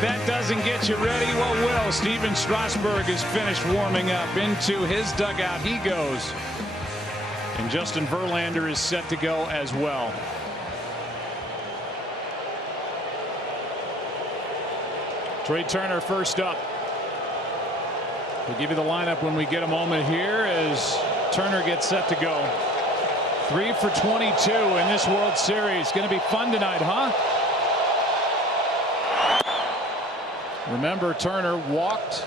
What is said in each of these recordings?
If that doesn't get you ready, what will? Steven Strasburg is finished warming up. Into his dugout he goes. And Justin Verlander is set to go as well. Trey Turner first up. We'll give you the lineup when we get a moment here as Turner gets set to go. 3 for 22 in this World Series. Going to be fun tonight, huh? Remember, Turner walked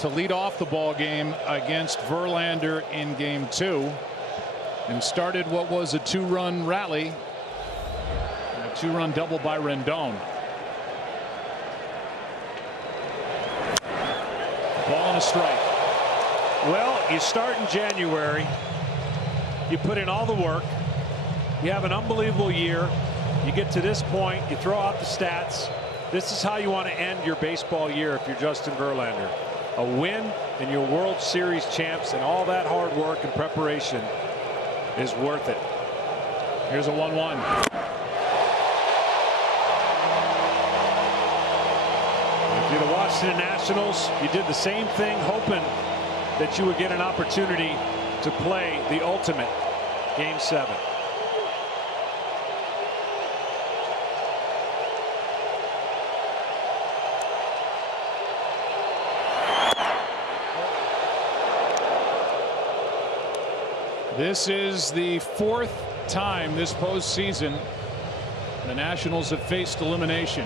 to lead off the ball game against Verlander in game 2 and started what was a 2-run rally, a 2-run double by Rendon. Ball and a strike. Well, you start in January, you put in all the work, you have an unbelievable year, you get to this point, you throw out the stats. This is how you want to end your baseball year if you're Justin Verlander. A win and your World Series champs, and all that hard work and preparation is worth it. Here's a 1-1. If you're the Washington Nationals, you did the same thing, hoping that you would get an opportunity to play the ultimate Game 7. This is the 4th time this postseason the Nationals have faced elimination.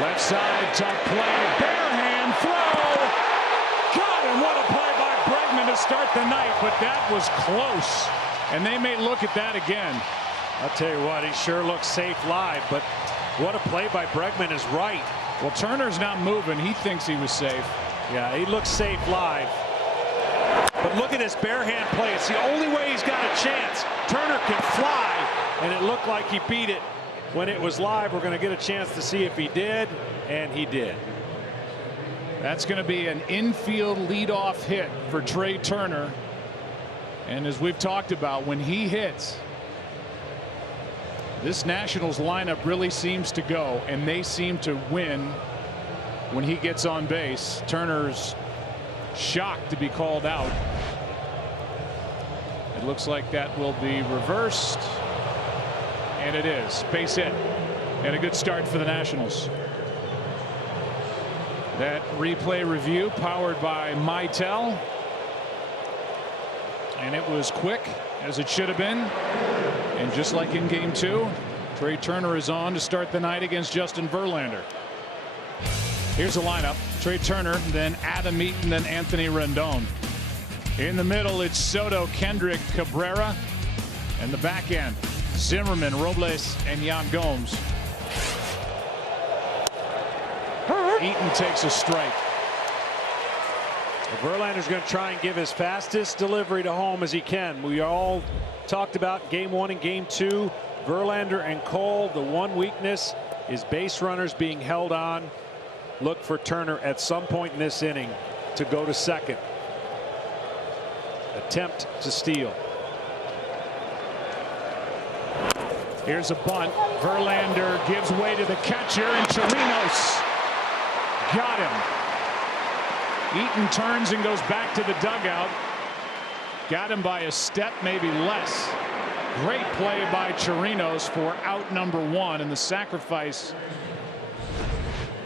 Left side, tough play, bare hand throw. Got him. What a play by Bregman to start the night, but that was close, and they may look at that again. I'll tell you what, he sure looks safe live, but what a play by Bregman is right. Well, Turner's not moving. He thinks he was safe. Yeah, he looks safe live. But look at this bare hand play. It's the only way he's got a chance. Turner can fly, and it looked like he beat it when it was live. We're going to get a chance to see if he did, and he did. That's going to be an infield leadoff hit for Trey Turner. And as we've talked about, when he hits, this Nationals lineup really seems to go, and they seem to win when he gets on base. Turner's shocked to be called out. It looks like that will be reversed, and it is. Base hit, and a good start for the Nationals. That replay review powered by Mitel, and it was quick, as it should have been. And just like in game 2, Trey Turner is on to start the night against Justin Verlander. Here's the lineup. Trey Turner, then Adam Eaton, then Anthony Rendon. In the middle, it's Soto, Kendrick, Cabrera, and the back end, Zimmerman, Robles, and Yan Gomes. Eaton takes a strike. Verlander's going to try and give his fastest delivery to home as he can. We all talked about game 1 and game 2. Verlander and Cole, the one weakness is base runners being held on. Look for Turner at some point in this inning to go to second. Attempt to steal. Here's a bunt. Verlander gives way to the catcher, and Chirinos got him. Eaton turns and goes back to the dugout. Got him by a step, maybe less. Great play by Chirinos for out number 1, and the sacrifice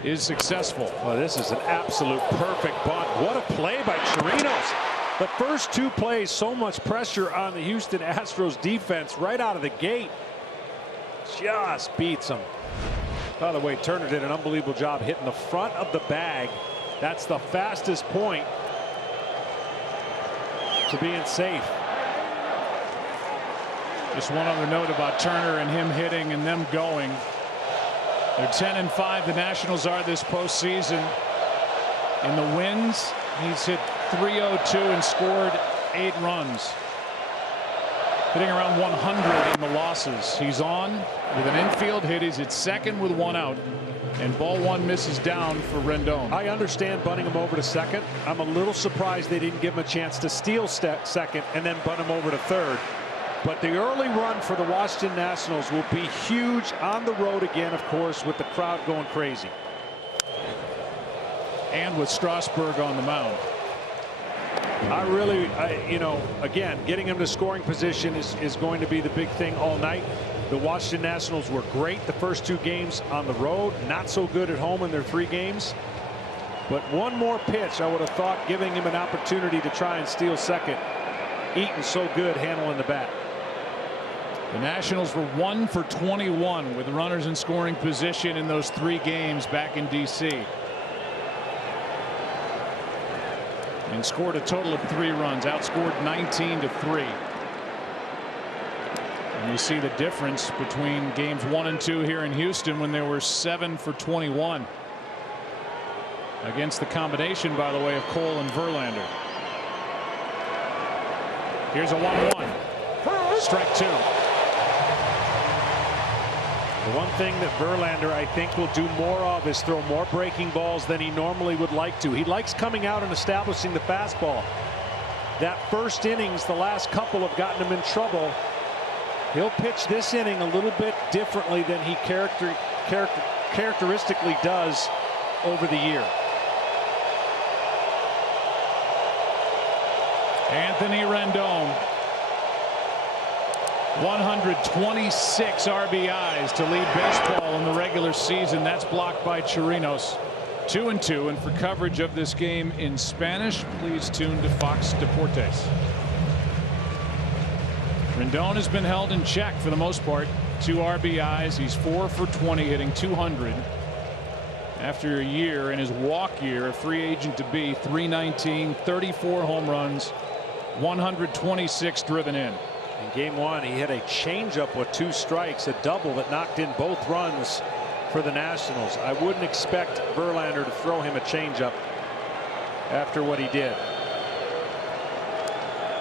is successful. Well, this is an absolute perfect bunt. What a play by Chirinos. The first 2 plays, so much pressure on the Houston Astros defense right out of the gate. Just beats them. By the way, Turner did an unbelievable job hitting the front of the bag. That's the fastest point to being safe. Just one other note about Turner and him hitting and them going. They're 10-5. The Nationals are this postseason. In the wins, he's hit .302 and scored 8 runs. Hitting around 100 in the losses. He's on with an infield hit. He's at second with 1 out. And ball one misses down for Rendon. I understand bunting him over to second. I'm a little surprised they didn't give him a chance to steal second and then bunt him over to third. But the early run for the Washington Nationals will be huge on the road again, of course, with the crowd going crazy. And with Strasburg on the mound. You know, again, getting him to scoring position is going to be the big thing all night. The Washington Nationals were great the first 2 games on the road, not so good at home in their 3 games. But one more pitch, I would have thought, giving him an opportunity to try and steal second. Eaton's so good handling the bat. The Nationals were 1 for 21 with runners in scoring position in those 3 games back in D.C. and scored a total of 3 runs, outscored 19-3. And you see the difference between games 1 and 2 here in Houston when there were 7 for 21 against the combination, by the way, of Cole and Verlander. Here's a 1-1. Strike 2. The one thing that Verlander, I think, will do more of is throw more breaking balls than he normally would like to. He likes coming out and establishing the fastball. That first innings, the last couple have gotten him in trouble. He'll pitch this inning a little bit differently than he characteristically does over the year. Anthony Rendon, 126 RBIs to lead baseball in the regular season. That's blocked by Chirinos. 2-2. And for coverage of this game in Spanish, please tune to Fox Deportes. Rendon has been held in check for the most part. 2 RBIs. He's 4 for 20, hitting 200 after a year in his walk year, a free agent to be. 319, 34 home runs, 126 driven in. In game 1, he hit a changeup with 2 strikes, a double that knocked in both runs for the Nationals. I wouldn't expect Verlander to throw him a changeup after what he did.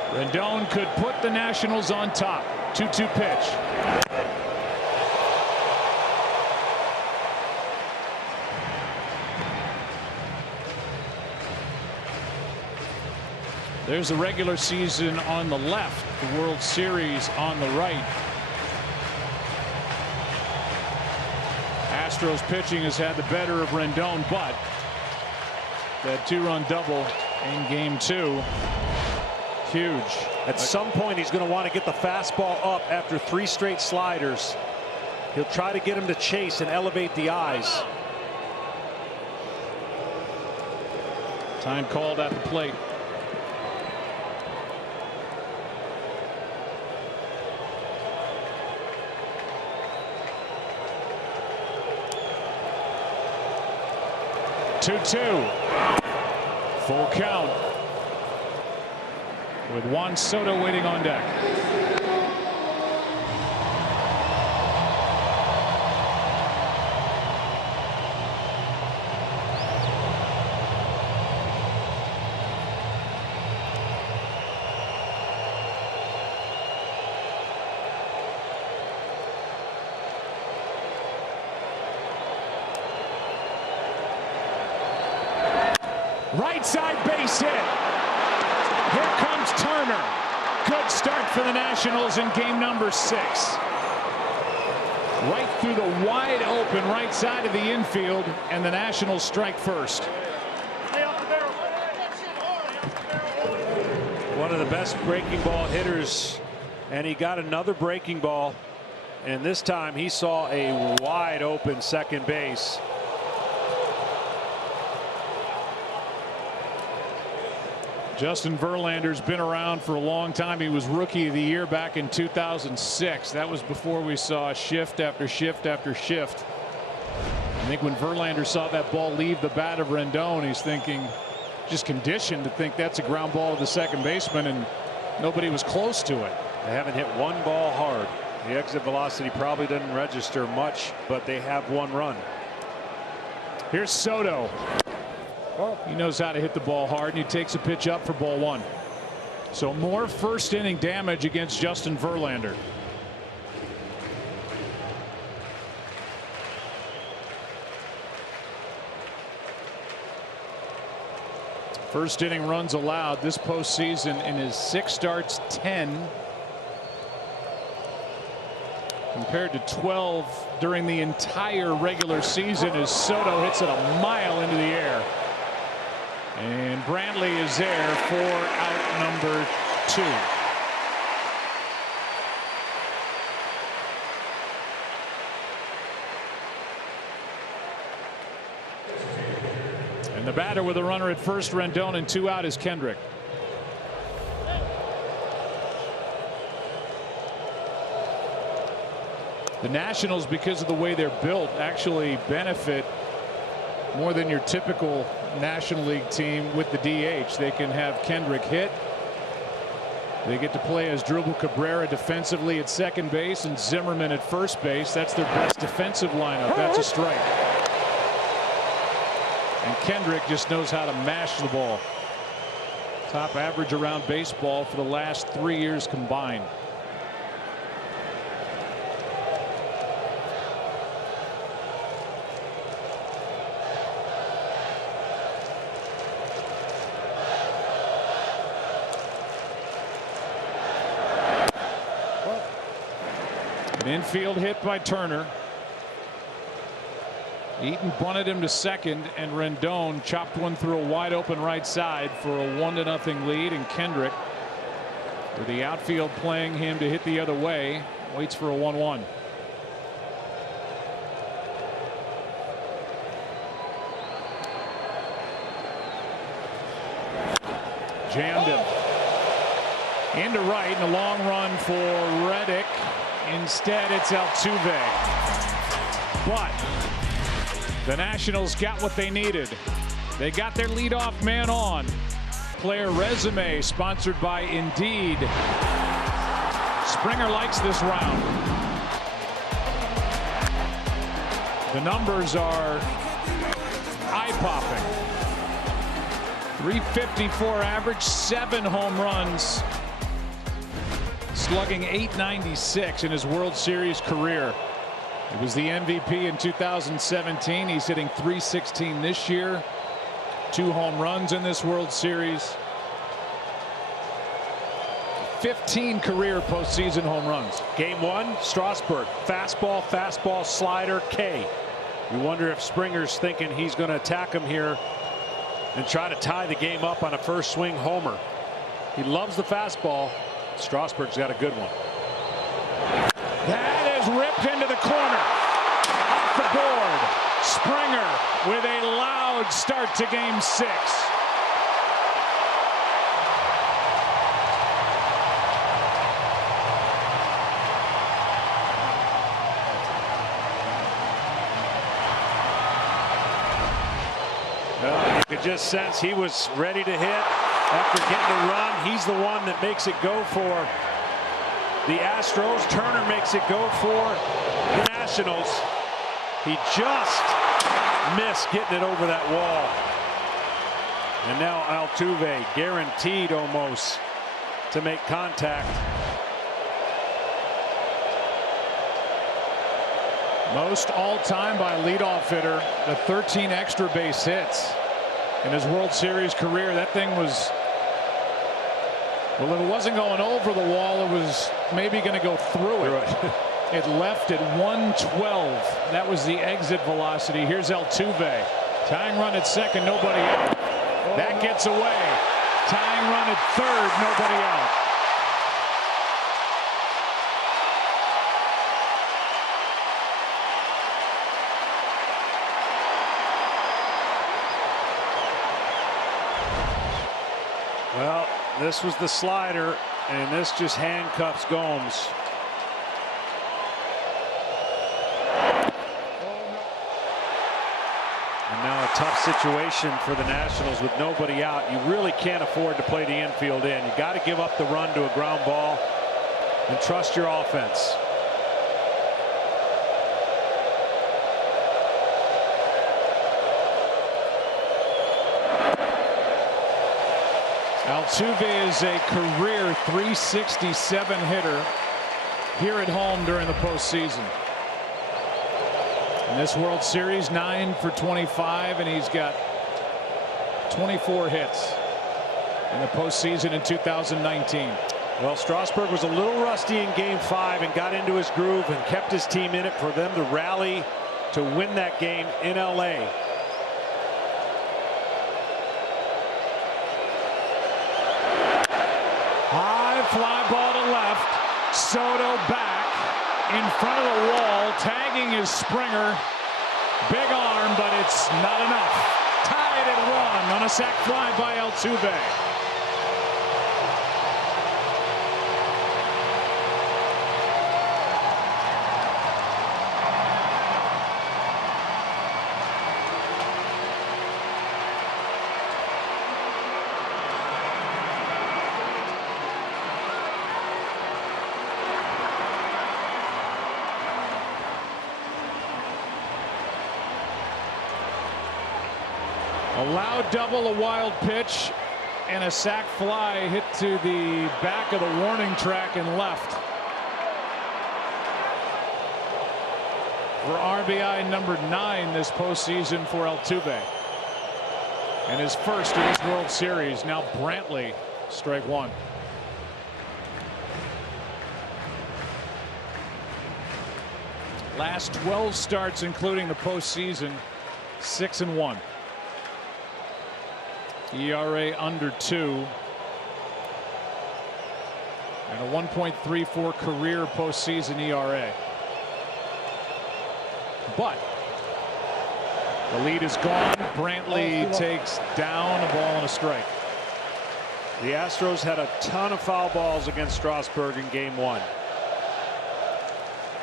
Rendon could put the Nationals on top. 2-2 pitch. There's the regular season on the left, the World Series on the right. Astros pitching has had the better of Rendon, but that 2-run double in game 2. Huge. At some point, he's going to want to get the fastball up after 3 straight sliders. He'll try to get him to chase and elevate the eyes. Time called at the plate. Two. Full count with Juan Soto waiting on deck. Right side base hit. Here comes Turner. Good start for the Nationals in game number 6. Right through the wide open right side of the infield, and the Nationals strike first. One of the best breaking ball hitters, and he got another breaking ball, and this time he saw a wide open second base. Justin Verlander's been around for a long time. He was Rookie of the Year back in 2006. That was before we saw shift after shift after shift. I think when Verlander saw that ball leave the bat of Rendon, he's thinking, just conditioned to think that's a ground ball to the second baseman, and nobody was close to it. They haven't hit one ball hard. The exit velocity probably doesn't register much, but they have 1 run. Here's Soto. He knows how to hit the ball hard, and he takes a pitch up for ball 1. So more first inning damage against Justin Verlander. First inning runs allowed this postseason in his 6 starts, 10. Compared to 12 during the entire regular season as Soto hits it a mile into the air. And Brantley is there for out number 2. And the batter with a runner at first, Rendon, and 2 out is Kendrick. The Nationals, because of the way they're built, actually benefit more than your typical National League team with the DH. They can have Kendrick hit. They get to play as Drupal Cabrera defensively at second base and Zimmerman at first base. That's their best defensive lineup. That's a strike. And Kendrick just knows how to mash the ball. Top average around baseball for the last 3 years combined. An infield hit by Turner. Eaton bunted him to second, and Rendon chopped one through a wide open right side for a 1-0 lead. And Kendrick, with the outfield playing him to hit the other way, waits for a 1-1. Jammed him into right, and a long run for Reddick. Instead, it's Altuve. But the Nationals got what they needed. They got their leadoff man on. Player resume sponsored by Indeed. Springer likes this round. The numbers are eye-popping. 354 average, 7 home runs. Slugging .896 in his World Series career. He was the MVP in 2017. He's hitting .316 this year. 2 home runs in this World Series. 15 career postseason home runs. Game 1, Strasburg. Fastball, slider, K. You wonder if Springer's thinking he's going to attack him here and try to tie the game up on a first swing homer. He loves the fastball. Strasburg's got a good one. That is ripped into the corner. Off the board. Springer with a loud start to game 6. Well, you could just sense he was ready to hit. After getting a run, he's the one that makes it go for the Astros. Turner makes it go for the Nationals. He just missed getting it over that wall. And now Altuve guaranteed almost to make contact. Most all-time by a leadoff hitter. The 13 extra base hits in his World Series career. That thing was, well, if it wasn't going over the wall, it was maybe going to go through it. It left at 112. That was the exit velocity. Here's Altuve. Tying run at second, nobody out. That gets away. Tying run at third, nobody out. Well, this was the slider, and this just handcuffs Gomes. And now a tough situation for the Nationals with nobody out. You really can't afford to play the infield in. You got to give up the run to a ground ball and trust your offense. Altuve is a career .367 hitter here at home during the postseason. In this World Series, 9 for 25, and he's got 24 hits. in the postseason in 2019. Well, Strasburg was a little rusty in Game 5 and got into his groove and kept his team in it for them to rally to win that game in LA. High fly ball to left. Soto back in front of the wall, tagging his Springer. Big arm, but it's not enough. Tied at 1 on a sac fly by Altuve. A loud double, a wild pitch, and a sac fly hit to the back of the warning track and left. For RBI number 9 this postseason for Altuve. And his first in this World Series. Now Brantley, strike 1. Last 12 starts, including the postseason, 6-1. ERA under 2. And a 1.34 career postseason ERA. But the lead is gone. Brantley takes down a ball and a strike. The Astros had a ton of foul balls against Strasburg in Game 1.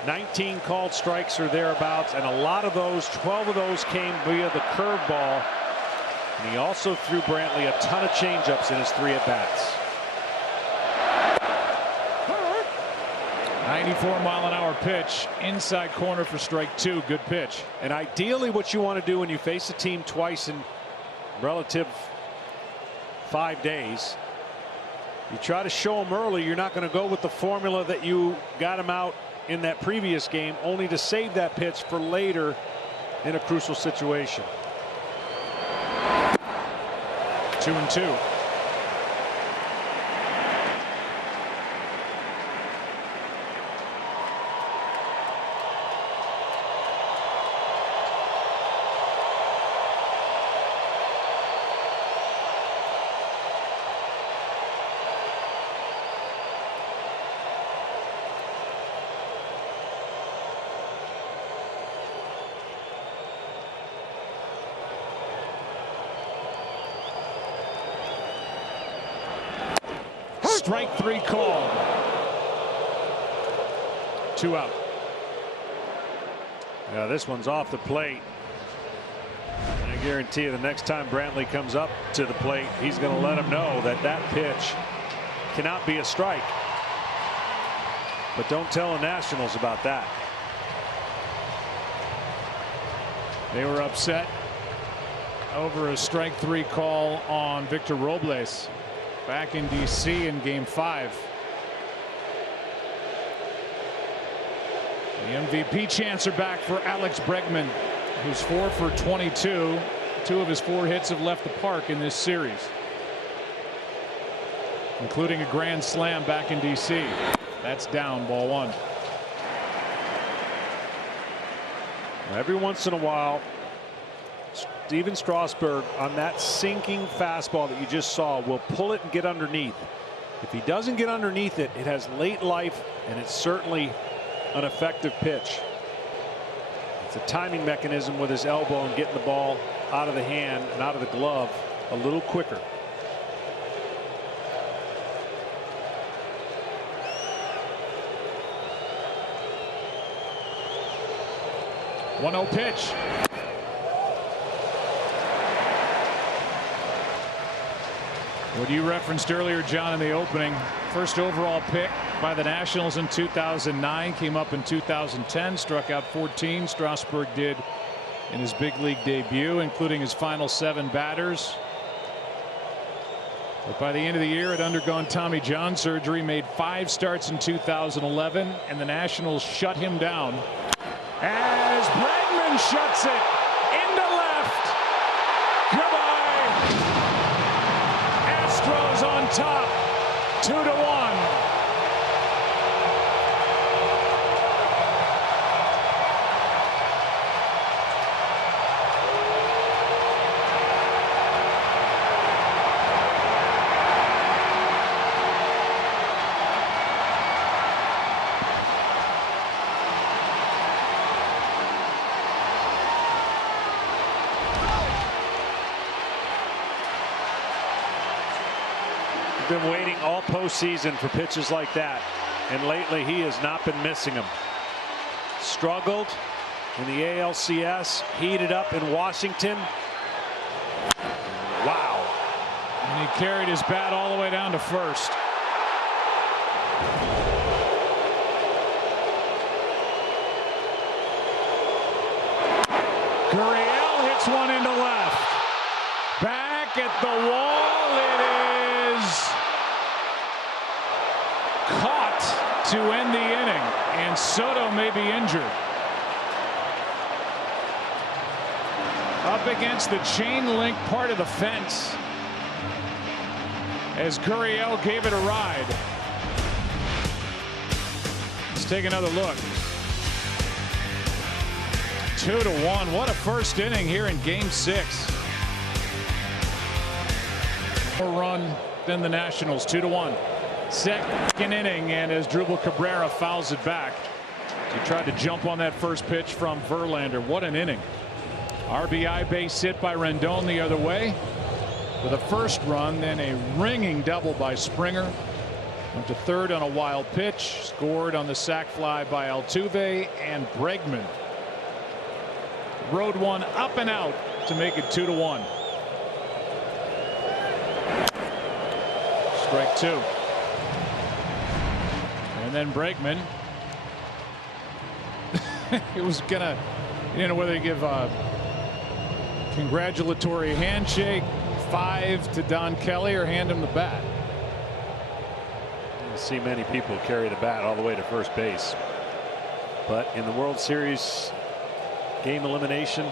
19 called strikes or thereabouts, and a lot of those, 12 of those, came via the curveball. And he also threw Brantley a ton of changeups in his 3 at-bats. 94-mile-an-hour pitch, inside corner for strike 2. Good pitch. And ideally, what you want to do when you face a team twice in relative 5 days, you try to show them early you're not going to go with the formula that you got him out in that previous game, only to save that pitch for later in a crucial situation. 2-2. Strike 3 called. 2 out. Yeah, this one's off the plate. And I guarantee you the next time Brantley comes up to the plate, he's going to let him know that that pitch cannot be a strike. But don't tell the Nationals about that. They were upset over a strike 3 call on Victor Robles back in D.C. in Game 5. The MVP chants are back for Alex Bregman, who's 4 for 22. 2 of his 4 hits have left the park in this series, including a grand slam back in D.C. That's down, ball 1. Every once in a while, Steven Strasburg, on that sinking fastball that you just saw, will pull it and get underneath. If he doesn't get underneath it, it has late life, and it's certainly an effective pitch. It's a timing mechanism with his elbow and getting the ball out of the hand and out of the glove a little quicker. One-0 pitch. What you referenced earlier, John, in the opening, first overall pick by the Nationals in 2009, came up in 2010, struck out 14. Strasburg did in his big league debut, including his final 7 batters. But by the end of the year, had undergone Tommy John surgery, made 5 starts in 2011, and the Nationals shut him down as Bregman shuts it into left. Goodbye, Astros top. 2-1. Been waiting all postseason for pitches like that, and lately he has not been missing them. Struggled in the ALCS, heated up in Washington. Wow. And he carried his bat all the way down to first. Gurriel hits one into left. Back at the wall, it is caught to end the inning, and Soto may be injured. Up against the chain link part of the fence as Gurriel gave it a ride. Let's take another look. 2-1. What a first inning here in Game 6. More run than the Nationals. 2-1. Second inning, and as Drupal Cabrera fouls it back. He tried to jump on that first pitch from Verlander. What an inning. RBI base hit by Rendon the other way with a first run, then a ringing double by Springer. Went to third on a wild pitch, scored on the sac fly by Altuve, and Bregman rode one up and out to make it 2-1. Strike two. And then Bregman. It was gonna, you didn't know whether to give a congratulatory handshake, 5 to Don Kelly, or hand him the bat. I don't see many people carry the bat all the way to first base, but in the World Series game elimination,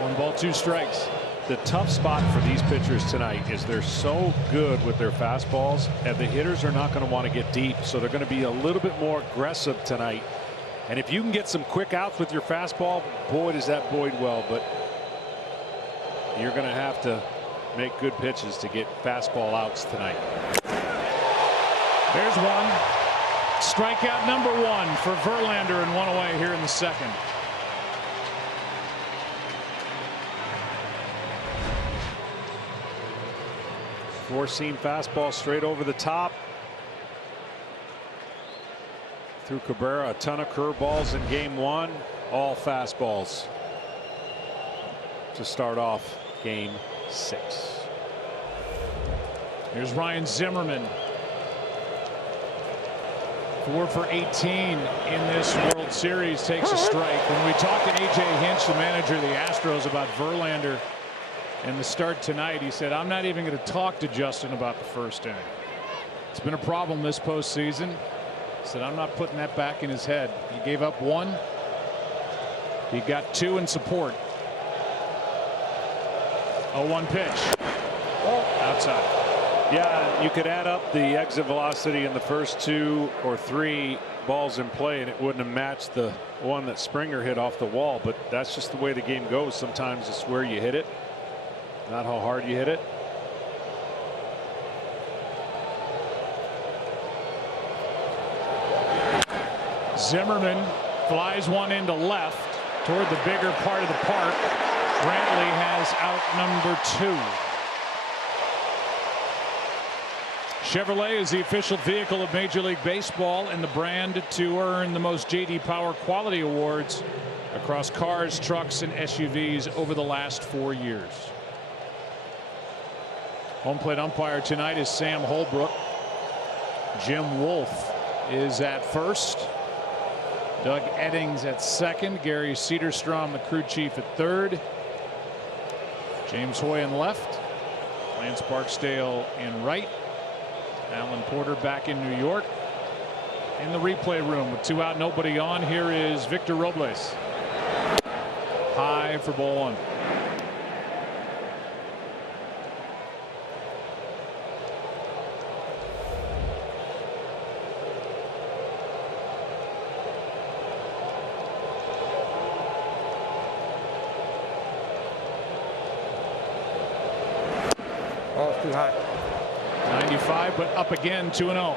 1 ball 2 strikes. the tough spot for these pitchers tonight is they're so good with their fastballs, and the hitters are not going to want to get deep, so they're going to be a little bit more aggressive tonight. And if you can get some quick outs with your fastball, boy, does that bode well. But you're going to have to make good pitches to get fastball outs tonight. There's one. Strikeout number 1 for Verlander, and 1 away here in the second. Four-seam fastball straight over the top. Through Cabrera, a ton of curveballs in game 1, all fastballs to start off game 6. Here's Ryan Zimmerman. 4 for 18 in this World Series, takes a strike. When we talked to A.J. Hinch, the manager of the Astros, about Verlander and the start tonight, he said, I'm not even going to talk to Justin about the first inning. It's been a problem this postseason. He said, I'm not putting that back in his head. He gave up 1. He got 2 in support. 0-1 pitch. Outside. Yeah, you could add up the exit velocity in the first 2 or 3 balls in play, and it wouldn't have matched the one that Springer hit off the wall. But that's just the way the game goes. Sometimes it's where you hit it, not how hard you hit it. Zimmerman flies one into left toward the bigger part of the park. Brantley has out number 2. Chevrolet is the official vehicle of Major League Baseball and the brand to earn the most J.D. Power quality awards across cars, trucks, and SUVs over the last 4 years. Home plate umpire tonight is Sam Holbrook. Jim Wolf is at first. Doug Eddings at second. Gary Cedarstrom, the crew chief, at third. James Hoy in left. Lance Barksdale in right. Alan Porter back in New York. In the replay room with 2 out, nobody on, here is Victor Robles. High for ball 1. Ball's too high. 95, but up again, 2-0.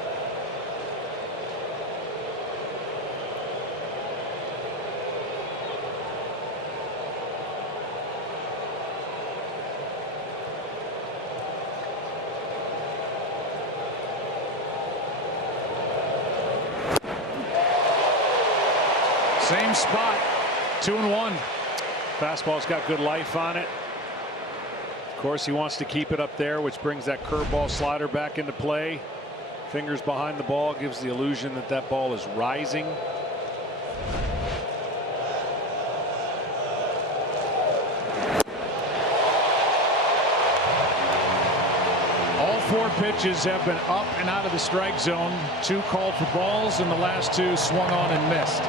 Same spot, 2-1. Fastball's got good life on it. Of course, he wants to keep it up there, which brings that curveball slider back into play. Fingers behind the ball gives the illusion that that ball is rising. All 4 pitches have been up and out of the strike zone. 2 called for balls, and the last 2 swung on and missed.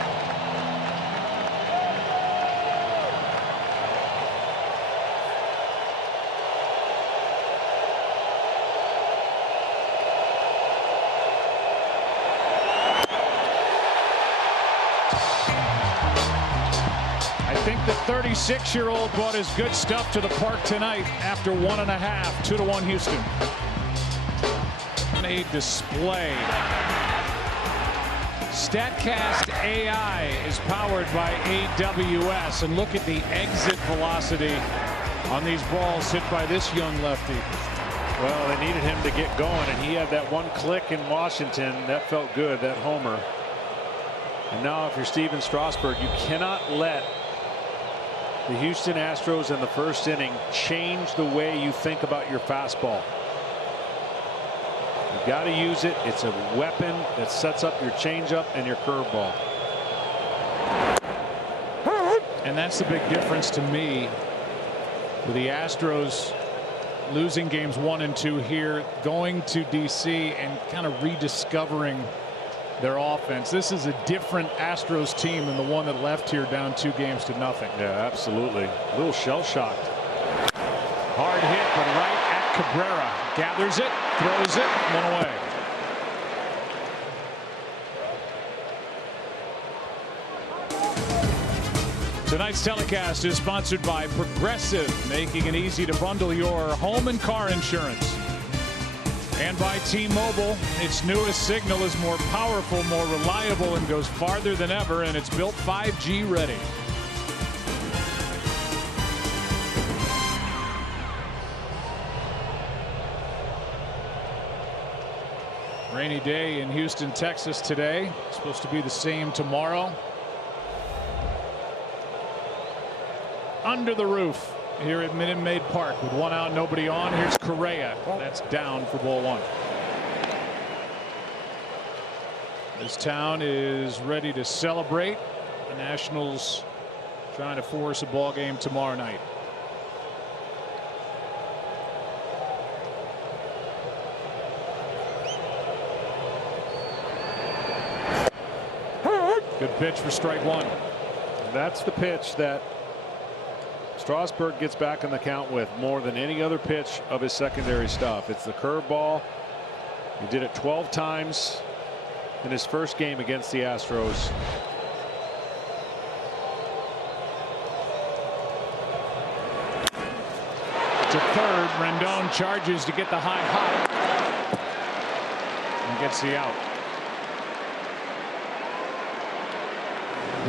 I think the 36-year-old brought his good stuff to the park tonight after 1.5, 2-1 Houston. A display. StatCast AI is powered by AWS, and look at the exit velocity on these balls hit by this young lefty. Well, they needed him to get going, and he had that one click in Washington that felt good, that homer. And now if you're Steven Strasburg, you cannot let the Houston Astros in the first inning change the way you think about your fastball. You got to use it. It's a weapon that sets up your changeup and your curveball. And that's the big difference to me with the Astros losing games 1 and 2 here, going to DC and kind of rediscovering their offense. This is a different Astros team than the one that left here down 2-0. Yeah, absolutely. A little shell shocked. Hard hit, but right at Cabrera. Gathers it, throws it, 1 away. Tonight's telecast is sponsored by Progressive, making it easy to bundle your home and car insurance. And by T-Mobile, its newest signal is more powerful, more reliable, and goes farther than ever, and it's built 5G ready. Rainy day in Houston, Texas today. It's supposed to be the same tomorrow. Under the roof here at Minute Maid Park with 1 out, nobody on. Here's Correa. That's down for ball 1. This town is ready to celebrate. The Nationals trying to force a ball game tomorrow night. Good pitch for strike 1. That's the pitch that Strasburg gets back in the count with more than any other pitch of his secondary stuff. It's the curveball. He did it 12 times in his first game against the Astros. To third, Rendon charges to get the high hop and gets the out.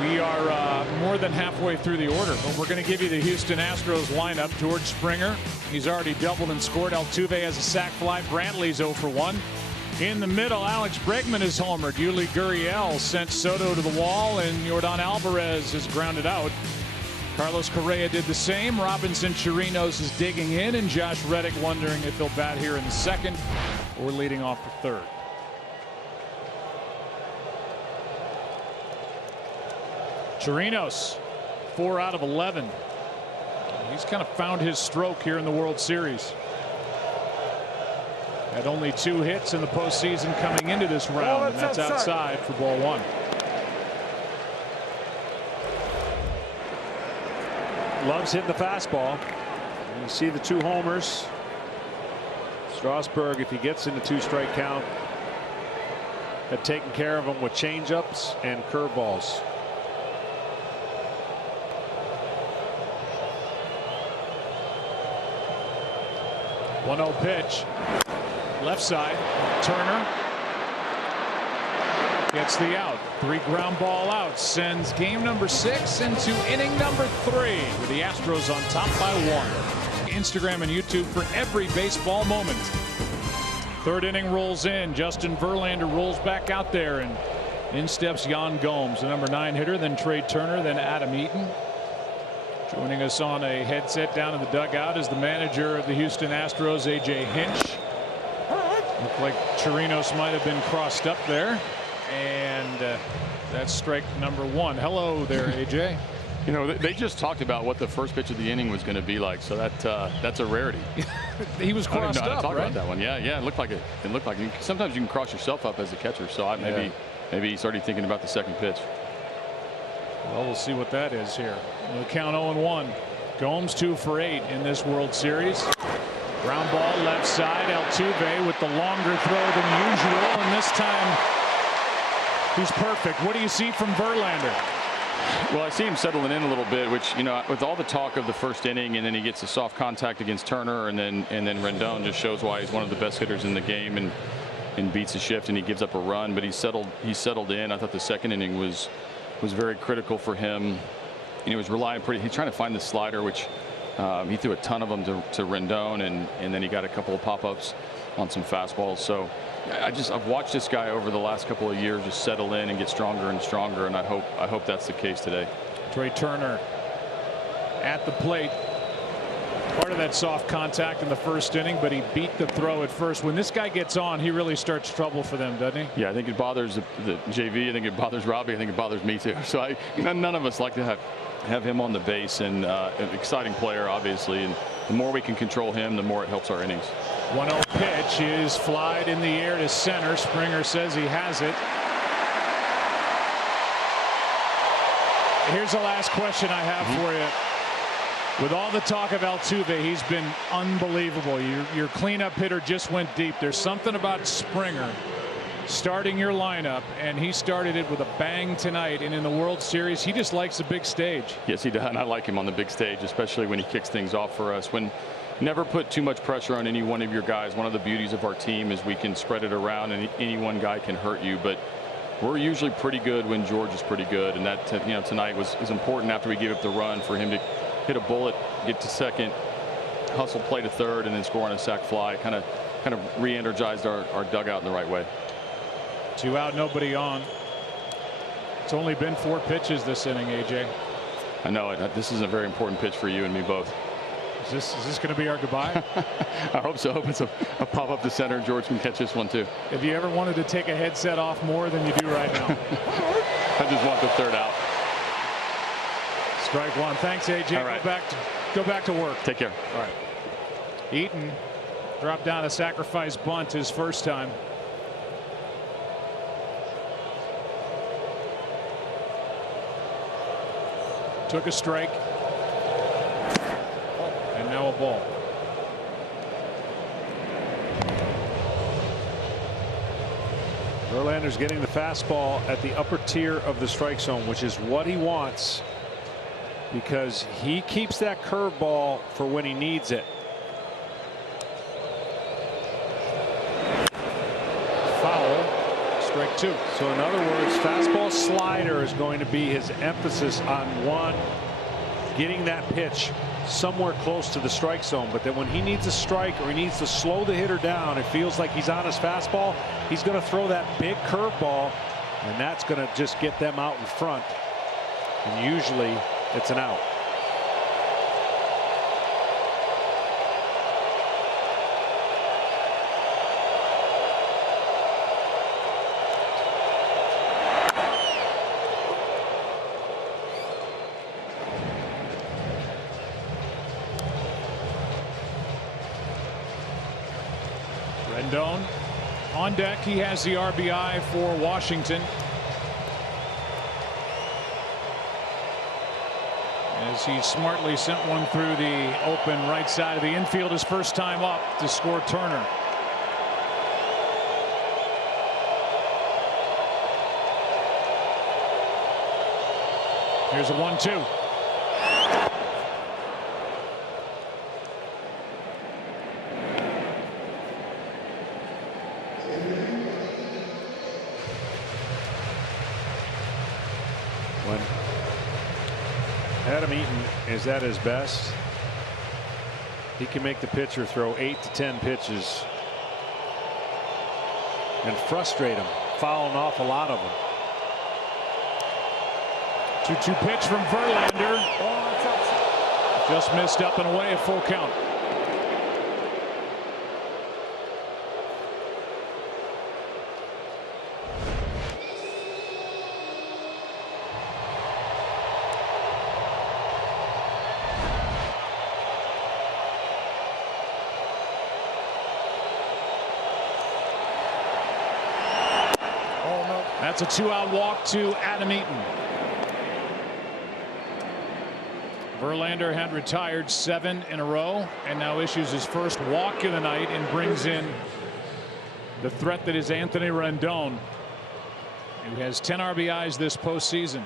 We are more than halfway through the order, but we're going to give you the Houston Astros lineup. George Springer, he's already doubled and scored. Altuve has a sac fly. Brantley's 0 for 1. In the middle, Alex Bregman is homered. Yuli Gurriel sent Soto to the wall, and Yordan Alvarez is grounded out. Carlos Correa did the same. Robinson Chirinos is digging in, and Josh Reddick wondering if he'll bat here in the second or leading off the third. Chirinos, 4 out of 11. He's kind of found his stroke here in the World Series. Had only 2 hits in the postseason coming into this round, and that's outside for ball 1. Loves hitting the fastball. You see the 2 homers. Strasburg, if he gets in the 2-strike count, had taken care of him with changeups and curveballs. 1-0 pitch. Left side. Turner gets the out. 3 ground ball outs. Sends game number 6 into inning number 3 with the Astros on top by 1. Instagram and YouTube for every baseball moment. 3rd inning rolls in. Justin Verlander rolls back out there, and in steps Yan Gomes, the number 9 hitter, then Trey Turner, then Adam Eaton. Joining us on a headset down in the dugout is the manager of the Houston Astros, A.J. Hinch. Looked like Chirinos might have been crossed up there, and that's strike number 1. Hello there, A.J. You know, they just talked about what the first pitch of the inning was going to be like, so that's a rarity. He was crossed up, talk right? about that one. Yeah, it looked like it. It looked like sometimes you can cross yourself up as a catcher. So maybe he's already thinking about the second pitch. Well, we'll see what that is here. The count 0-1. Gomes 2 for 8 in this World Series. Ground ball left side. Altuve with the longer throw than usual, and this time he's perfect. What do you see from Verlander? Well, I see him settling in a little bit, which, you know, with all the talk of the first inning, and then he gets a soft contact against Turner, and then Rendon, just shows why he's one of the best hitters in the game, and beats a shift, and he gives up a run, but he settled in. I thought the second inning was very critical for him. He was relying he's trying to find the slider, which he threw a ton of them to Rendon, and then he got a couple of pop-ups on some fastballs. So I've watched this guy over the last couple of years just settle in and get stronger and stronger, and I hope that's the case today. Trey Turner at the plate. Part of that soft contact in the first inning, but he beat the throw at first. When this guy gets on, he really starts trouble for them, doesn't he? Yeah, I think it bothers the JV. I think it bothers Robbie. I think it bothers me too. So none of us like to have him on the base, and an exciting player, obviously. And the more we can control him, the more it helps our innings. 1-0 pitch is flied in the air to center. Springer says he has it. Here's the last question I have for you. With all the talk of Altuve, he's been unbelievable. Your cleanup hitter just went deep. There's something about Springer starting your lineup, and he started it with a bang tonight. And in the World Series, he just likes the big stage. Yes, he does. And I like him on the big stage, especially when he kicks things off for us. Never put too much pressure on any one of your guys. One of the beauties of our team is we can spread it around, and any one guy can hurt you. But we're usually pretty good when George is pretty good, and that tonight was important after we gave up the run for him to hit a bullet, get to second, hustle play to third, and then score on a sac fly. Kind of re-energized our dugout in the right way. 2 out, nobody on. It's only been 4 pitches this inning, AJ. I know it. This is a very important pitch for you and me both. Is this going to be our goodbye? I hope so. I hope it's a pop up to center. George can catch this one too. Have you ever wanted to take a headset off more than you do right now? I just want the 3rd out. Strike 1. Thanks, AJ. All right. Go back to work. Take care. All right. Eaton dropped down a sacrifice bunt his first time. Took a strike. And now a ball. Verlander's getting the fastball at the upper tier of the strike zone, which is what he wants, because he keeps that curveball for when he needs it. Foul. Strike 2. So in other words, fastball slider is going to be his emphasis on getting that pitch somewhere close to the strike zone. But then when he needs a strike, or he needs to slow the hitter down, it feels like he's on his fastball, he's going to throw that big curveball, and that's going to just get them out in front, and usually it's an out. Rendon on deck. He has the RBI for Washington. As he smartly sent one through the open right side of the infield his first time up to score Turner. Here's a 1-2. Adam Eaton is at his best, he can make the pitcher throw 8 to 10 pitches and frustrate him, fouling off a lot of them. 2-2 pitch from Verlander. Just missed up and away, a full count. That's a 2-out walk to Adam Eaton. Verlander had retired 7 in a row and now issues his first walk of the night and brings in the threat that is Anthony Rendon, who has 10 RBIs this postseason.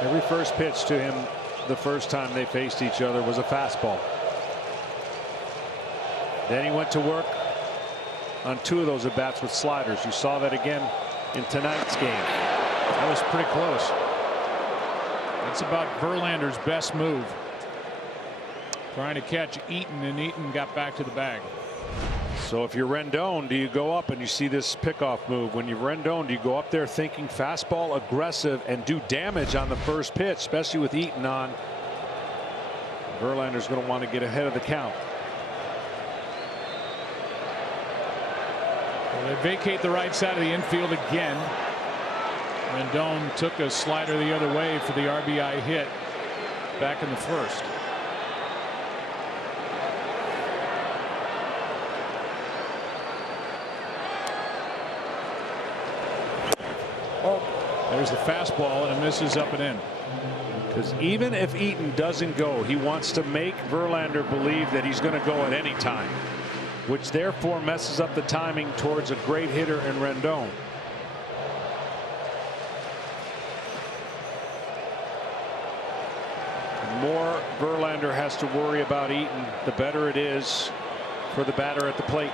Every first pitch to him the first time they faced each other was a fastball. Then he went to work on 2 of those at bats with sliders. You saw that again in tonight's game. That was pretty close. That's about Verlander's best move. Trying to catch Eaton, and Eaton got back to the bag. So if you're Rendon, do you go up and you see this pickoff move? When you're Rendon, do you go up there thinking fastball, aggressive, and do damage on the first pitch, especially with Eaton on? Verlander's going to want to get ahead of the count. Well, they vacate the right side of the infield again. Rendon took a slider the other way for the RBI hit back in the first. There's the fastball, and it misses up and in. Because even if Eaton doesn't go, he wants to make Verlander believe that he's going to go at any time, which therefore messes up the timing towards a great hitter in Rendon. The more Verlander has to worry about Eaton, the better it is for the batter at the plate.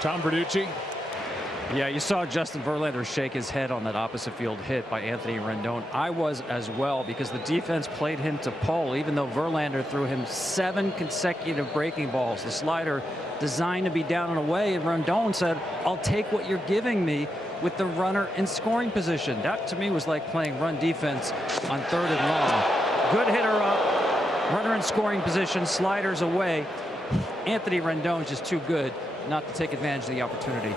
Tom Verducci. Yeah, you saw Justin Verlander shake his head on that opposite field hit by Anthony Rendon. I was as well, because the defense played him to pole, even though Verlander threw him 7 consecutive breaking balls. The slider designed to be down and away, and Rendon said, "I'll take what you're giving me," with the runner in scoring position. That to me was like playing run defense on 3rd and long. Good hitter up, runner in scoring position, sliders away. Anthony Rendon just too good not to take advantage of the opportunity.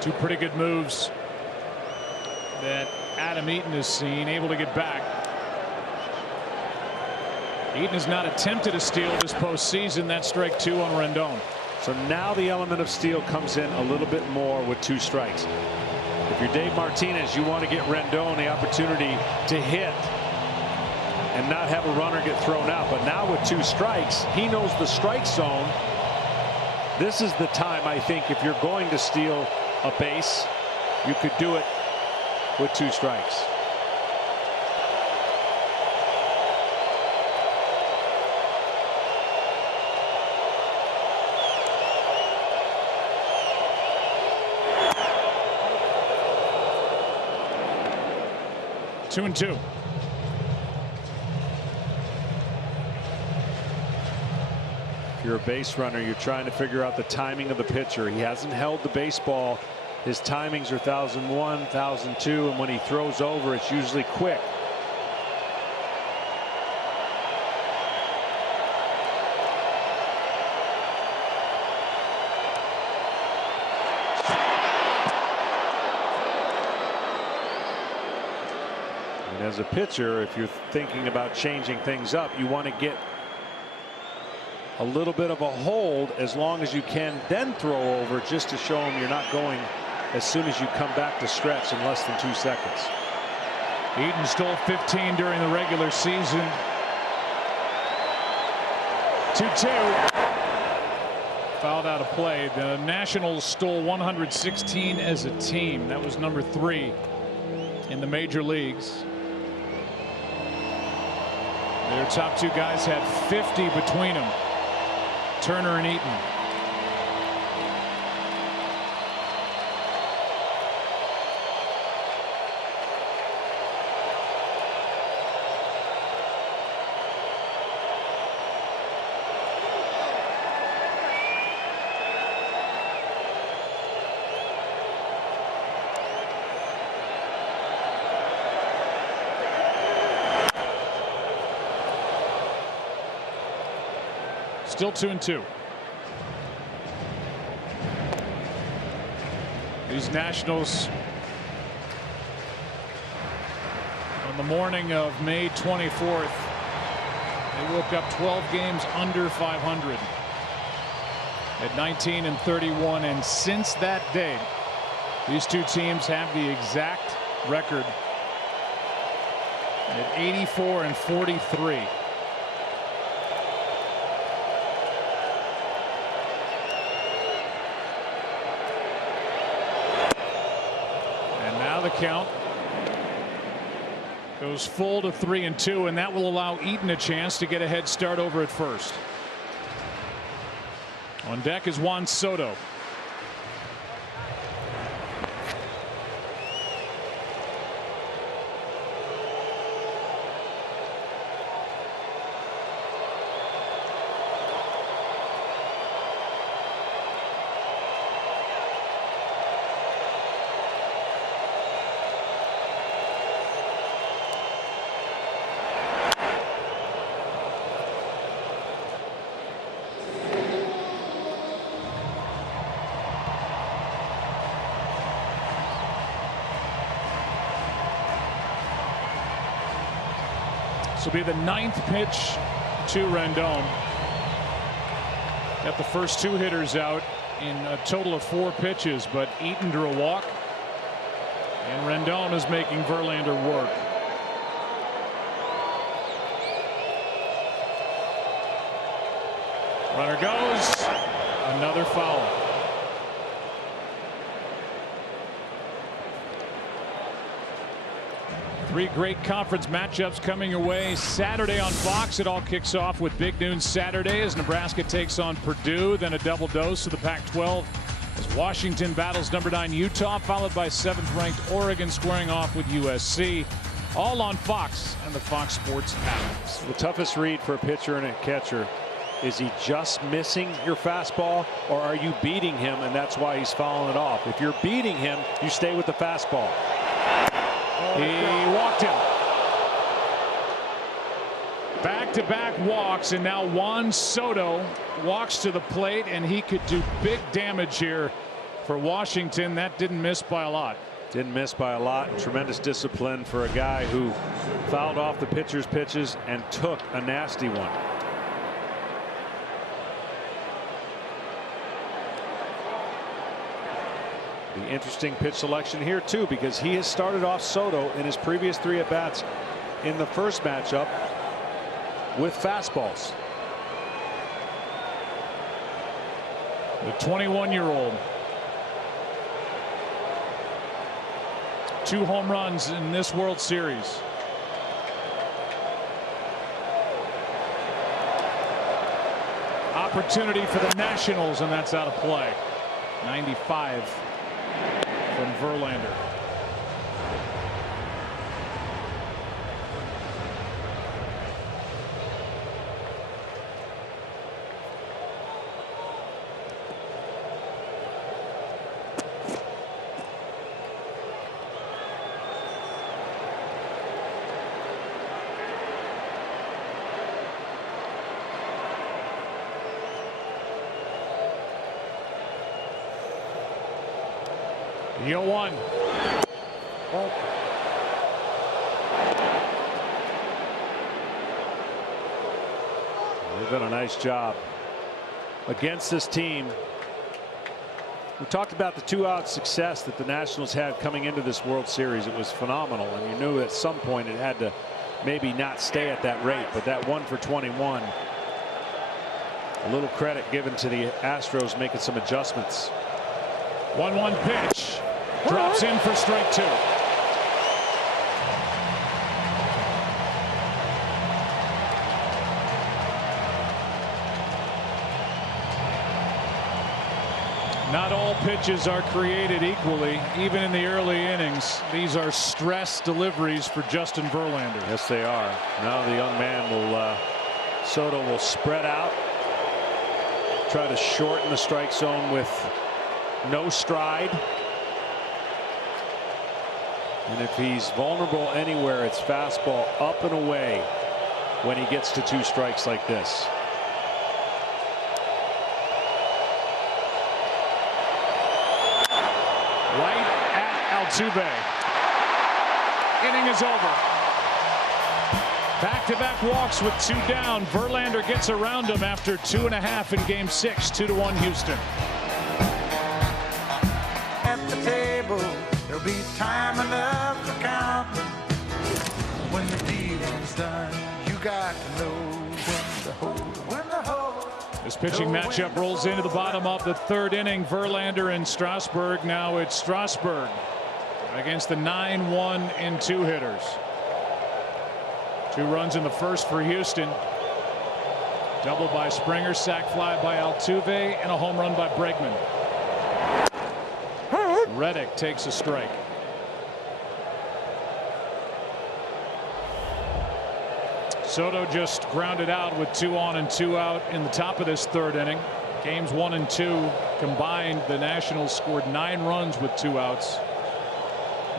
Two pretty good moves that Adam Eaton has seen, able to get back. Eaton has not attempted a steal this postseason. That's strike 2 on Rendon. So now the element of steal comes in a little bit more with 2 strikes. If you're Dave Martinez, you want to get Rendon the opportunity to hit and not have a runner get thrown out. But now with 2 strikes, he knows the strike zone. This is the time, I think, if you're going to steal a base, you could do it with 2 strikes. Two and 2. If you're a base runner, you're trying to figure out the timing of the pitcher. He hasn't held the baseball. His timings are 1001, 1002, and when he throws over, it's usually quick. And as a pitcher, if you're thinking about changing things up, you want to get a little bit of a hold as long as you can, then throw over just to show him you're not going as soon as you come back to stretch in less than 2 seconds. Eaton stole 15 during the regular season. 2-2. Fouled out of play. The Nationals stole 116 as a team. That was number 3 in the major leagues. Their top 2 guys had 50 between them. Turner and Eaton. Still 2-2. These Nationals on the morning of May 24th, they woke up 12 games under 500 at 19-31, and since that day these two teams have the exact record at 84-43. The count goes full to 3-2, and that will allow Eaton a chance to get a head start over at first. On deck is Juan Soto. This will be the 9th pitch to Rendon. Got the first 2 hitters out in a total of 4 pitches, but Eaton drew a walk, and Rendon is making Verlander work. Runner goes. Another foul. Three great conference matchups coming your way Saturday on Fox. It all kicks off with Big Noon Saturday as Nebraska takes on Purdue, then a double dose of the Pac-12 as Washington battles number 9 Utah, followed by 7th-ranked Oregon squaring off with USC. All on Fox and the Fox Sports app. The toughest read for a pitcher and a catcher. Is he just missing your fastball, or are you beating him and that's why he's fouling it off? If you're beating him, you stay with the fastball. He walked him. Back-to-back walks, and now Juan Soto walks to the plate, and he could do big damage here for Washington. That didn't miss by a lot. Didn't miss by a lot. Tremendous discipline for a guy who fouled off the pitcher's pitches and took a nasty one. The interesting pitch selection here too, because he has started off Soto in his previous 3 at-bats in the first matchup with fastballs. The 21-year-old. 2 home runs in this World Series. Opportunity for the Nationals, and that's out of play. 95 from Verlander. The 0-1. They've done a nice job against this team We talked about the 2-out success that the Nationals had coming into this World Series. It was phenomenal, and you knew at some point it had to maybe not stay at that rate, but that 1 for 21. A little credit given to the Astros making some adjustments. 1-1 pitch. Drops in for strike 2. Not all pitches are created equally, even in the early innings. These are stress deliveries for Justin Verlander. Yes, they are. Now the young man will, Soto will spread out, try to shorten the strike zone with no stride. And if he's vulnerable anywhere, it's fastball up and away when he gets to 2 strikes like this. Right at Altuve. Inning is over. Back-to-back walks with 2 down. Verlander gets around him after 2.5 in Game 6. 2-1 Houston. At the table, there'll be time enough to count. When the dealing's done, you got to know when to hold. This pitching matchup rolls into the bottom of the 3rd inning. Verlander and Strasburg. Now it's Strasburg against the 9-1 and 2 hitters. 2 runs in the first for Houston. Double by Springer, sac fly by Altuve, and a home run by Bregman. Reddick takes a strike. Soto just grounded out with 2 on and 2 out in the top of this 3rd inning. Games 1 and 2 combined, the Nationals scored 9 runs with 2 outs.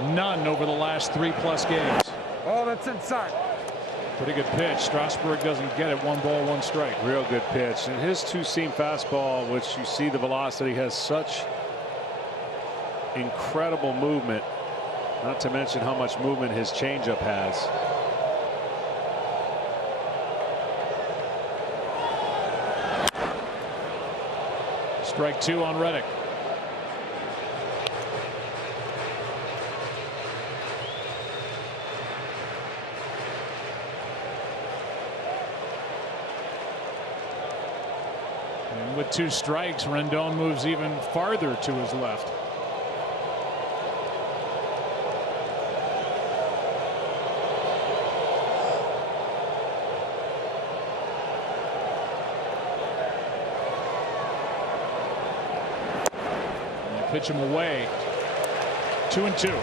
None over the last 3+ games. Oh, that's inside. Pretty good pitch. Strasburg doesn't get it. 1 ball, 1 strike. Real good pitch. And his 2-seam fastball, which you see the velocity, has such incredible movement, not to mention how much movement his changeup has. Strike 2 on Reddick. And with 2 strikes, Rendon moves even farther to his left. Pitch him away. 2-2.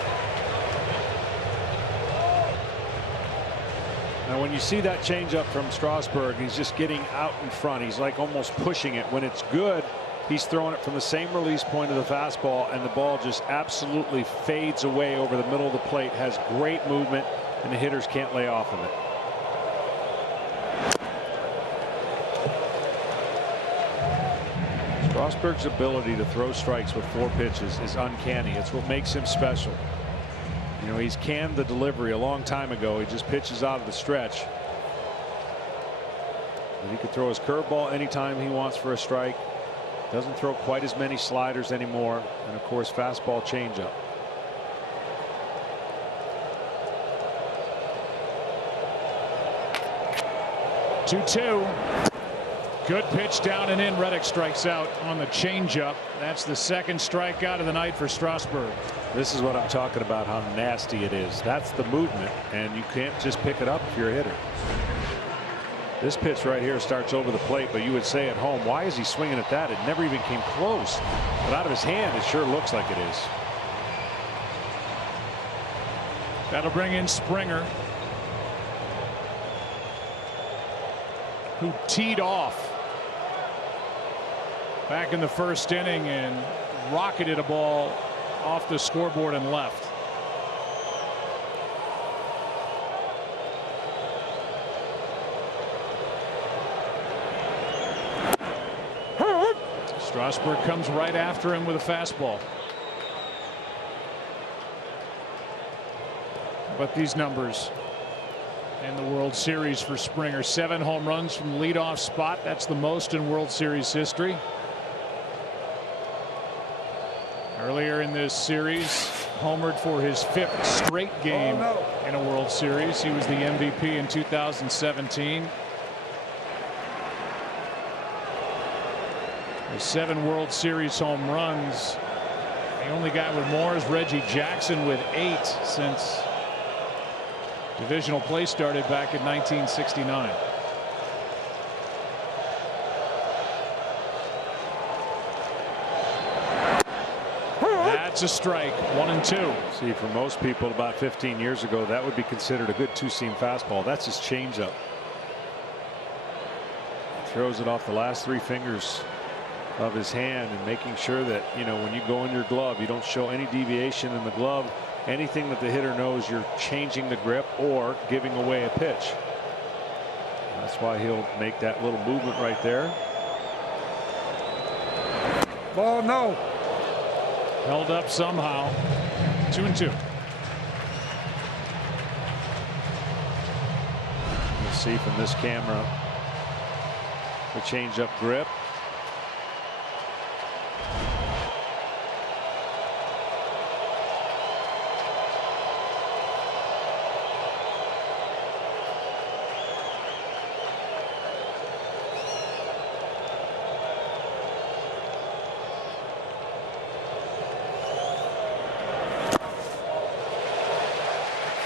Now when you see that changeup from Strasburg, he's just getting out in front. He's like almost pushing it. When it's good, he's throwing it from the same release point of the fastball, and the ball just absolutely fades away over the middle of the plate. Has great movement, and the hitters can't lay off of it. Strasburg's ability to throw strikes with 4 pitches is uncanny. It's what makes him special. You know, he's canned the delivery a long time ago. He just pitches out of the stretch. But he can throw his curveball anytime he wants for a strike. Doesn't throw quite as many sliders anymore. And of course, fastball changeup. Two. Good pitch down and in. Reddick strikes out on the changeup. That's the 2nd strikeout of the night for Strasburg. This is what I'm talking about, how nasty it is. That's the movement, and you can't just pick it up if you're a hitter. This pitch right here starts over the plate, but you would say at home, why is he swinging at that? It never even came close. But out of his hand, it sure looks like it is. That'll bring in Springer, who teed off back in the 1st inning and rocketed a ball off the scoreboard and left. Strasburg comes right after him with a fastball. But these numbers in the World Series for Springer: 7 home runs from the leadoff spot. That's the most in World Series history. Earlier in this series, homered for his 5th straight game in a World Series. He was the MVP in 2017. With 7 World Series home runs. The only guy with more is Reggie Jackson with 8 since divisional play started back in 1969. That's a strike. 1-2. See, for most people about 15 years ago, that would be considered a good two-seam fastball. That's his changeup. Throws it off the last 3 fingers of his hand, and making sure that, you know, when you go in your glove, you don't show any deviation in the glove. Anything that the hitter knows you're changing the grip or giving away a pitch. That's why he'll make that little movement right there. Ball no. Held up somehow. 2-2. You'll see from this camera the changeup grip.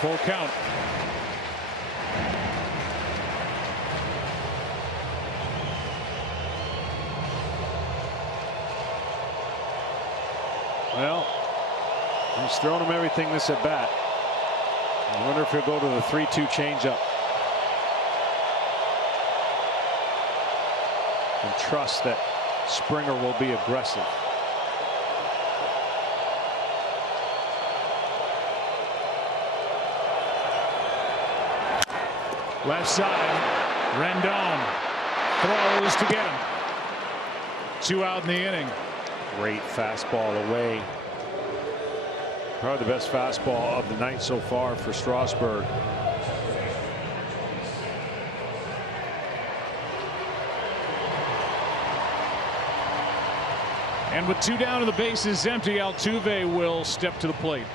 Full count. Well, he's thrown him everything this at bat. I wonder if he'll go to the 3-2 changeup and trust that Springer will be aggressive. Left side. Rendon throws to get him. 2 out in the inning. Great fastball away. Probably the best fastball of the night so far for Strasburg. And with 2 down and the bases empty, Altuve will step to the plate.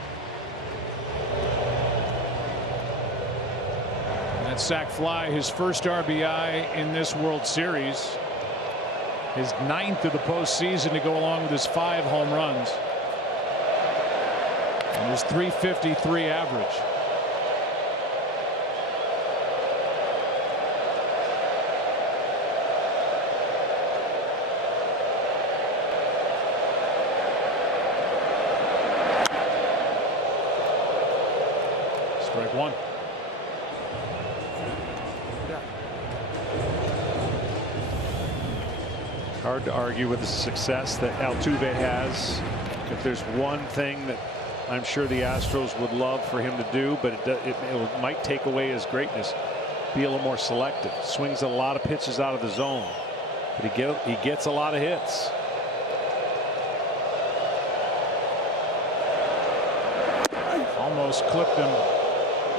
That sac fly, his first RBI in this World Series. His 9th of the postseason to go along with his 5 home runs. And his .353 average. Strike 1. Hard to argue with the success that Altuve has. If there's one thing that I'm sure the Astros would love for him to do, but it might take away his greatness, be a little more selective. Swings a lot of pitches out of the zone, but he gets a lot of hits. Almost clipped him.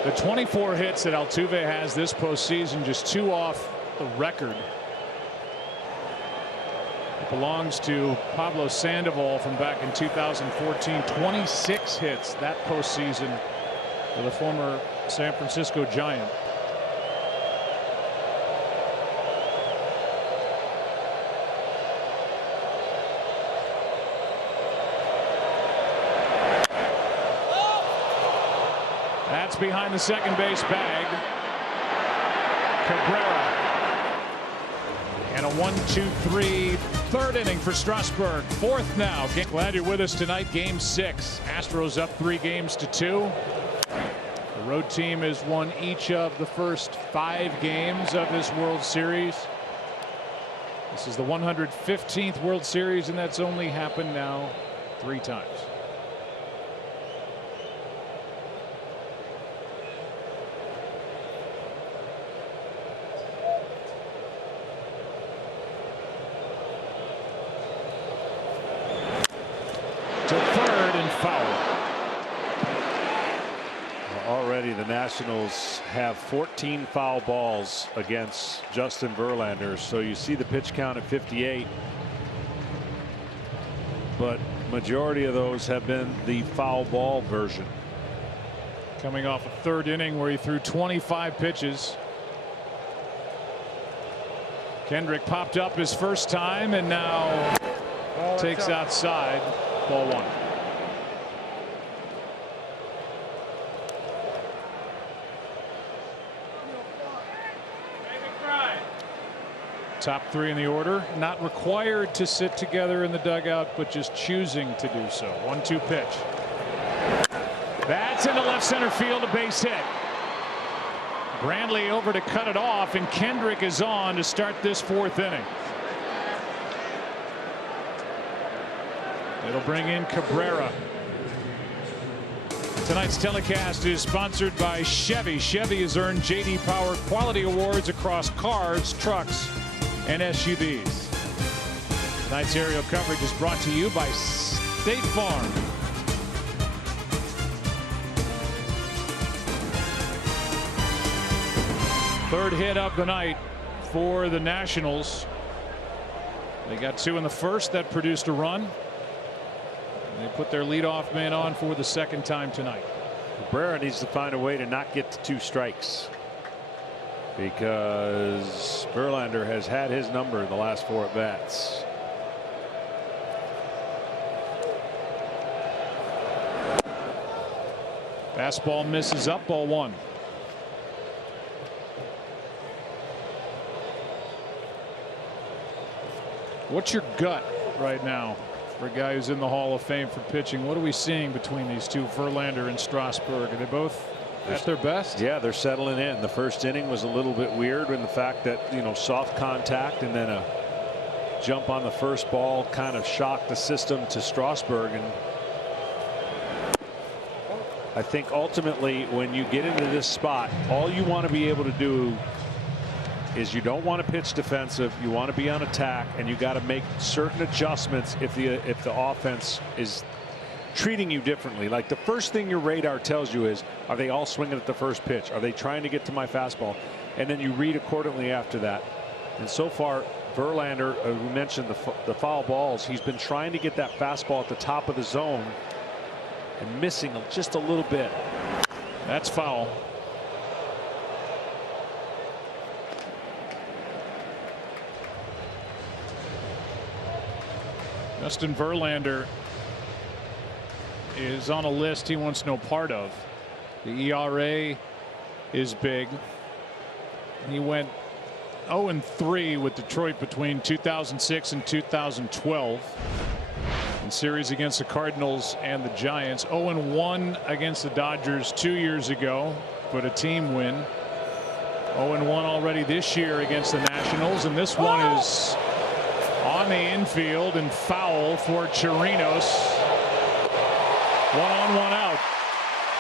The 24 hits that Altuve has this postseason, just 2 off the record. Belongs to Pablo Sandoval from back in 2014. 26 hits that postseason for the former San Francisco Giant. That's behind the second base bag. Cabrera. And a 1-2-3 third inning for Strasburg. 4th now. Glad you're with us tonight. Game 6. Astros up 3 games to 2. The road team has won each of the first 5 games of this World Series. This is the 115th World Series, and that's only happened now 3 times. To third and foul. Already the Nationals have 14 foul balls against Justin Verlander. So you see the pitch count at 58. But majority of those have been the foul ball version. Coming off a third inning where he threw 25 pitches. Kendrick popped up his first time and now takes outside. Ball one. Top three in the order, not required to sit together in the dugout, but just choosing to do so. 1-2 pitch. That's into left center field, a base hit. Brantley over to cut it off, and Kendrick is on to start this fourth inning. It'll bring in Cabrera. Tonight's telecast is sponsored by Chevy. Chevy has earned J.D. Power Quality Awards across cars, trucks, and SUVs. Tonight's aerial coverage is brought to you by State Farm. Third hit of the night for the Nationals. They got two in the first that produced a run. They put their leadoff man on for the second time tonight. Cabrera needs to find a way to not get to 2 strikes, because Verlander has had his number in the last 4 at bats. Fastball misses up, ball one. What's your gut right now for a guy who's in the Hall of Fame for pitching? What are we seeing between these two, Verlander and Strasburg? Are they both at their best? Yeah, they're settling in. The first inning was a little bit weird in the fact that, you know, soft contact and then a jump on the first ball kind of shocked the system to Strasburg. And I think ultimately when you get into this spot, all you want to be able to do is you don't want to pitch defensive. You want to be on attack, and you got to make certain adjustments if the offense is treating you differently. Like the first thing your radar tells you is, are they all swinging at the first pitch? Are they trying to get to my fastball? And then you read accordingly after that. And so far, Verlander, we mentioned the foul balls. He's been trying to get that fastball at the top of the zone and missing just a little bit. That's foul. Justin Verlander is on a list he wants no part of. The ERA is big. He went 0-3 with Detroit between 2006 and 2012 in series against the Cardinals and the Giants. 0-1 against the Dodgers 2 years ago, but a team win. 0-1 already this year against the Nationals, and this one is on the infield and foul for Chirinos. 1 on, 1 out.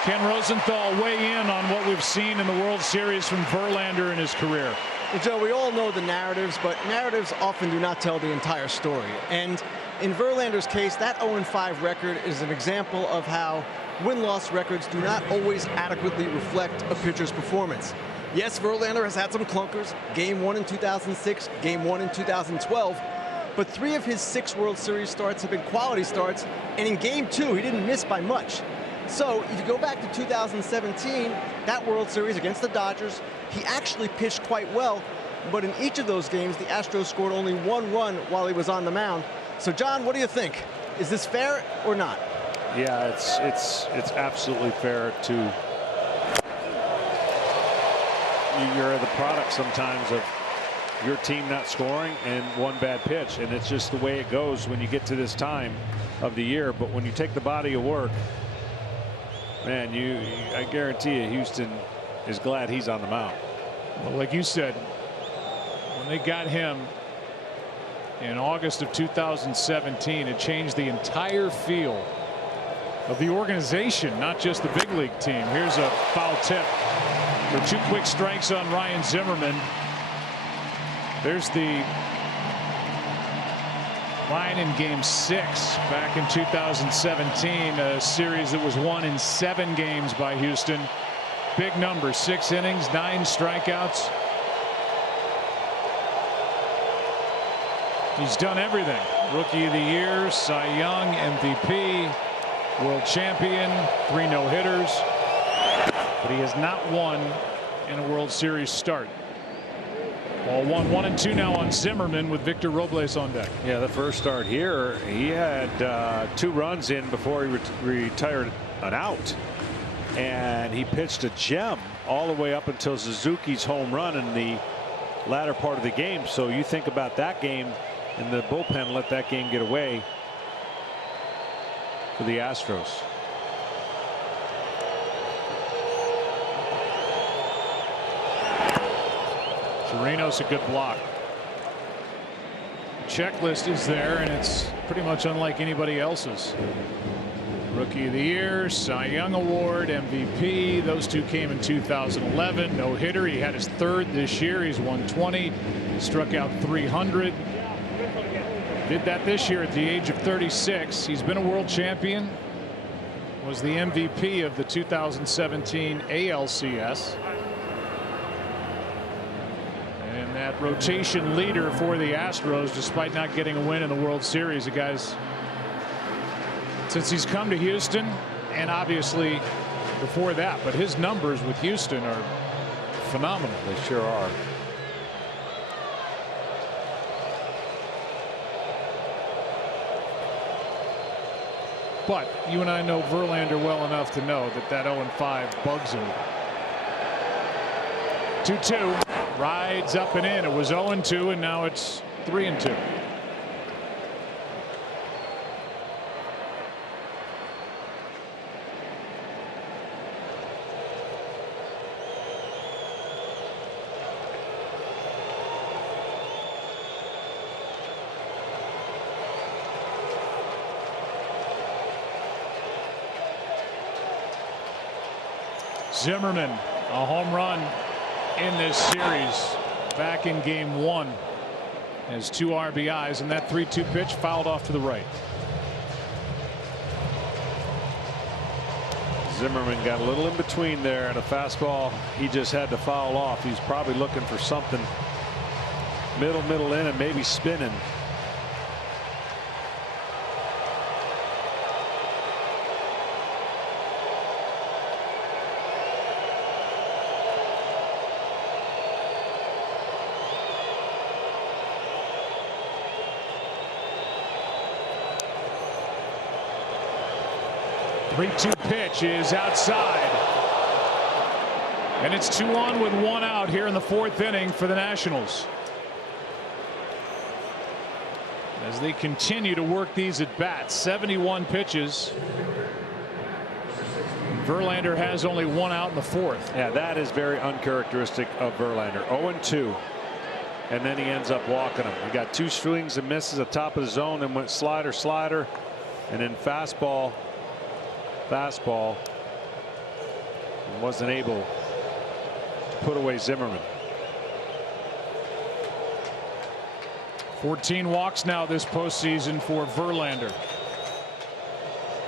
Ken Rosenthal weigh in on what we've seen in the World Series from Verlander in his career. Well, Joe, we all know the narratives, but narratives often do not tell the entire story. And in Verlander's case, that 0-5 record is an example of how win-loss records do not always adequately reflect a pitcher's performance. Yes, Verlander has had some clunkers. Game 1 in 2006, Game 1 in 2012. But 3 of his 6 World Series starts have been quality starts, and in Game 2, he didn't miss by much. So if you go back to 2017, that World Series against the Dodgers, he actually pitched quite well, but in each of those games, the Astros scored only 1 run while he was on the mound. So, John, what do you think? Is this fair or not? Yeah, it's absolutely fair to. You're the product sometimes of your team not scoring and 1 bad pitch, and it's just the way it goes when you get to this time of the year. But when you take the body of work, man, I guarantee you Houston is glad he's on the mound. Well, like you said, when they got him in August of 2017, it changed the entire feel of the organization, not just the big league team. Here's a foul tip for 2 quick strikes on Ryan Zimmerman. There's the line in Game 6 back in 2017, a series that was won in 7 games by Houston. Big number, 6 innings, 9 strikeouts. He's done everything. Rookie of the Year, Cy Young, MVP, World Champion, 3 no-hitters. But he has not won in a World Series start. Ball 1-1-2 now on Zimmerman with Victor Robles on deck. Yeah, the first start here, he had 2 runs in before he retired an out. And he pitched a gem all the way up until Suzuki's home run in the latter part of the game. So you think about that game, and the bullpen let that game get away for the Astros. Chirinos a good block. Checklist is there, and it's pretty much unlike anybody else's. Rookie of the Year, Cy Young Award, MVP. Those 2 came in 2011. No hitter. He had his 3rd this year. He's 120. Struck out 300. Did that this year at the age of 36. He's been a world champion. Was the MVP of the 2017 ALCS. And that rotation leader for the Astros, despite not getting a win in the World Series. The guy's, since he's come to Houston, and obviously before that, but his numbers with Houston are phenomenal. They sure are. But you and I know Verlander well enough to know that that 0-5 bugs him. 2-2. Rides up and in. It was 0-2, and now it's 3-2. Zimmerman, a home run in this series back in game 1, has 2 RBIs, and that 3-2 pitch fouled off to the right. Zimmerman got a little in between there, and a fastball he just had to foul off. He's probably looking for something middle in and maybe spinning. The 3-2 pitch is outside. And it's 2 on with 1 out here in the 4th inning for the Nationals. As they continue to work these at bats, 71 pitches. Verlander has only 1 out in the 4th. Yeah, that is very uncharacteristic of Verlander. 0-2. And then he ends up walking them. He got 2 swings and misses at top of the zone, and went slider, and then fastball, and wasn't able to put away Zimmerman. 14 walks now this postseason for Verlander.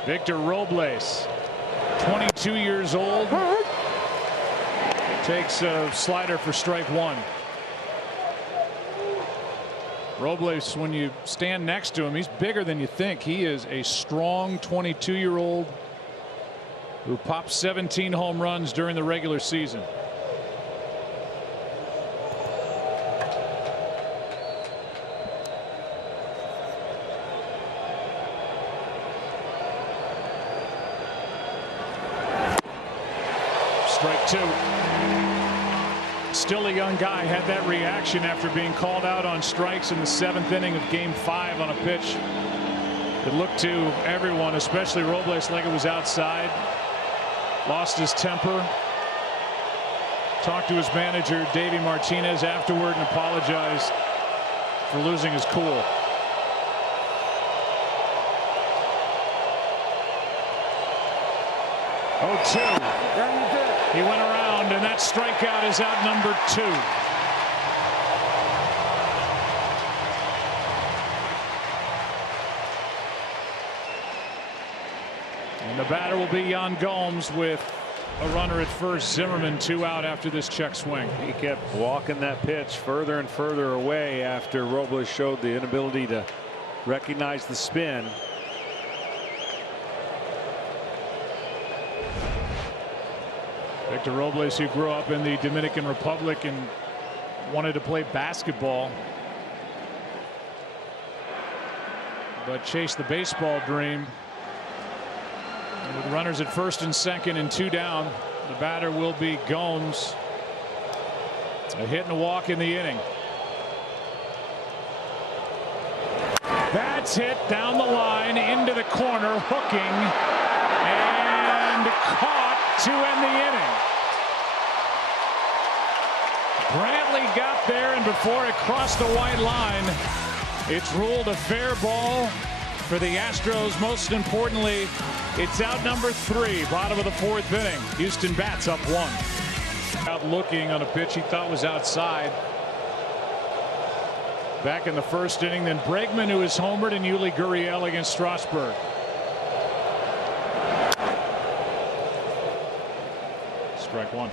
Victor Robles, 22 years old, takes a slider for strike 1. Robles, when you stand next to him, he's bigger than you think. He is a strong 22-year-old who popped 17 home runs during the regular season. Strike 2. Still a young guy, had that reaction after being called out on strikes in the 7th inning of game 5 on a pitch. It looked to everyone, especially Robles, like it was outside. Lost his temper. Talked to his manager, Davey Martinez, afterward and apologized for losing his cool. Oh, 2. He went around, and that strikeout is out number 2. And the batter will be Yan Gomes with a runner at first. Zimmerman 2 out after this check swing. He kept walking that pitch further and further away after Robles showed the inability to recognize the spin. Victor Robles, who grew up in the Dominican Republic and wanted to play basketball, but chased the baseball dream. And with runners at first and second and 2 down, the batter will be Gomes. A hit and a walk in the inning. That's hit down the line into the corner, hooking and caught to end the inning. Brantley got there, and before it crossed the white line, it's ruled a fair ball for the Astros. Most importantly, it's out number 3, bottom of the 4th inning. Houston bats up 1. Out looking on a pitch he thought was outside. Back in the 1st inning, then Bregman, who is homered, and Yuli Gurriel against Strasburg. Strike 1.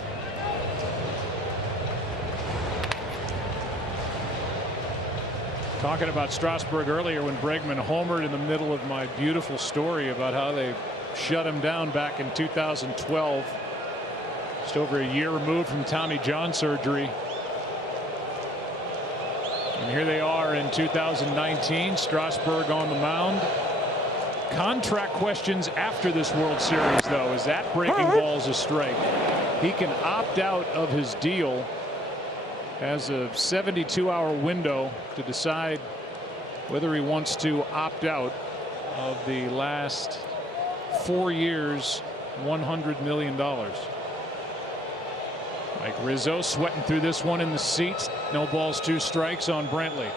Talking about Strasburg earlier when Bregman homered in the middle of my beautiful story about how they shut him down back in 2012. Just over a year removed from Tommy John surgery. And here they are in 2019. Strasburg on the mound. Contract questions after this World Series, though, as that breaking ball is a strike. He can opt out of his deal. Has a 72-hour window to decide whether he wants to opt out of the last 4 years, $100 million. Mike Rizzo sweating through this one in the seats. No balls, 2 strikes on Brantley.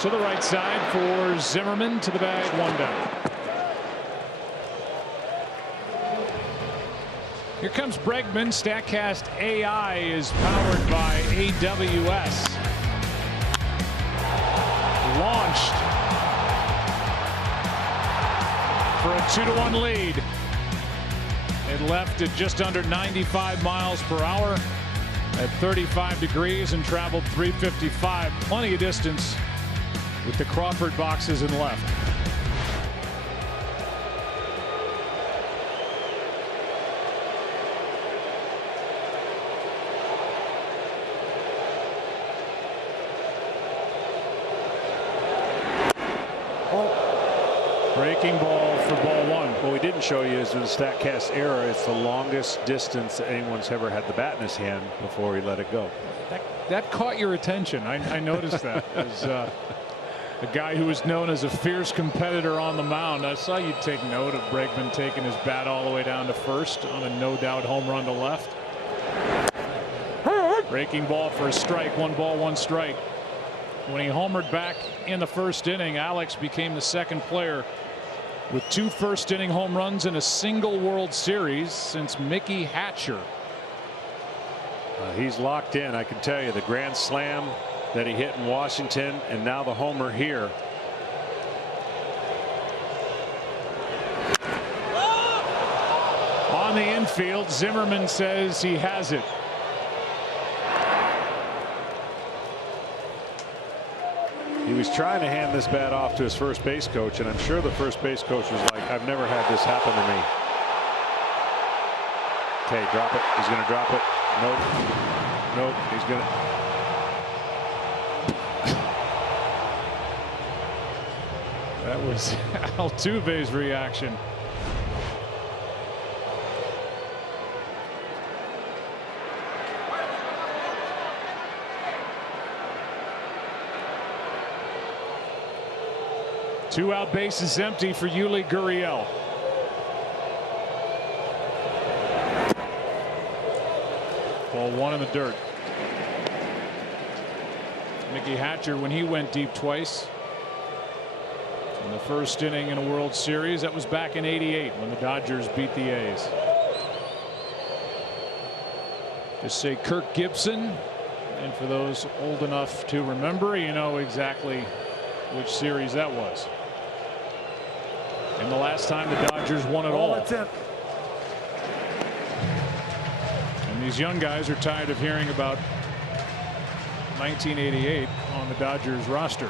To the right side for Zimmerman, to the bag, 1 down. Here comes Bregman. StatCast AI is powered by AWS. Launched for a 2-1 lead. It left at just under 95 miles per hour at 35 degrees and traveled 355. Plenty of distance with the Crawford boxes in left. Breaking ball for ball 1. What we didn't show you is in the StatCast era, it's the longest distance that anyone's ever had the bat in his hand before he let it go. That caught your attention. I noticed that as a guy who was known as a fierce competitor on the mound. I saw you take note of Bregman taking his bat all the way down to first on a no-doubt home run to left. Breaking ball for a strike. 1 ball, 1 strike. When he homered back in the 1st inning, Alex became the 2nd player with 2 first-inning home runs in a single World Series since Mickey Hatcher. He's locked in. I can tell you, the grand slam that he hit in Washington and now the homer here. On the infield, Zimmerman says he has it. He was trying to hand this bat off to his first base coach, and I'm sure the first base coach was like, I've never had this happen to me. Okay, drop it. He's going to drop it. Nope. Nope. He's going to. That was Altuve's reaction. Two out, bases empty for Yuli Gurriel. Ball 1 in the dirt. Mickey Hatcher, when he went deep twice in the 1st inning in a World Series, that was back in '88 when the Dodgers beat the A's. Just say Kirk Gibson, and for those old enough to remember, you know exactly which series that was. And the last time the Dodgers won it all. That's it. And these young guys are tired of hearing about 1988 on the Dodgers roster.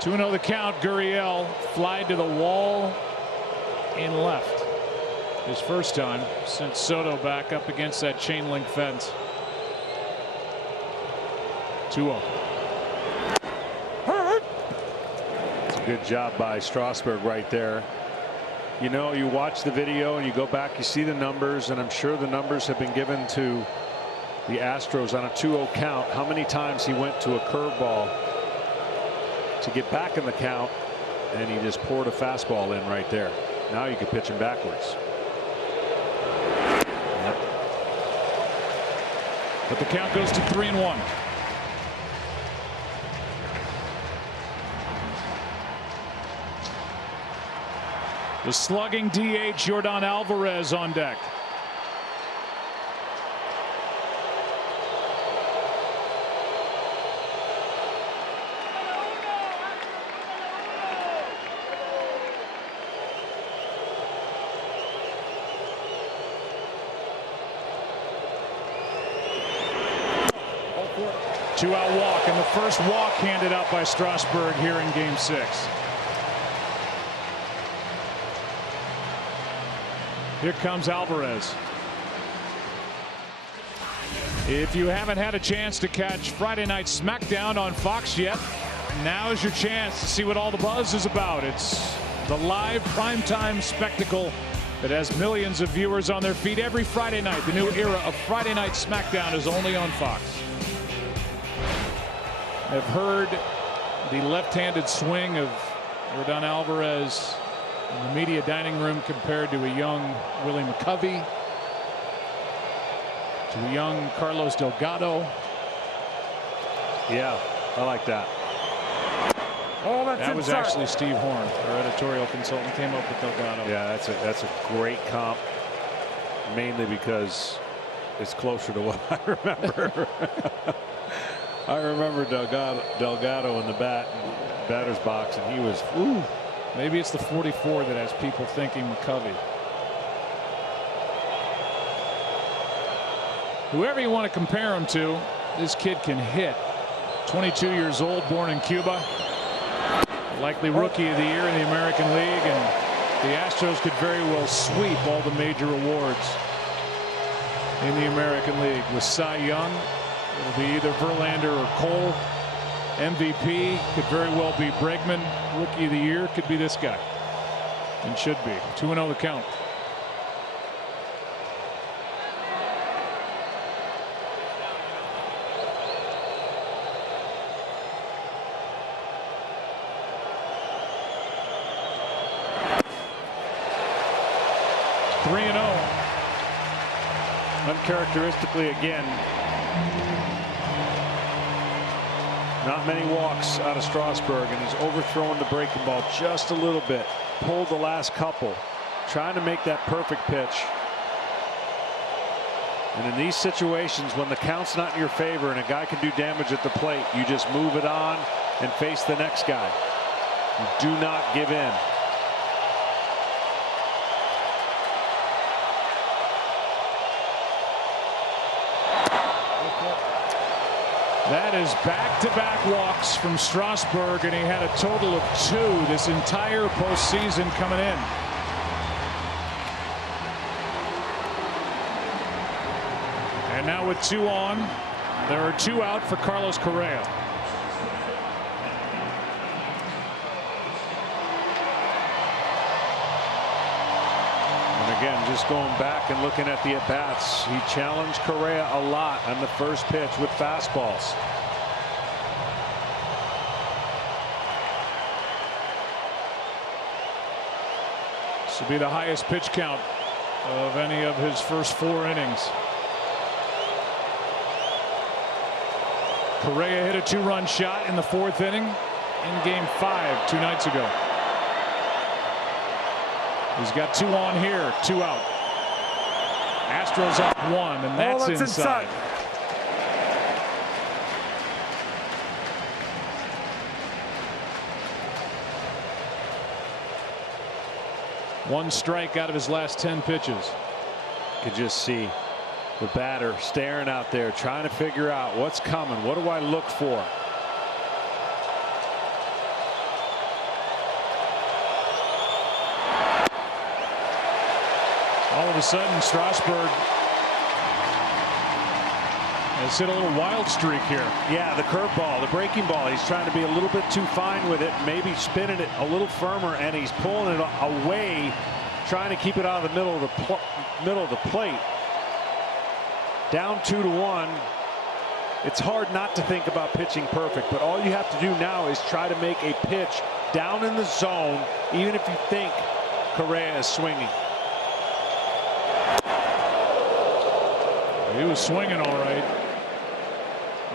2-0 the count. Gurriel flied to the wall in left. His first time since Soto back up against that chain link fence. 2-0. It's a good job by Strasburg right there. You know, you watch the video and you go back, you see the numbers, and I'm sure the numbers have been given to the Astros on a 2-0 count. How many times he went to a curveball to get back in the count, and he just poured a fastball in right there. Now you can pitch him backwards. But the count goes to 3-1. The slugging DH Yordan Alvarez on deck. Two-out walk, and the first walk handed out by Strasburg here in Game 6. Here comes Alvarez. If you haven't had a chance to catch Friday Night SmackDown on Fox yet, now is your chance to see what all the buzz is about. It's the live primetime spectacle that has millions of viewers on their feet every Friday night. The new era of Friday Night SmackDown is only on Fox. I've heard the left-handed swing of Yordan Alvarez in the media dining room compared to a young Willie McCovey, to a young Carlos Delgado. Yeah, I like that. Oh, that's That was inside. actually Steve Horn, our editorial consultant, came up with Delgado. Yeah, that's a great comp, mainly because it's closer to what I remember. I remember Delgado in the batter's box, and he was, ooh. Maybe it's the 44 that has people thinking McCovey. Whoever you want to compare him to, this kid can hit. 22 years old, born in Cuba. Likely Rookie of the Year in the American League, and the Astros could very well sweep all the major awards in the American League. With Cy Young, it'll be either Verlander or Cole. MVP could very well be Bregman. Rookie of the Year could be this guy, and should be. 2-0 the count. Uncharacteristically again, not many walks out of Strasburg, and he's overthrown the breaking ball just a little bit. Pulled the last couple, trying to make that perfect pitch. And in these situations, when the count's not in your favor and a guy can do damage at the plate, you just move it on and face the next guy. You do not give in. That is back-to-back walks from Strasburg, and he had a total of 2 this entire postseason coming in. And now with 2 on, there are 2 out for Carlos Correa. Again, just going back and looking at the at-bats, he challenged Correa a lot on the first pitch with fastballs. This will be the highest pitch count of any of his first 4 innings. Correa hit a 2-run shot in the 4th inning in Game 5 2 nights ago. He's got 2 on here, 2 out. Astros up 1, and that's inside. 1 strike out of his last 10 pitches. You could just see the batter staring out there, trying to figure out what's coming. What do I look for? All of a sudden, Strasburg has hit a little wild streak here. Yeah, the curveball, the breaking ball. He's trying to be a little bit too fine with it, maybe spinning it a little firmer, and he's pulling it away, trying to keep it out of the middle of the plate. Down 2-1. It's hard not to think about pitching perfect, but all you have to do now is try to make a pitch down in the zone, even if you think Correa is swinging. He was swinging all right.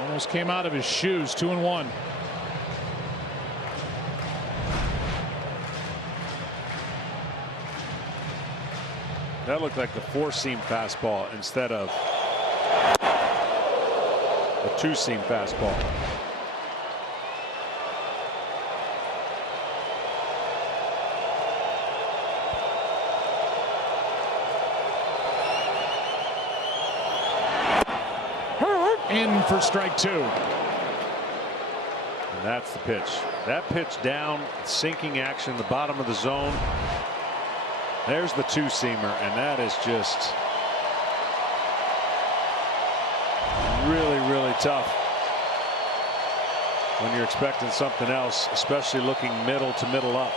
Almost came out of his shoes. 2-1. That looked like the 4-seam fastball instead of a 2-seam fastball. In for strike 2. And that's the pitch. That pitch down, sinking action, the bottom of the zone. There's the 2-seamer, and that is just really, really tough when you're expecting something else, especially looking middle to middle up.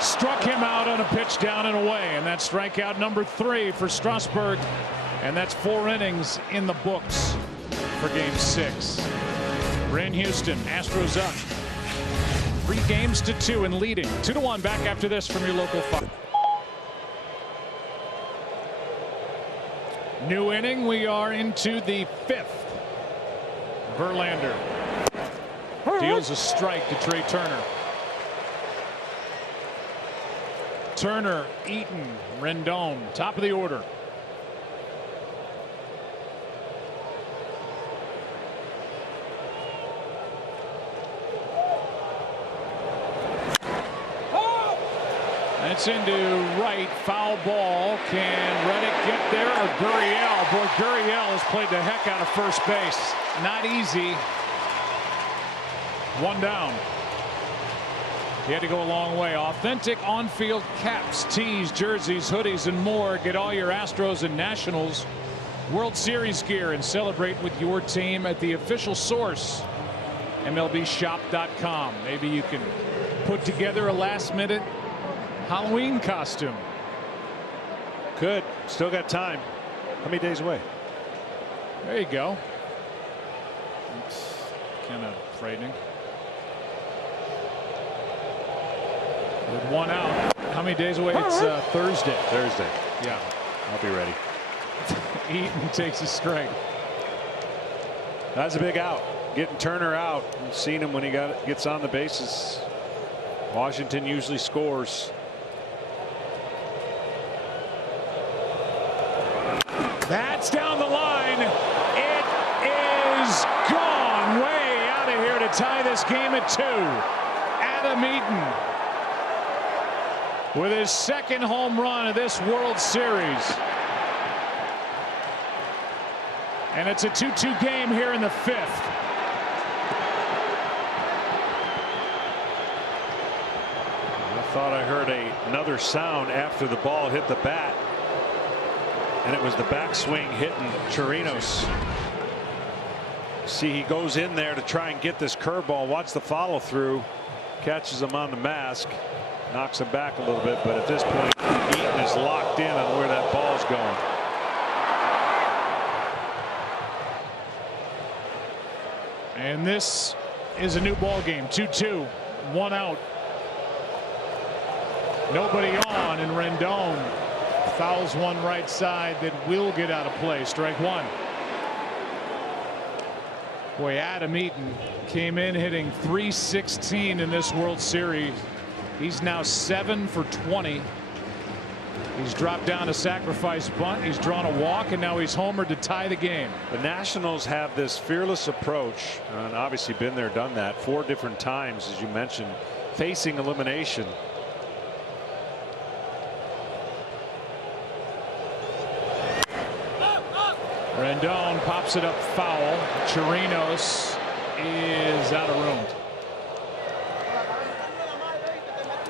Struck him out on a pitch down and away, and that's strikeout number 3 for Strasburg, and that's 4 innings in the books for Game 6. We're in Houston. Astros up 3 games to 2 and leading 2-1. Back after this from your local Fox. New inning. We are into the 5th. Verlander deals a strike to Trey Turner. Turner, Eaton, Rendon, top of the order. That's into right, foul ball. Can Reddick get there, or Gurriel? Boy, Gurriel has played the heck out of first base. Not easy. 1 down. He had to go a long way. Authentic on-field caps, tees, jerseys, hoodies, and more. Get all your Astros and Nationals World Series gear and celebrate with your team at the official source, MLBshop.com. Maybe you can put together a last-minute Halloween costume. Could. Still got time. How many days away? There you go. It's kind of frightening. With 1 out. How many days away? It's Thursday. Thursday. Yeah. I'll be ready. Eaton takes a strike. That's a big out. Getting Turner out. We've seen him when he gets on the bases. Washington usually scores. That's down the line. It is gone. Way out of here to tie this game at 2. Adam Eaton with his 2nd home run of this World Series. And it's a 2-2 game here in the 5th. I thought I heard another sound after the ball hit the bat, and it was the backswing hitting Chirinos. See, he goes in there to try and get this curveball. Watch the follow through. Catches him on the mask. Knocks him back a little bit, but at this point, Eaton is locked in on where that ball's going. And this is a new ball game. 2-2, 1 out. Nobody on, and Rendon fouls one right side that will get out of play. Strike 1. Boy, Adam Eaton came in hitting .316 in this World Series. He's now 7 for 20. He's dropped down a sacrifice bunt. He's drawn a walk, and now he's homered to tie the game. The Nationals have this fearless approach, and obviously been there, done that 4 different times, as you mentioned, facing elimination. Rendon pops it up foul. Chirinos is out of room.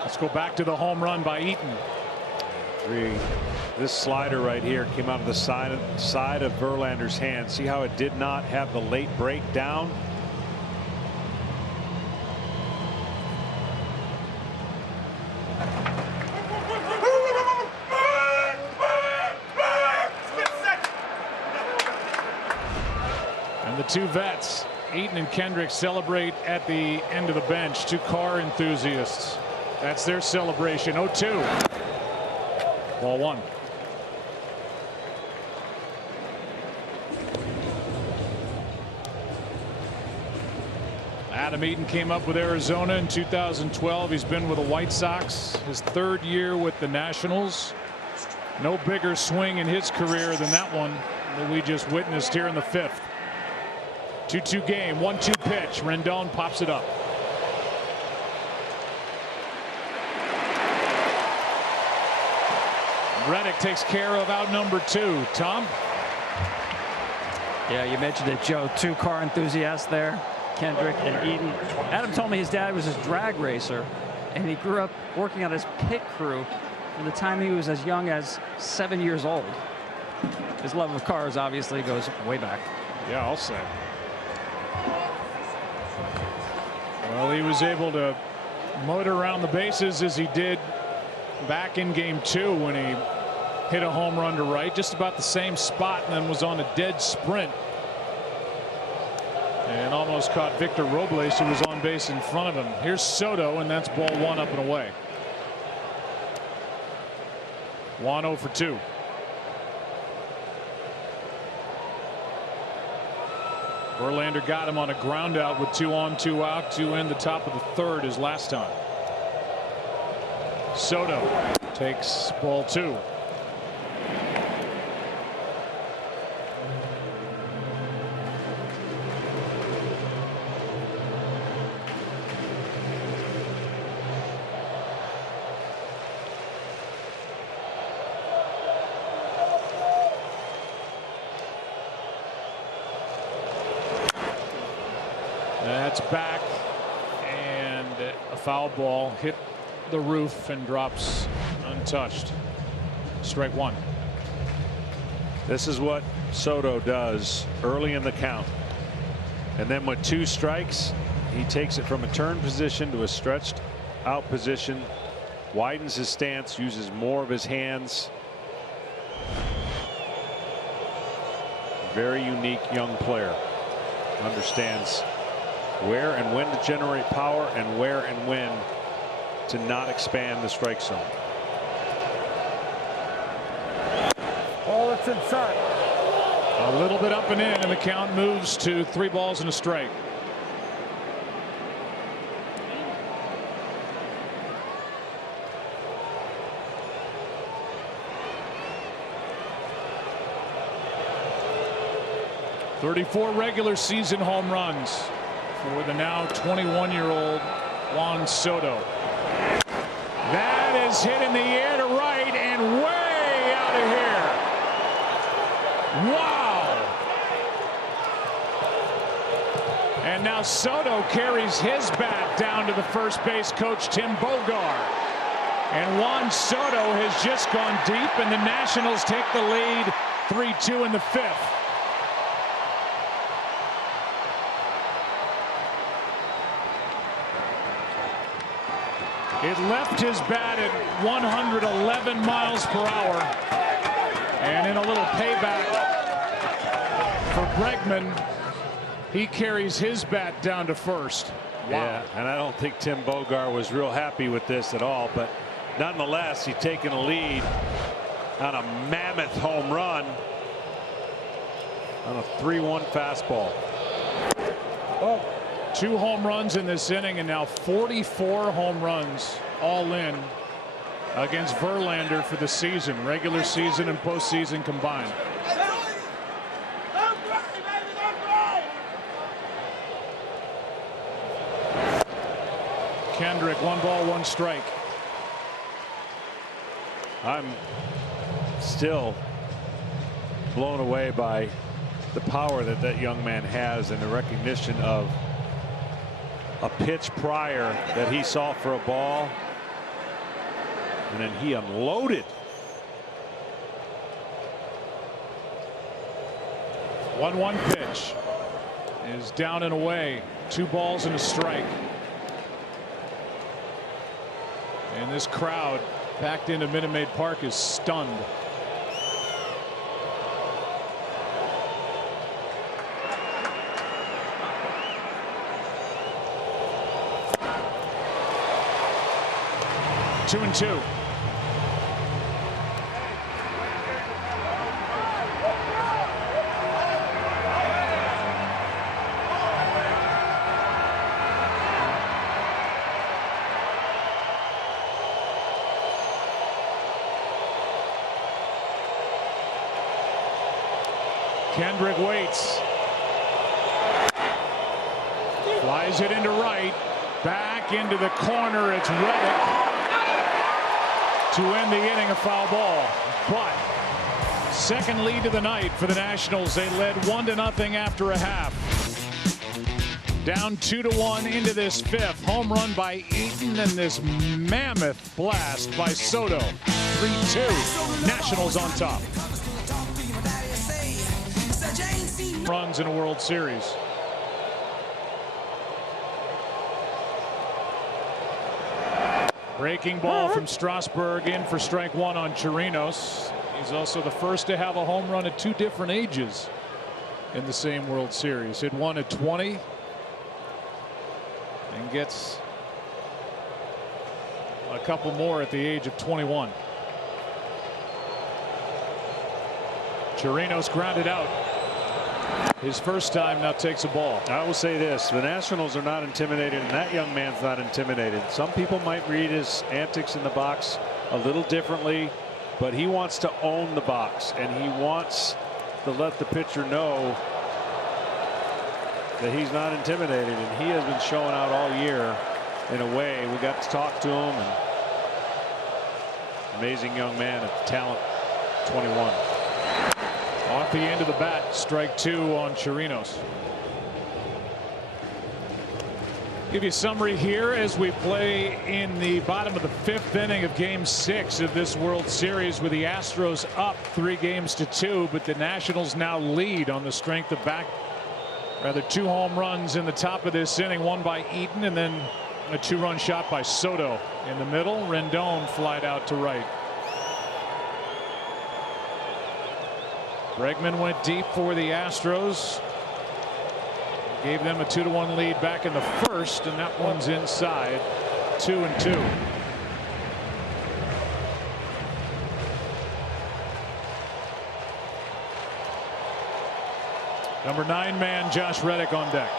Let's go back to the home run by Eaton. This slider right here came out of the side of Verlander's hand. See how it did not have the late break down? And the 2 vets, Eaton and Kendrick, celebrate at the end of the bench. 2 car enthusiasts. That's their celebration. 0-2. Ball 1. Adam Eaton came up with Arizona in 2012. He's been with the White Sox his 3rd year with the Nationals. No bigger swing in his career than that one that we just witnessed here in the 5th. 2-2 game. 1-2 pitch. Rendon pops it up. Reddick takes care of out number 2. Tom? Yeah, you mentioned it, Joe. 2 car enthusiasts there, Kendrick and Eaton. Adam told me his dad was his drag racer, and he grew up working on his pit crew from the time he was as young as 7 years old. His love of cars obviously goes way back. Yeah, I'll say. Well, he was able to motor around the bases as he did back in game 2 when he hit a home run to right, just about the same spot, and then was on a dead sprint and almost caught Victor Robles, who was on base in front of him. Here's Soto, and that's ball 1 up and away. 1-0 for 2. Verlander got him on a ground out with 2 on 2 out to end the top of the 3rd his last time. Soto takes ball 2. That's back, and a foul ball hit the roof and drops untouched. Strike 1. This is what Soto does early in the count, and then with 2 strikes, he takes it from a turn position to a stretched out position, widens his stance, uses more of his hands. Very unique young player. Understands where and when to generate power and where and when to not expand the strike zone. Ball, it's inside. A little bit up and in, and the count moves to 3 balls and a strike. .34 regular season home runs for the now 21-year-old Juan Soto. That is hit in the air to right and way out of here. Wow. And now Soto carries his bat down to the first base coach, Tim Bogar. And Juan Soto has just gone deep, and the Nationals take the lead 3-2 in the 5th. It left his bat at 111 miles per hour. And in a little payback for Bregman, he carries his bat down to first. Wow. Yeah, and I don't think Tim Bogar was real happy with this at all, but nonetheless, he's taken a lead on a mammoth home run on a 3-1 fastball. Oh. 2 home runs in this inning, and now 44 home runs all in against Verlander for the season, regular season and postseason combined. Kendrick, 1 ball, 1 strike. I'm still blown away by the power that that young man has and the recognition of a pitch prior that he saw for a ball, and then he unloaded. 1-1 pitch is down and away. 2 balls and a strike. And this crowd packed into Minute Maid Park is stunned. Two and two. Kendrick waits. Flies it into right. Back into the corner. It's Reddick to end the inning, a foul ball. But second lead of the night for the Nationals. They led 1-0 after a half. Down 2-1 into this 5th. Home run by Eaton and this mammoth blast by Soto. 3-2. Nationals on top. Runs in a World Series. Breaking ball from Strasburg in for strike 1 on Chirinos. He's also the first to have a home run at 2 different ages in the same World Series. Hit one at 20 and gets a couple more at the age of 21. Chirinos grounded out. His first time, now takes a ball. I will say this, the Nationals are not intimidated, and that young man's not intimidated. Some people might read his antics in the box a little differently, but he wants to own the box, and he wants to let the pitcher know that he's not intimidated, and he has been showing out all year in a way. We got to talk to him, and amazing young man at talent, 21. Off the end of the bat, strike 2 on Chirinos. Give you a summary here as we play in the bottom of the 5th inning of Game 6 of this World Series, with the Astros up 3-2, but the Nationals now lead on the strength of 2 home runs in the top of this inning. One by Eaton and then a 2-run shot by Soto in the middle. Rendon flied out to right. Bregman went deep for the Astros. Gave them a 2-1 lead back in the 1st, and that one's inside. 2-2. Number 9 man Josh Reddick on deck.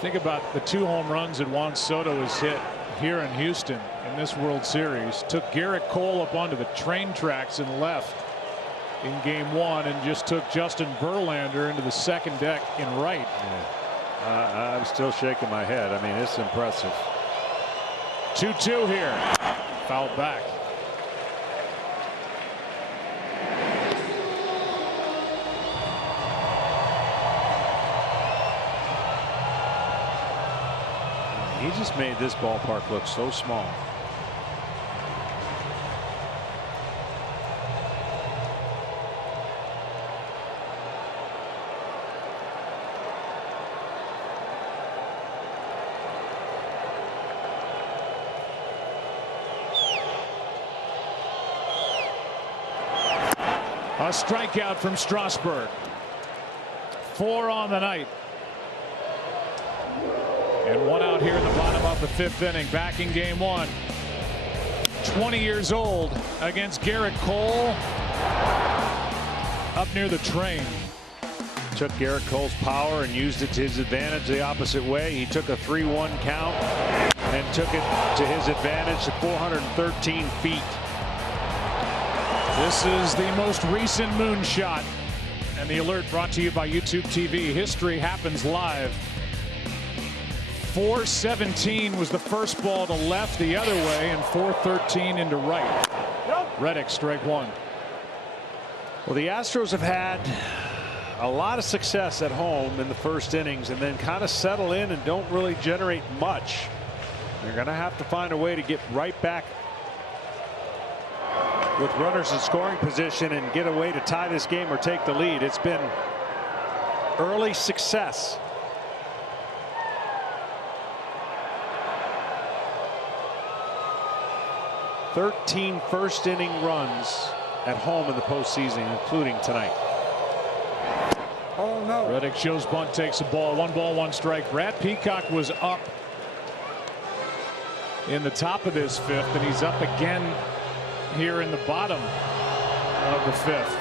Think about the 2 home runs that Juan Soto has hit here in Houston in this World Series. Took Garrett Cole up onto the train tracks and left in Game 1, and just took Justin Verlander into the second deck in right. Yeah. I'm still shaking my head. I mean, it's impressive. 2-2 here. Fouled back. He just made this ballpark look so small. A strikeout from Strasburg. 4 on the night. And one out here in the bottom of the 5th inning, back in game 1. 20 years old against Garrett Cole up near the train. Took Garrett Cole's power and used it to his advantage the opposite way. He took a 3-1 count and took it to his advantage to 413 feet. This is the most recent moonshot, and the alert brought to you by YouTube TV. History happens live. 417 was the first ball to left the other way, and 413 into right. Reddick, strike 1. Well, the Astros have had a lot of success at home in the first innings and then kind of settle in and don't really generate much. They're going to have to find a way to get right back with runners in scoring position and get a way to tie this game or take the lead. It's been early success. "13 first inning runs at home in the postseason, including tonight." Oh, no. Reddick shows bunt, takes a ball. 1 ball, 1 strike. Brad Peacock was up in the top of this 5th, and he's up again here in the bottom of the 5th.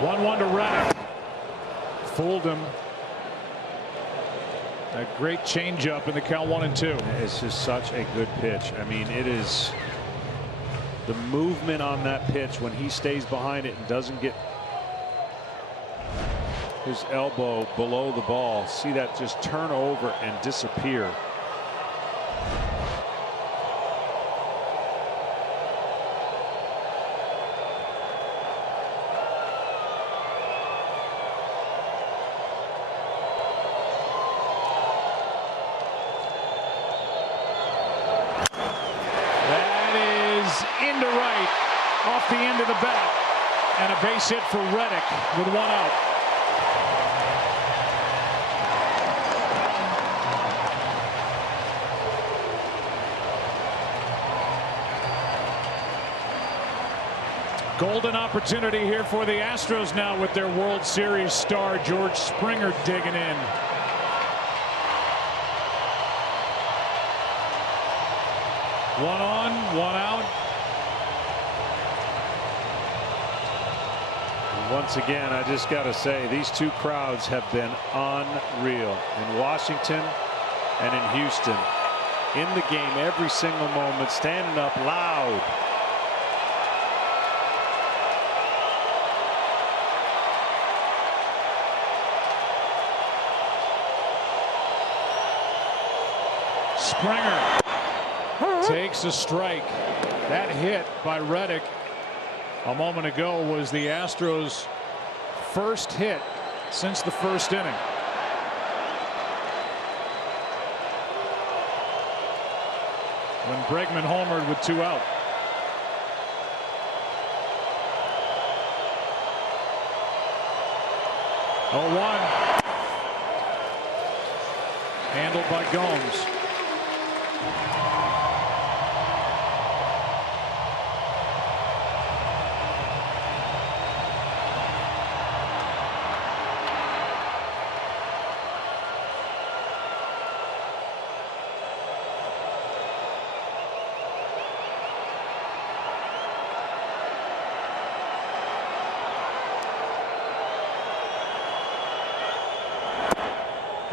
One to Reddick. Fooled him. A great changeup in the count 1-2. It's just such a good pitch. I mean, it is the movement on that pitch when he stays behind it and doesn't get his elbow below the ball. See that just turn over and disappear. Into right, off the end of the bat, and a base hit for Reddick with 1 out. Golden opportunity here for the Astros now with their World Series star George Springer digging in. One on, 1 out. Once again, I just got to say, these two crowds have been unreal in Washington and in Houston. In the game every single moment, standing up loud. Springer takes a strike. That hit by Reddick a moment ago was the Astros' first hit since the first inning. When Bregman homered with 2 out. Oh, 1. Handled by Gomes.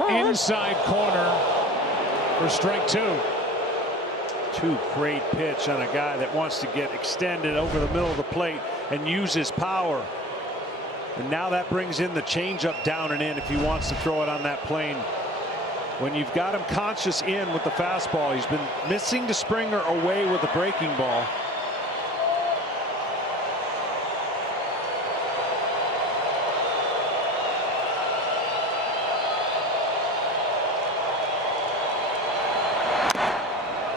Inside corner for strike 2. Great pitch on a guy that wants to get extended over the middle of the plate and use his power. And now that brings in the changeup down and in if he wants to throw it on that plane. When you've got him conscious in with the fastball, he's been missing to Springer away with the breaking ball.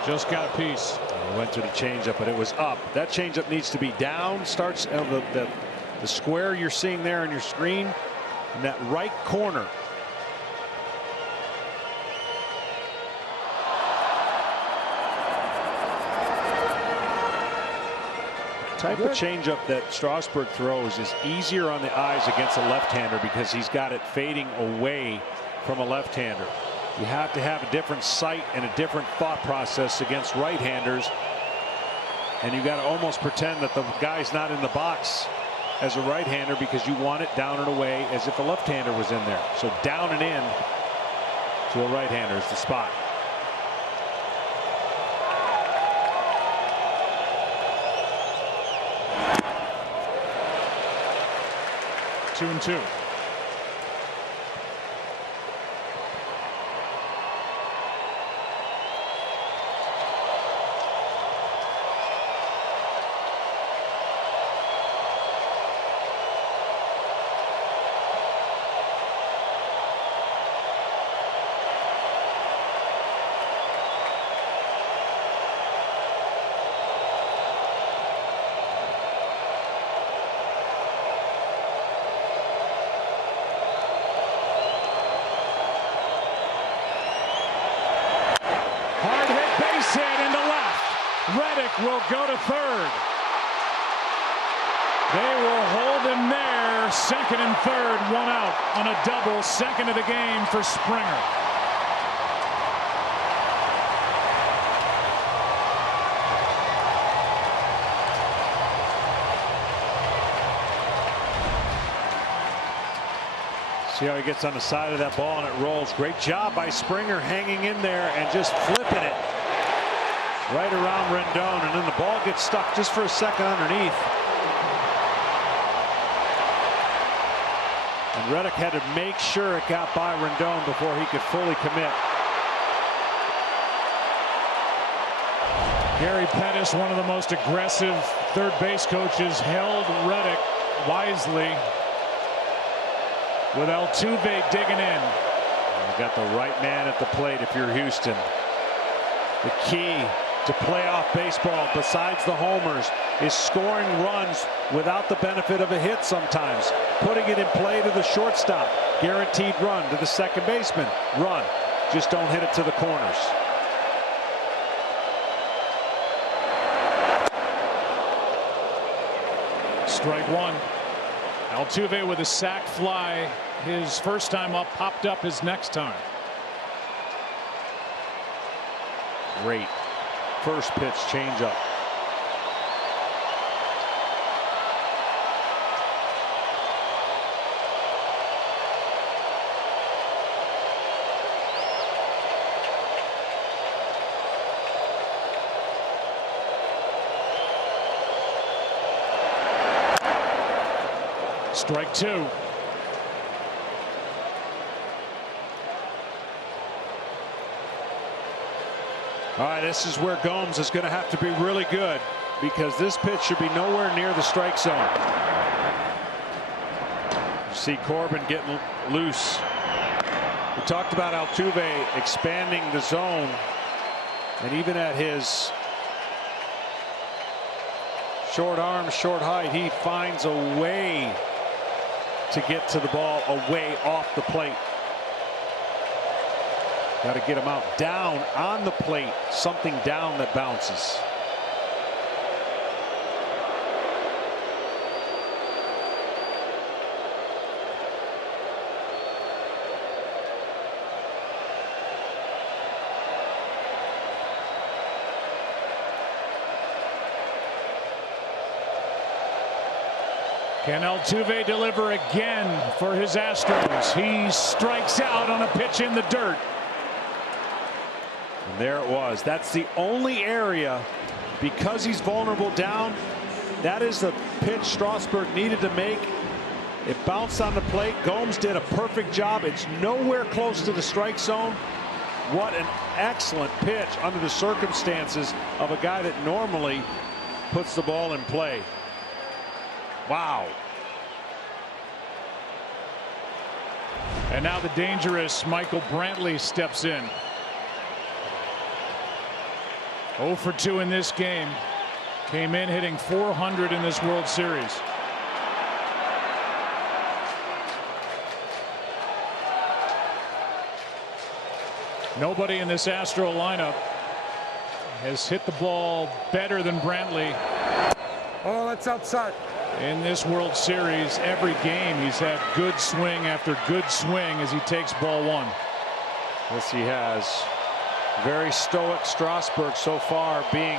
Just got a piece. He went to the changeup, but it was up. That changeup needs to be down. Starts the square you're seeing there on your screen in that right corner. type of changeup that Strasburg throws is easier on the eyes against a left-hander because he's got it fading away from a left-hander. You have to have a different sight and a different thought process against right-handers, and you got to almost pretend that the guy's not in the box as a right-hander because you want it down and away as if a left-hander was in there. So down and in to a right-hander is the spot. Two and two. Will go to third. They will hold him there. Second and third, one out on a double. Second of the game for Springer. See how he gets on the side of that ball and it rolls. Great job by Springer hanging in there and just flipping it right around Rendon, and then the ball gets stuck just for a second underneath. And Reddick had to make sure it got by Rendon before he could fully commit. Gary Pettis, one of the most aggressive third base coaches, held Reddick wisely with Altuve digging in. You got the right man at the plate if you're Houston. The key to playoff baseball, besides the homers, is scoring runs without the benefit of a hit sometimes. Putting it in play to the shortstop. Guaranteed run to the second baseman. Run. Just don't hit it to the corners. Strike one. Altuve with a sac fly. His first time up, popped up his next time. Great first pitch changeup. Strike two. All right, this is where Gomes is going to have to be really good because this pitch should be nowhere near the strike zone. You see Corbin getting loose. We talked about Altuve expanding the zone, and even at his short arm, short height, he finds a way to get to the ball away off the plate. Got to get him out. Down on the plate, something down that bounces. Can Altuve deliver again for his Astros? He strikes out on a pitch in the dirt. And there it was. That's the only area, because he's vulnerable down, that is the pitch Strasburg needed to make. It bounced on the plate. Gomes did a perfect job. It's nowhere close to the strike zone. What an excellent pitch under the circumstances of a guy that normally puts the ball in play. Wow. And now the dangerous Michael Brantley steps in. 0 for 2 in this game. Came in hitting .400 in this World Series. Nobody in this Astro lineup has hit the ball better than Brantley. Oh, that's outside. In this World Series, every game he's had good swing after good swing as he takes ball one. Yes, he has. Very stoic Strasburg so far, being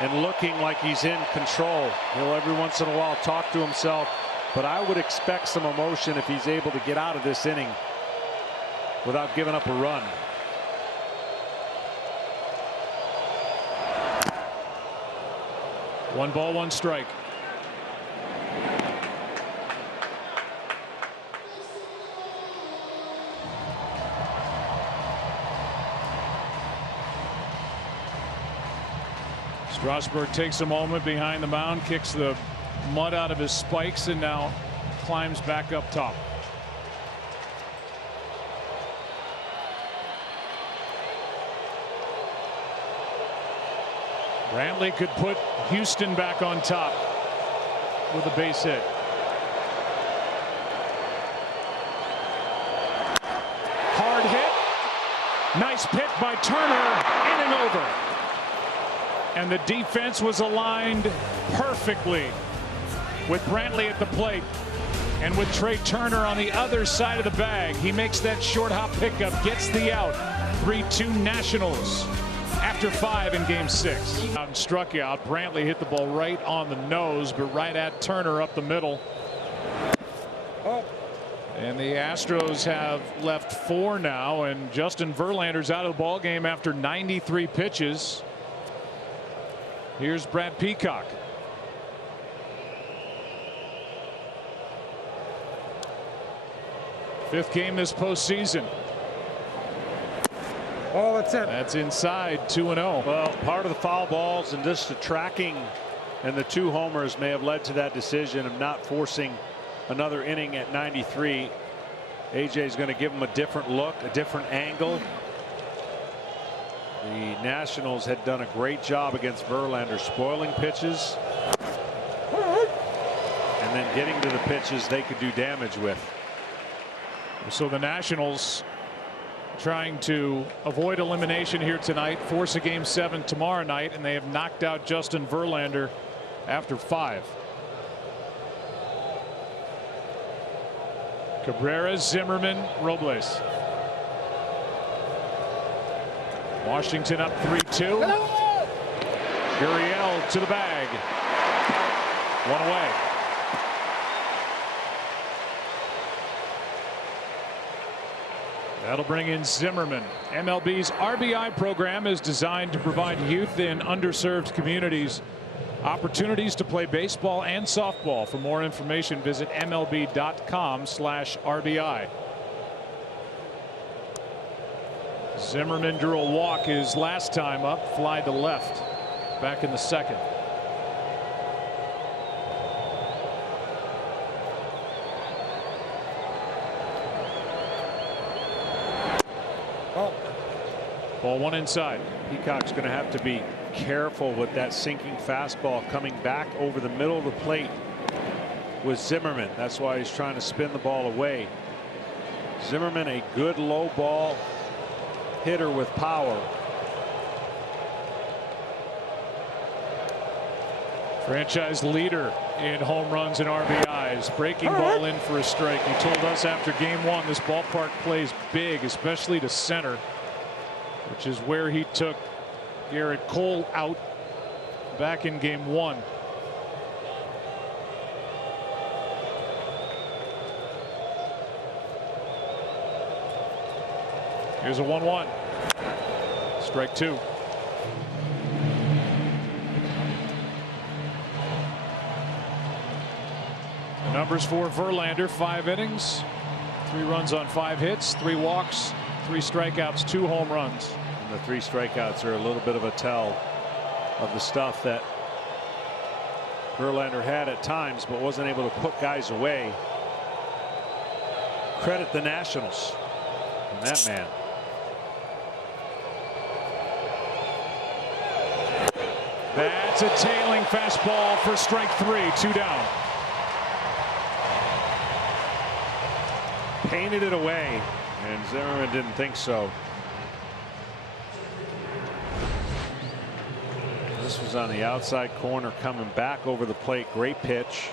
and looking like he's in control. He'll every once in a while talk to himself, but I would expect some emotion if he's able to get out of this inning without giving up a run. One ball, one strike. Strasburg takes a moment behind the mound, kicks the mud out of his spikes, and now climbs back up top. Brantley could put Houston back on top with a base hit. Hard hit. Nice pick by Turner. In and over. And the defense was aligned perfectly with Brantley at the plate. And with Trey Turner on the other side of the bag, he makes that short hop pickup, gets the out. 3-2 Nationals. After 5 in game 6. Struck out. Brantley hit the ball right on the nose, but right at Turner up the middle. Oh. And the Astros have left 4 now, and Justin Verlander's out of the ball game after 93 pitches. Here's Brad Peacock. Fifth game this postseason. Oh, that's it. That's inside. 2-0. Well, part of the foul balls and just the tracking and the 2 homers may have led to that decision of not forcing another inning at 93. AJ is going to give him a different look, a different angle. The Nationals had done a great job against Verlander, spoiling pitches and then getting to the pitches they could do damage with. So the Nationals trying to avoid elimination here tonight, force a game 7 tomorrow night, and they have knocked out Justin Verlander after 5. Cabrera, Zimmerman, Robles. Washington up 3-2. Gurriel to the bag. 1 away. That'll bring in Zimmerman. MLB's RBI program is designed to provide youth in underserved communities opportunities to play baseball and softball. For more information, visit MLB.com/RBI. Zimmerman drew a walk his last time up, fly to left, back in the 2nd. Ball 1 inside. Peacock's going to have to be careful with that sinking fastball coming back over the middle of the plate with Zimmerman. That's why he's trying to spin the ball away. Zimmerman, a good low ball hitter with power. Franchise leader in home runs and RBIs. Breaking ball in for a strike. He told us after game 1 this ballpark plays big, especially to center, which is where he took Garrett Cole out back in game 1. Here's a 1-1. Strike 2. The numbers for Verlander: 5 innings, 3 runs on 5 hits, 3 walks, 3 strikeouts, 2 home runs. And the 3 strikeouts are a little bit of a tell of the stuff that Verlander had at times, but wasn't able to put guys away. Credit the Nationals and that man. That's a tailing fastball for strike 3, 2 down. Painted it away, and Zimmerman didn't think so. This was on the outside corner, coming back over the plate. Great pitch.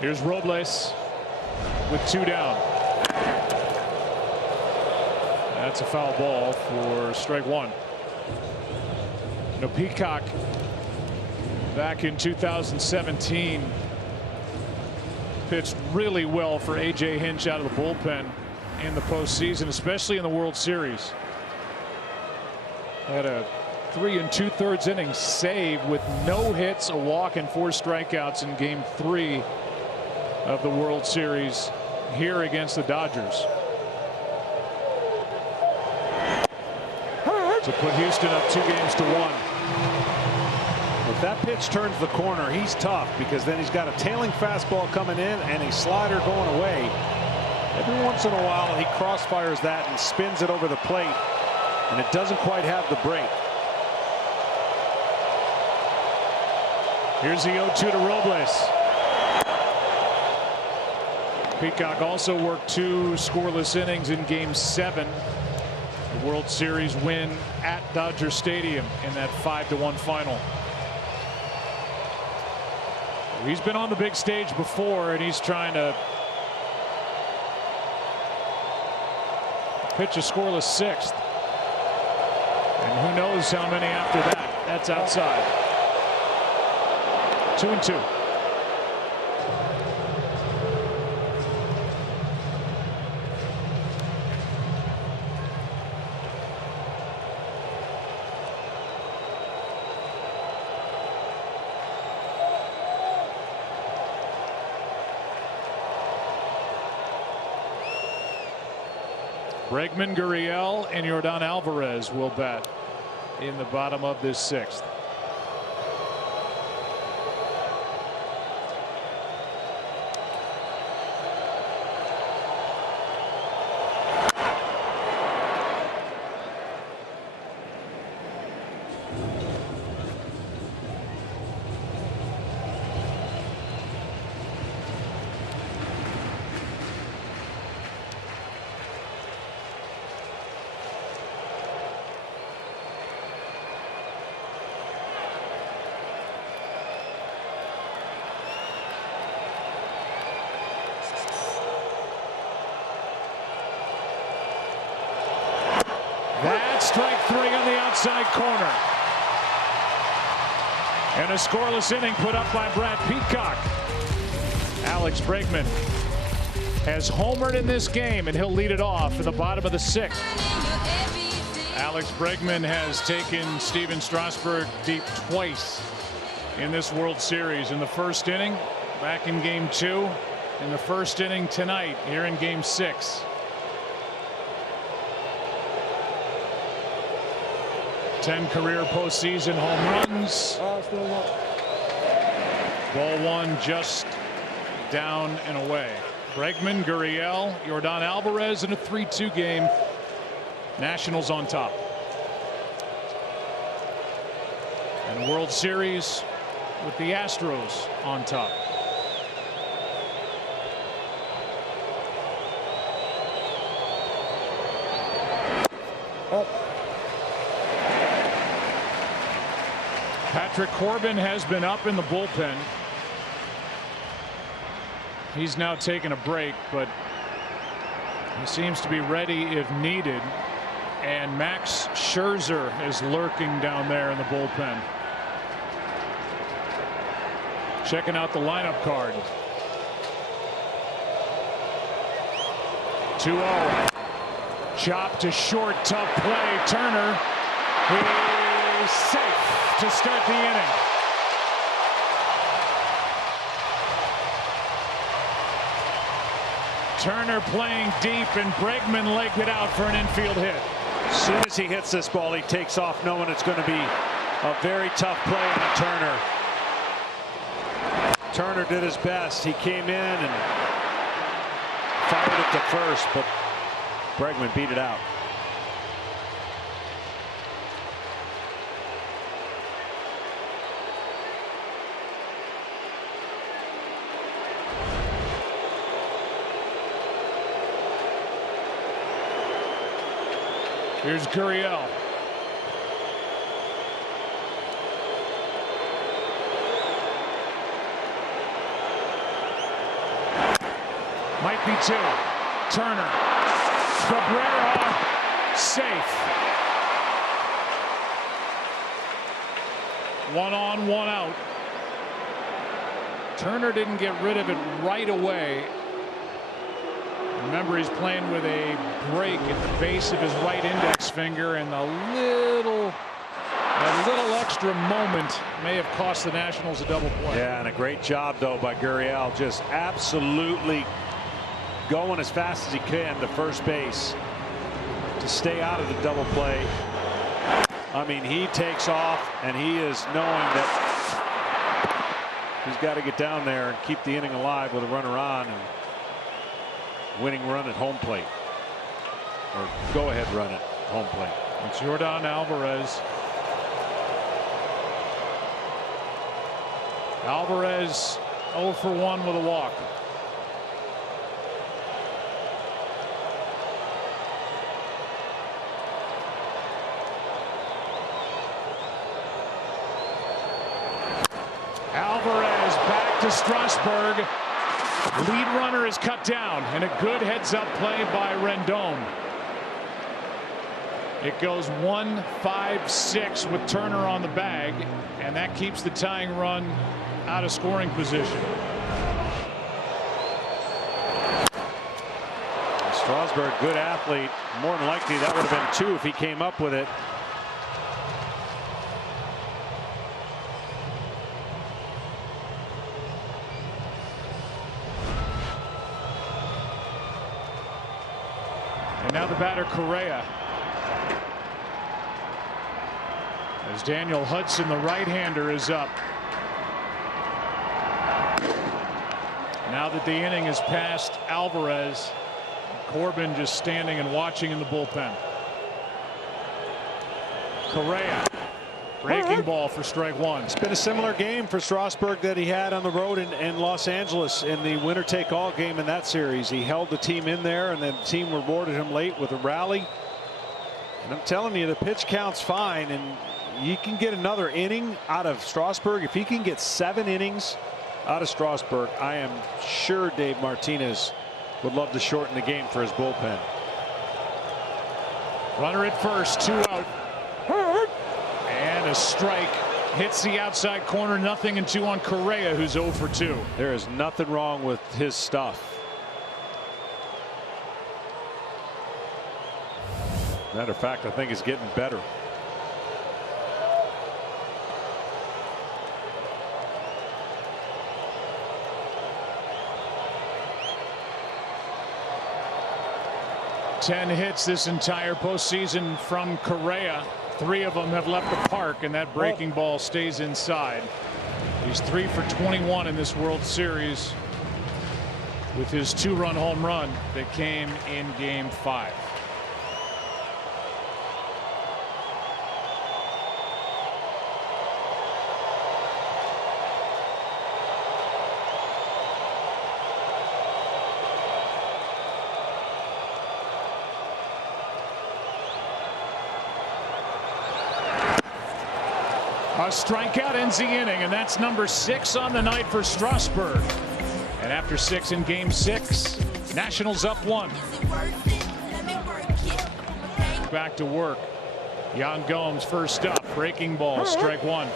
Here's Robles with 2 down. That's a foul ball for strike 1. You know, Peacock back in 2017 pitched really well for A.J. Hinch out of the bullpen in the postseason, especially in the World Series. Had a 3 2/3 innings save with no hits, a walk, and 4 strikeouts in Game 3 of the World Series here against the Dodgers. To put Houston up 2-1. If that pitch turns the corner, he's tough, because then he's got a tailing fastball coming in and a slider going away. Every once in a while he crossfires that and spins it over the plate, and it doesn't quite have the break. Here's the 0-2 to Robles. Peacock also worked 2 scoreless innings in Game 7. The World Series win at Dodger Stadium in that 5-1 final. He's been on the big stage before, and he's trying to pitch a scoreless 6th. And who knows how many after that. That's outside. 2-2. Bregman, Gurriel, and Yordan Alvarez will bat in the bottom of this 6th. That's strike 3 on the outside corner. And a scoreless inning put up by Brad Peacock. Alex Bregman has homered in this game, and he'll lead it off in the bottom of the 6th. Alex Bregman has taken Steven Strasburg deep twice in this World Series. In the first inning, back in Game 2, in the first inning tonight here in Game 6. 10 career postseason home runs. Ball 1 just down and away. Bregman, Gurriel, Yordan Alvarez in a 3-2 game. Nationals on top. And World Series with the Astros on top. Patrick Corbin has been up in the bullpen. He's now taken a break, but he seems to be ready if needed. And Max Scherzer is lurking down there in the bullpen. Checking out the lineup card. 2-0. Chop to short, tough play. Turner is safe to start the inning. Turner playing deep, and Bregman legged it out for an infield hit. As soon as he hits this ball, he takes off knowing it's going to be a very tough play on Turner. Turner did his best. He came in and fired it to first, but Bregman beat it out. Here's Gurriel. Might be two. Turner. Cabrera. Safe. 1 on, 1 out. Turner didn't get rid of it right away. Remember, he's playing with a break at the base of his right index finger, and a little extra moment may have cost the Nationals a double play. Yeah, and a great job though by Gurriel, just absolutely going as fast as he can to first base to stay out of the double play. I mean, he takes off, and he is knowing that he's got to get down there and keep the inning alive with a runner on, and winning run at home plate, or go ahead run at home plate. It's Yordan Alvarez. Alvarez 0 for 1 with a walk. Alvarez back to Strasburg. Lead runner is cut down, and a good heads-up play by Rendon. It goes 1-5-6 with Turner on the bag, and that keeps the tying run out of scoring position. Strasburg, good athlete. More than likely that would have been 2 if he came up with it. And now the batter, Correa. As Daniel Hudson, the right-hander, is up. Now that the inning is past Alvarez, Corbin just standing and watching in the bullpen. Correa. Breaking ball for strike 1. It's been a similar game for Strasburg that he had on the road in Los Angeles in the winner-take-all game in that series. He held the team in there, and then the team rewarded him late with a rally. And I'm telling you, the pitch count's fine, and you can get another inning out of Strasburg. If he can get 7 innings out of Strasburg, I am sure Dave Martinez would love to shorten the game for his bullpen. Runner at first, 2 out. And a strike hits the outside corner. 0-2 on Correa, who's 0 for 2. There is nothing wrong with his stuff. Matter of fact, I think it's getting better. Ten hits this entire postseason from Correa. 3 of them have left the park, and that breaking ball stays inside. He's 3 for 21 in this World Series with his 2-run home run that came in Game 5. A strikeout ends the inning, and that's number 6 on the night for Strasburg. And after 6 in Game 6, Nationals up 1. Back to work. Yan Gomes first up. Breaking ball, strike 1.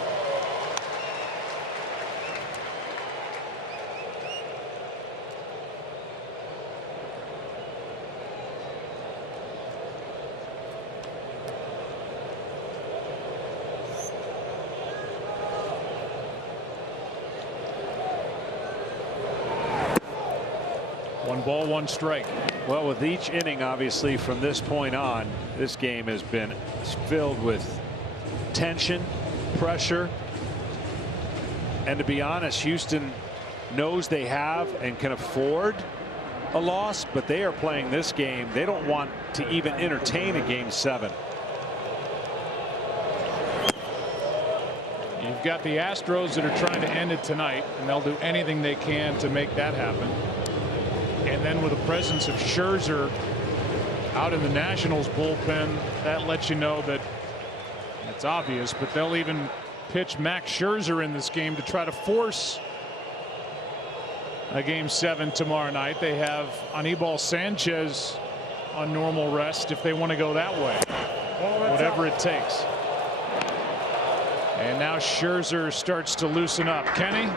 One ball, 1 strike. Well, with each inning, obviously, from this point on, this game has been filled with tension, pressure. And to be honest, Houston knows they have and can afford a loss, but they are playing this game. They don't want to even entertain a Game 7. You've got the Astros that are trying to end it tonight, and they'll do anything they can to make that happen. And then with the presence of Scherzer out in the Nationals bullpen. That lets you know that it's obvious, but they'll even pitch Max Scherzer in this game to try to force a Game 7 tomorrow night. They have Anibal Sanchez on normal rest if they want to go that way. Whatever it takes. And now Scherzer starts to loosen up. Kenny?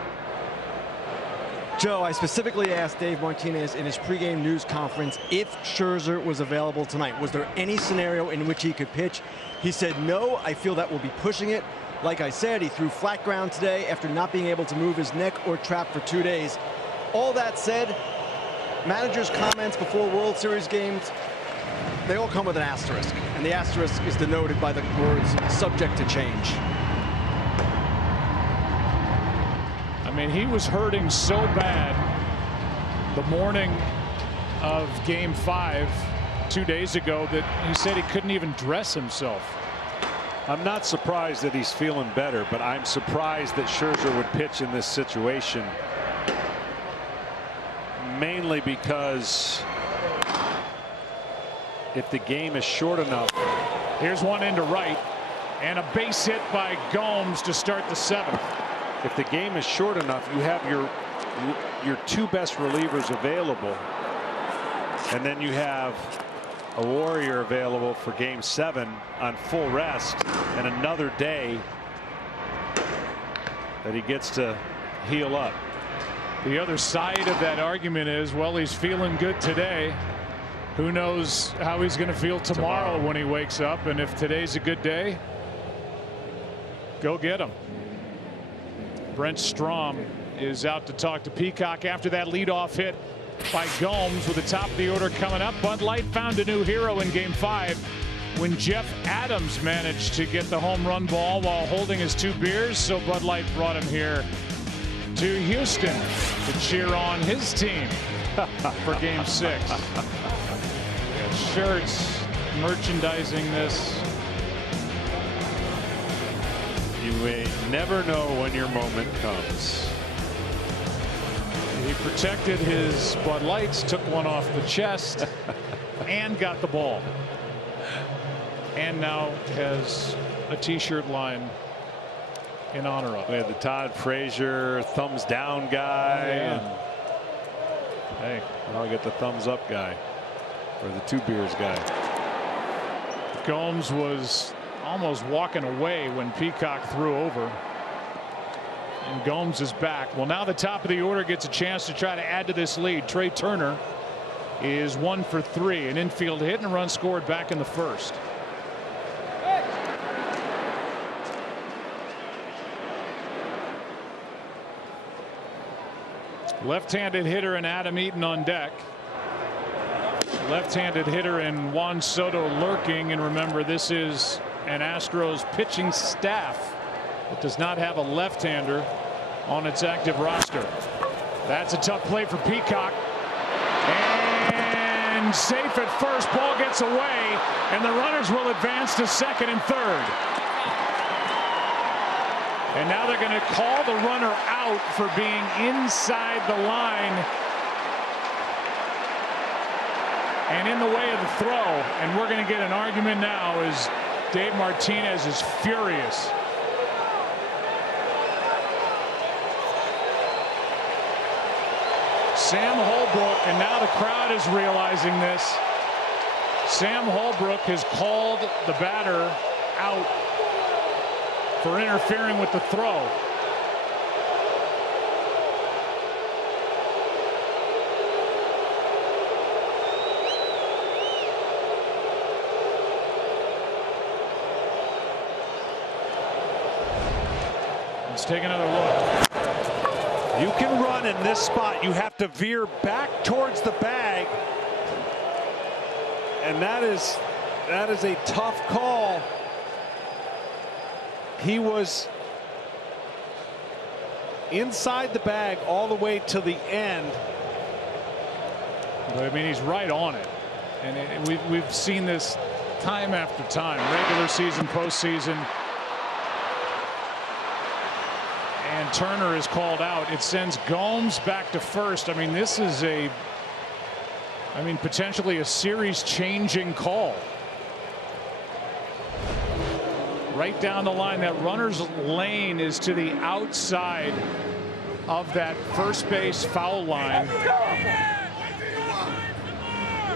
Joe, I specifically asked Dave Martinez in his pregame news conference if Scherzer was available tonight. Was there any scenario in which he could pitch? He said, no, I feel that will be pushing it. Like I said, he threw flat ground today after not being able to move his neck or trap for 2 days. All that said, managers' comments before World Series games, they all come with an asterisk. And the asterisk is denoted by the words subject to change. I mean, he was hurting so bad the morning of Game 5 2 days ago that he said he couldn't even dress himself. I'm not surprised that he's feeling better, but I'm surprised that Scherzer would pitch in this situation. Mainly because if the game is short enough. Here's one into right and a base hit by Gomes to start the 7th. If the game is short enough, you have your two best relievers available, and then you have a Warrior available for Game 7 on full rest and another day that he gets to heal up. The other side of that argument is, well, he's feeling good today. Who knows how he's going to feel tomorrow when he wakes up, and if today's a good day, go get him. Brent Strom is out to talk to Peacock after that leadoff hit by Gomes with the top of the order coming up. Bud Light found a new hero in Game 5 when Jeff Adams managed to get the home run ball while holding his 2 beers. So Bud Light brought him here to Houston to cheer on his team for Game 6. Shirts, merchandising this. You may never know when your moment comes. He protected his Bud Lights, took one off the chest, and got the ball. And now has a t-shirt line in honor of. We had the Todd Frazier thumbs down guy. Yeah. And hey, I'll get the thumbs up guy. Or the 2 beers guy. Gomes was almost walking away when Peacock threw over. And Gomes is back. Well, now the top of the order gets a chance to try to add to this lead. Trey Turner is 1 for 3. An infield hit and a run scored back in the 1st. Left-handed hitter and Adam Eaton on deck. Left-handed hitter and Juan Soto lurking, and remember, this is an Astros pitching staff that does not have a left-hander on its active roster. That's a tough play for Peacock, and safe at first. Ball gets away, and the runners will advance to 2nd and 3rd. And now they're going to call the runner out for being inside the line and in the way of the throw, and we're going to get an argument now as Dave Martinez is furious. Sam Holbrook, and now the crowd is realizing this. Sam Holbrook has called the batter out for interfering with the throw. Let's take another look. You can run in this spot. You have to veer back towards the bag. And that is a tough call. He was inside the bag all the way to the end. But I mean, he's right on it. And we've seen this time after time, regular season, postseason. And Turner is called out. It sends Gomes back to 1st. I mean, this is a I mean, potentially a series-changing call. Right down the line. That runner's lane is to the outside of that first base foul line.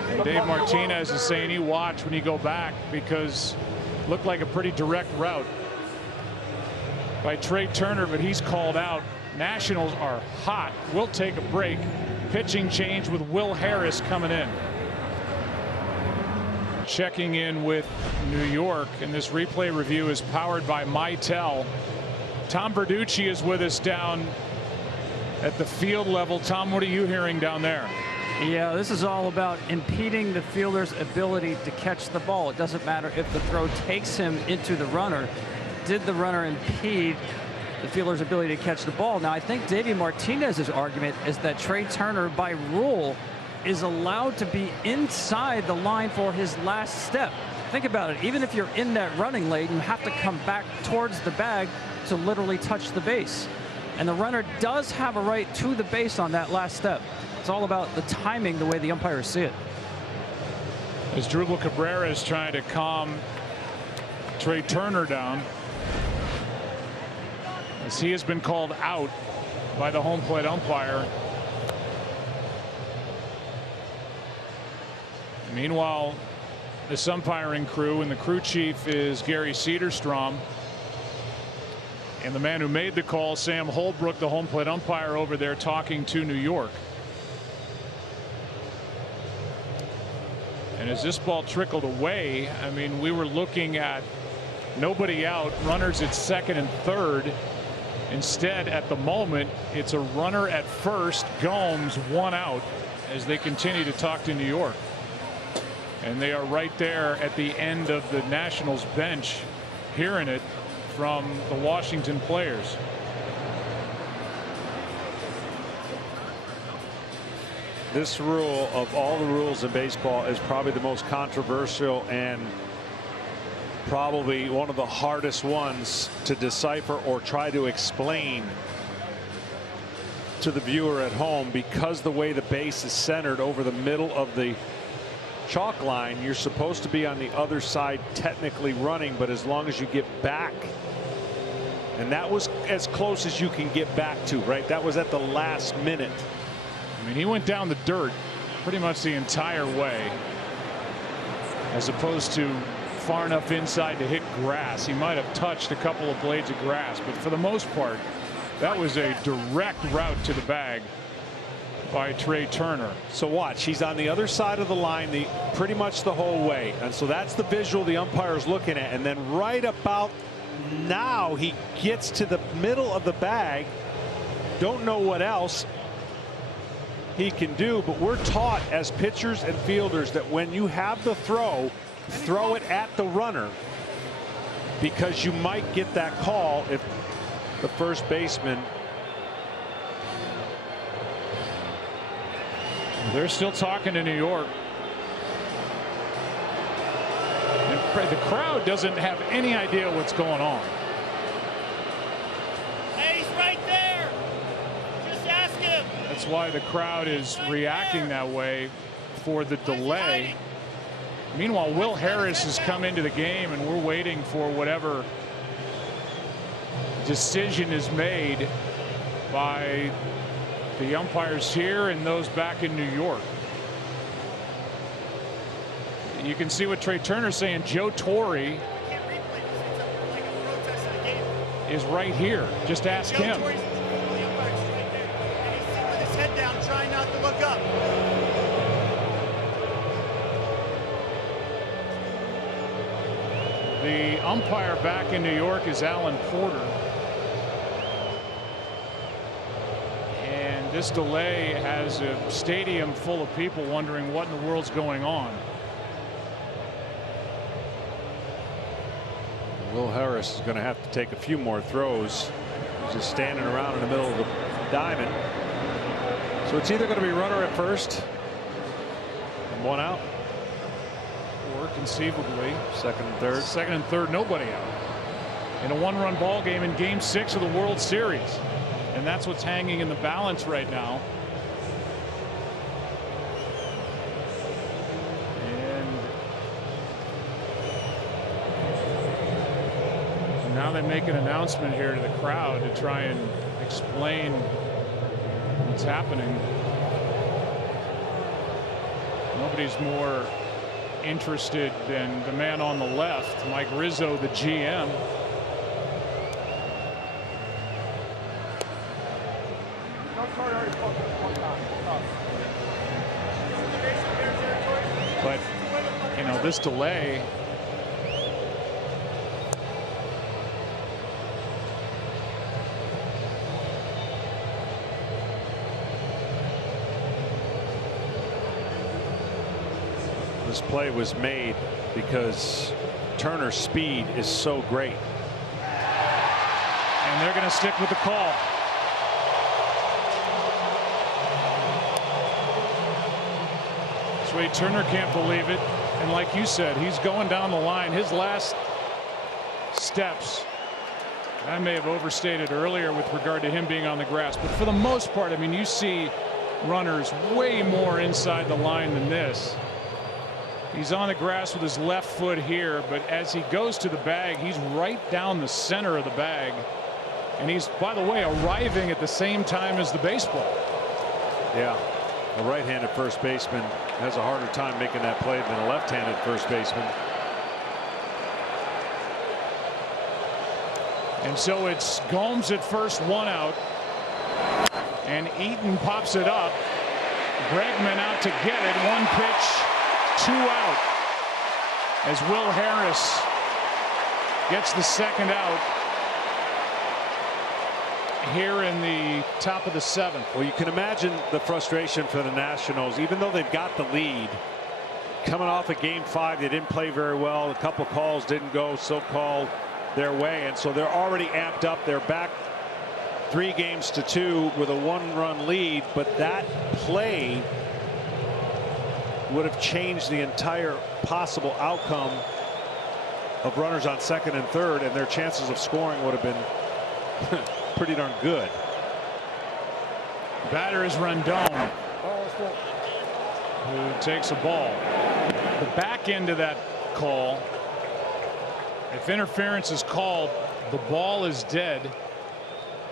And Dave Martinez is saying you watch when you go back, because it looked like a pretty direct route by Trey Turner, but he's called out. Nationals are hot. We'll take a break. Pitching change with Will Harris coming in. Checking in with New York, and this replay review is powered by Mitel. Tom Verducci is with us down at the field level. Tom, what are you hearing down there? Yeah, this is all about impeding the fielder's ability to catch the ball. It doesn't matter if the throw takes him into the runner. Did the runner impede the fielder's ability to catch the ball? Now, I think Davey Martinez's argument is that Trey Turner, by rule, is allowed to be inside the line for his last step. Think about it. Even if you're in that running lane, you have to come back towards the bag to literally touch the base. And the runner does have a right to the base on that last step. It's all about the timing, the way the umpires see it. As Drupal Cabrera is trying to calm Trey Turner down, as he has been called out by the home plate umpire. Meanwhile, this umpiring crew, and the crew chief is Gary Cederstrom, and the man who made the call, Sam Holbrook, the home plate umpire over there, talking to New York. And as this ball trickled away, I mean, we were looking at nobody out, runners at second and third. Instead, at the moment, it's a runner at first, Gomes, one out, as they continue to talk to New York. And they are right there at the end of the Nationals bench, hearing it from the Washington players. This rule, of all the rules in baseball, is probably the most controversial and probably one of the hardest ones to decipher or try to explain to the viewer at home, because the way the base is centered over the middle of the chalk line. You're supposed to be on the other side technically running, but as long as you get back, and that was as close as you can get back to, right? That was at the last minute. I mean, he went down the dirt pretty much the entire way, as opposed to far enough inside to hit grass. He might have touched a couple of blades of grass, but for the most part, that was a direct route to the bag by Trey Turner. So watch, he's on the other side of the line pretty much the whole way, and so that's the visual the umpire is looking at. And then right about now, he gets to the middle of the bag. Don't know what else he can do, but we're taught as pitchers and fielders that when you have the throw it at the runner, because you might get that call if the first baseman. They're still talking to New York. And the crowd doesn't have any idea what's going on. Hey, he's right there. Just ask him. That's why the crowd is reacting that way for the delay. Meanwhile, Will Harris has come into the game, and we're waiting for whatever decision is made by the umpires here and those back in New York. You can see what Trey Turner's saying. Joe Torre is right here. Just ask him. Joe Torre's the umpire's right there, and he's sitting with his head down, trying not to look up. The umpire back in New York is Alan Porter. And this delay has a stadium full of people wondering what in the world's going on. Will Harris is going to have to take a few more throws. He's just standing around in the middle of the diamond. So it's either going to be runner at first and one out, Or conceivably second and third, nobody out in a one-run ball game in Game 6 of the World Series. And that's what's hanging in the balance right now. Now they make an announcement here to the crowd to try and explain what's happening. Nobody's more interested than the man on the left, Mike Rizzo, the GM. But, you know, this delay. This play was made because Turner's speed is so great. And they're going to stick with the call. Sway Turner can't believe it. And like you said, he's going down the line. His last steps, I may have overstated earlier with regard to him being on the grass. But for the most part, I mean, you see runners way more inside the line than this. He's on the grass with his left foot here, but as he goes to the bag, he's right down the center of the bag. And he's, by the way, arriving at the same time as the baseball. Yeah, a right-handed first baseman has a harder time making that play than a left-handed first baseman. And so it's Gomes at first, 1 out. And Eaton pops it up. Bregman out to get it. 1 pitch. 2 out as Will Harris gets the second out here in the top of the 7th. Well, you can imagine the frustration for the Nationals, even though they've got the lead. Coming off of Game 5, they didn't play very well. A couple calls didn't go so-called their way, and so they're already amped up. They're back 3 games to 2 with a 1-run lead, but that play would have changed the entire possible outcome of runners on second and third, and their chances of scoring would have been pretty darn good. Batter is Rendon, who takes a ball. The back end of that call, if interference is called, the ball is dead,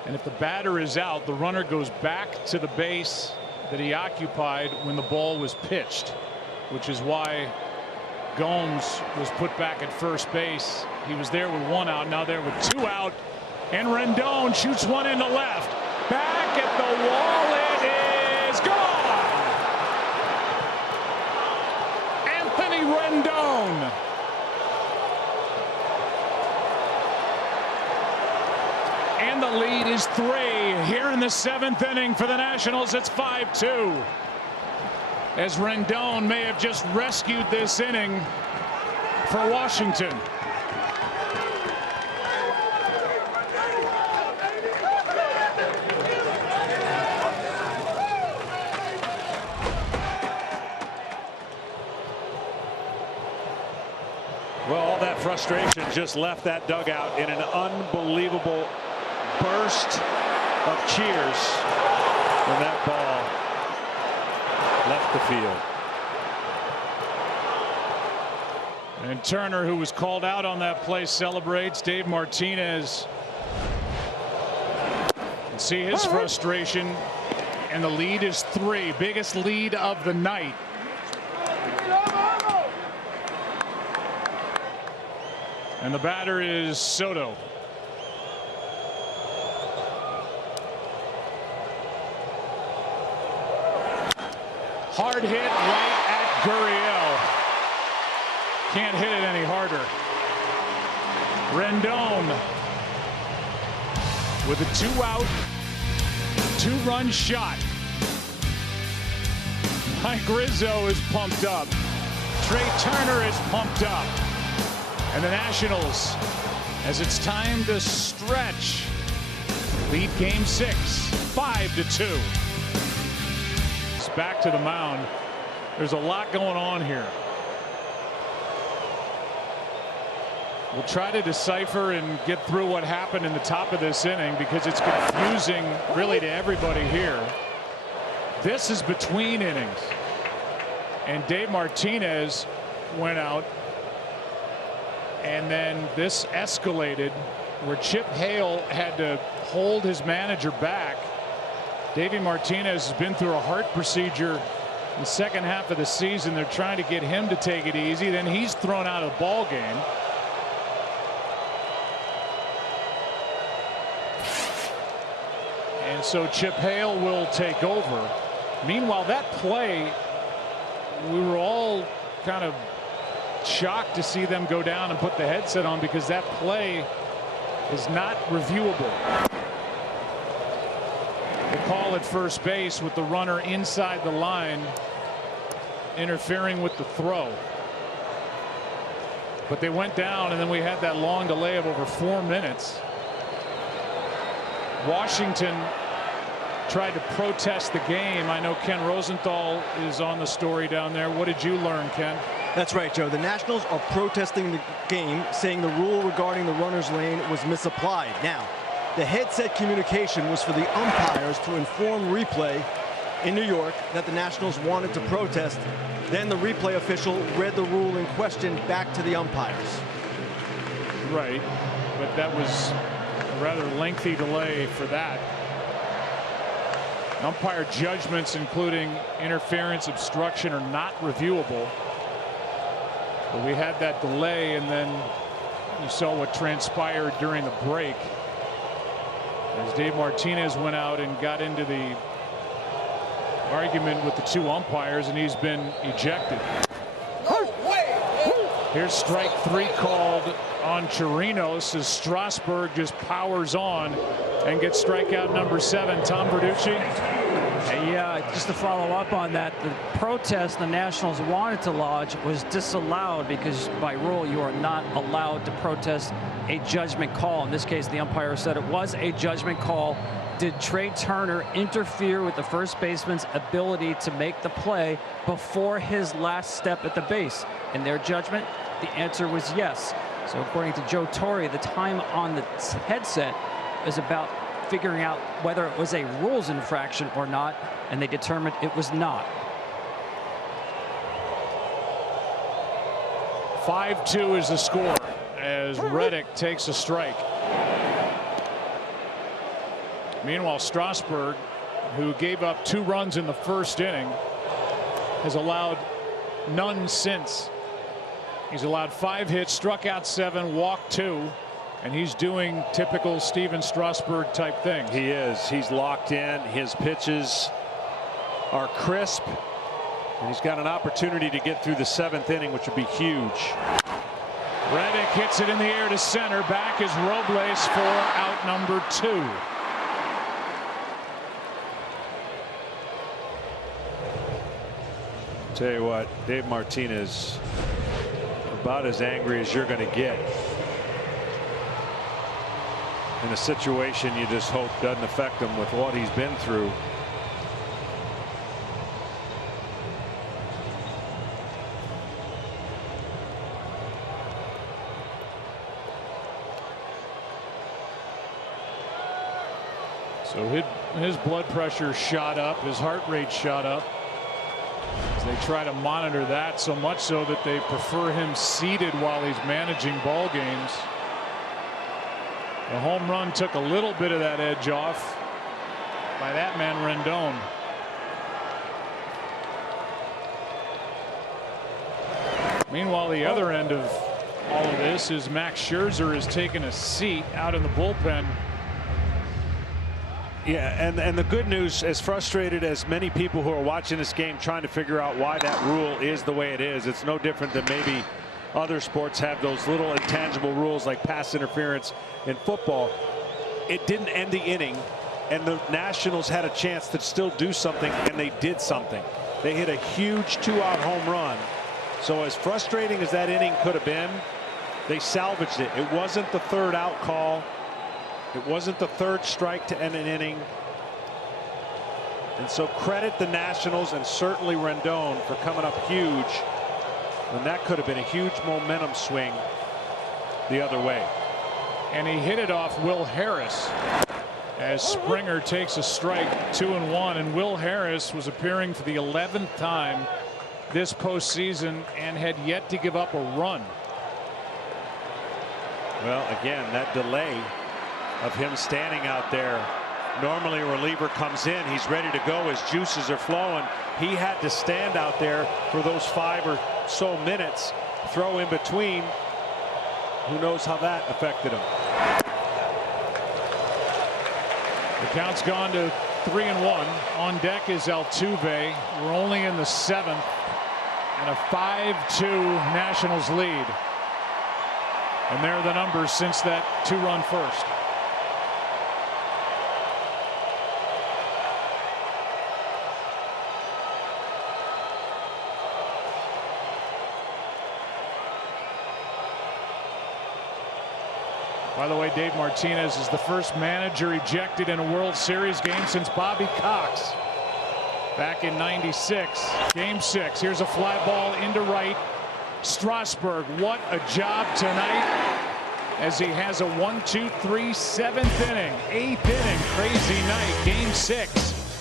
and if the batter is out, the runner goes back to the base that he occupied when the ball was pitched, which is why Gomes was put back at first base. He was there with 1 out, now there with 2 out, and Rendon shoots one into left. Back at the wall, it is gone. Anthony Rendon. And the lead is 3 here in the 7th inning for the Nationals. It's 5-2. As Rendon may have just rescued this inning for Washington. Well, all that frustration just left that dugout in an unbelievable burst of cheers when that ball left the field. And Turner, who was called out on that play, celebrates. Dave Martinez, can see his frustration, and the lead is 3, biggest lead of the night. And the batter is Soto. Hard hit right at Gurriel. Can't hit it any harder. Rendon with a 2-out, 2-run shot. Mike Rizzo is pumped up. Trey Turner is pumped up. And the Nationals, as it's time to stretch, lead Game 6, 5-2. Back to the mound. There's a lot going on here. We'll try to decipher and get through what happened in the top of this inning, because it's confusing really to everybody here. This is between innings, and Dave Martinez went out, and then this escalated where Chip Hale had to hold his manager back. Davey Martinez has been through a heart procedure in the second half of the season. They're trying to get him to take it easy. Then he's thrown out of the ball game. And so Chip Hale will take over. Meanwhile, that play, we were all kind of shocked to see them go down and put the headset on, because that play is not reviewable. The call at first base with the runner inside the line interfering with the throw. But they went down, and then we had that long delay of over 4 minutes. Washington tried to protest the game. I know Ken Rosenthal is on the story down there. What did you learn, Ken? That's right, Joe. The Nationals are protesting the game, saying the rule regarding the runner's lane was misapplied. Now, the headset communication was for the umpires to inform replay in New York that the Nationals wanted to protest. Then the replay official read the rule in question back to the umpires. Right, but that was a rather lengthy delay for that. Umpire judgments, including interference, obstruction, are not reviewable. But we had that delay, and then you saw what transpired during the break as Dave Martinez went out and got into the argument with the two umpires, and he's been ejected. Here's strike 3 called on Chirinos as Strasburg just powers on and gets strikeout number 7. Tom Verducci. Yeah, just to follow up on that, the protest the Nationals wanted to lodge was disallowed, because by rule you are not allowed to protest a judgment call. In this case, the umpire said it was a judgment call. Did Trey Turner interfere with the first baseman's ability to make the play before his last step at the base? In their judgment, the answer was yes. So according to Joe Torre, the time on the headset is about figuring out whether it was a rules infraction or not, and they determined it was not. 5-2 is the score as Reddick takes a strike. Meanwhile, Strasburg, who gave up 2 runs in the first inning, has allowed none since. He's allowed 5 hits, struck out 7, walked 2, and he's doing typical Steven Strasburg type thing. He is. He's locked in. His pitches are crisp, and he's got an opportunity to get through the 7th inning, which would be huge. Reddick hits it in the air to center. Back is Robles for out number 2. Tell you what, Dave Martinez, about as angry as you're going to get in a situation you just hope doesn't affect him with what he's been through. So his blood pressure shot up, his heart rate shot up. They try to monitor that, so much so that they prefer him seated while he's managing ball games. The home run took a little bit of that edge off by that man Rendon. Meanwhile, the other end of all of this is Max Scherzer has taken a seat out in the bullpen. Yeah, and the good news, as frustrated as many people who are watching this game trying to figure out why that rule is the way it is, it's no different than maybe other sports have those little intangible rules like pass interference in football. It didn't end the inning, and the Nationals had a chance to still do something, and they did something. They hit a huge 2-out home run. So as frustrating as that inning could have been, they salvaged it. It wasn't the 3rd out call. It wasn't the 3rd strike to end an inning. And so credit the Nationals and certainly Rendon for coming up huge when that could have been a huge momentum swing the other way. And he hit it off Will Harris as Springer takes a strike, 2-1, and Will Harris was appearing for the 11th time this postseason and had yet to give up a run. Well, again, that delay of him standing out there. Normally a reliever comes in, he's ready to go, his juices are flowing. He had to stand out there for those 5 or so minutes, throw in between. Who knows how that affected him. The count's gone to 3-1. On deck is Altuve. We're only in the 7th, and a 5-2 Nationals lead. And there are the numbers since that 2-run first. By the way, Dave Martinez is the first manager ejected in a World Series game since Bobby Cox back in '96. Game 6. Here's a fly ball into right. Strasburg, what a job tonight as he has a 1-2-3 7th inning, 8th inning. Crazy night. Game 6,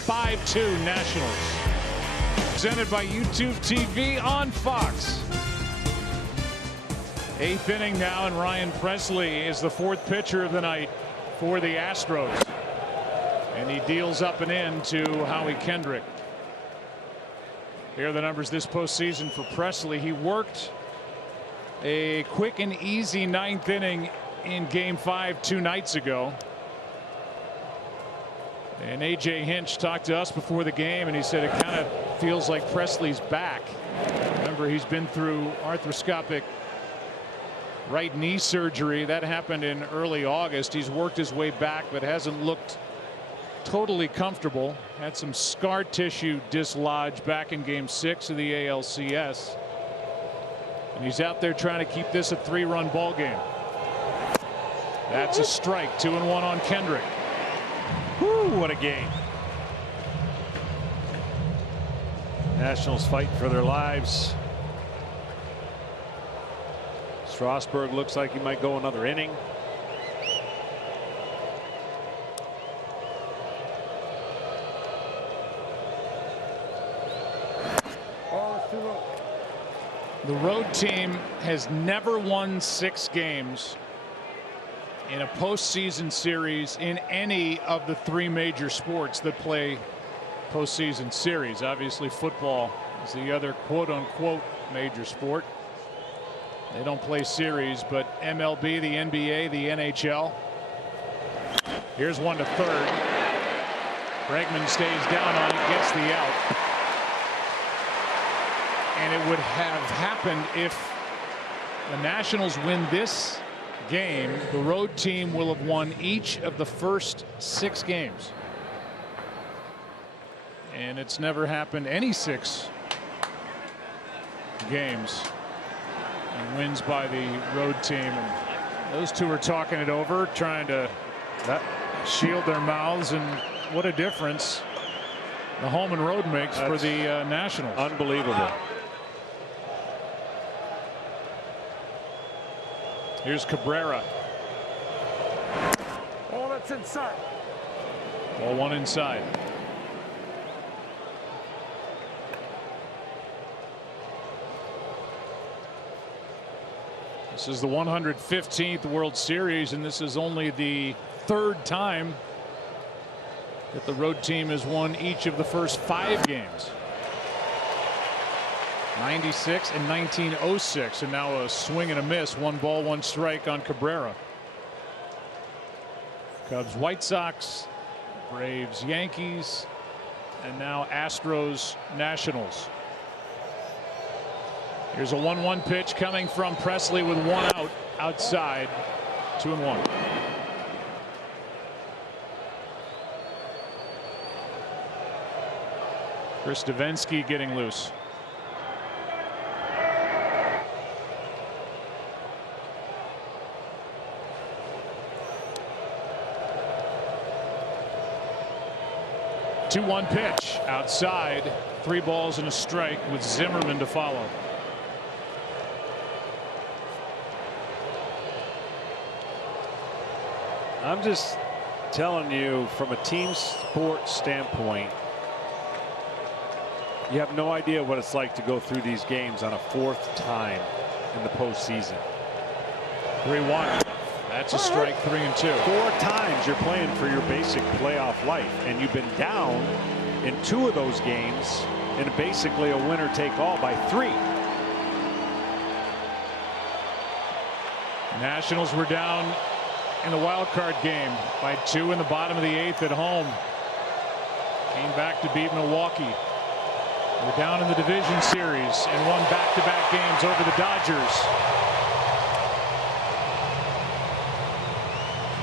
5-2 Nationals. Presented by YouTube TV on Fox. 8th inning now, and Ryan Presley is the 4th pitcher of the night for the Astros. And he deals up and in to Howie Kendrick. Here are the numbers this postseason for Presley. He worked a quick and easy 9th inning in Game 5 2 nights ago. And A.J. Hinch talked to us before the game, and he said it kind of feels like Presley's back. Remember, he's been through arthroscopic right knee surgery. That happened in early August. He's worked his way back, but hasn't looked totally comfortable. Had some scar tissue dislodged back in Game 6 of the ALCS. And he's out there trying to keep this a 3-run ball game. That's a strike. 2-1 on Kendrick. Whew, what a game. Nationals fight for their lives. Strasburg looks like he might go another inning. The road team has never won 6 games in a postseason series in any of the 3 major sports that play postseason series. Obviously, football is the other quote-unquote major sport. They don't play series, but MLB, the NBA, the NHL. Here's one to third. Bregman stays down on it, gets the out. And it would have happened if the Nationals win this game. The road team will have won each of the first 6 games. And it's never happened any 6 games. And wins by the road team, and those two are talking it over, trying to shield their mouths. And what a difference the home and road makes for the Nationals. Unbelievable. Here's Cabrera. Oh, that's inside. Ball 1 inside. This is the 115th World Series, and this is only the 3rd time that the road team has won each of the first 5 games. 96 and 1906, and now a swing and a miss. 1 ball, 1 strike on Cabrera. Cubs, White Sox, Braves, Yankees, and now Astros, Nationals. Here's a 1-1 pitch coming from Presley with 1 out outside. 2-1. Chris Davinsky getting loose. The 2-1 pitch outside. 3 balls and a strike with Zimmerman to follow. I'm just telling you, from a team sport standpoint, you have no idea what it's like to go through these games on a 4th time in the postseason. 3-1. That's a strike, 3-2. 4 times you're playing for your basic playoff life, and you've been down in 2 of those games in basically a winner-take-all by 3. Nationals were down in the wild card game by 2 in the bottom of the 8th at home. Came back to beat Milwaukee. We're down in the division series and won back-to-back games over the Dodgers.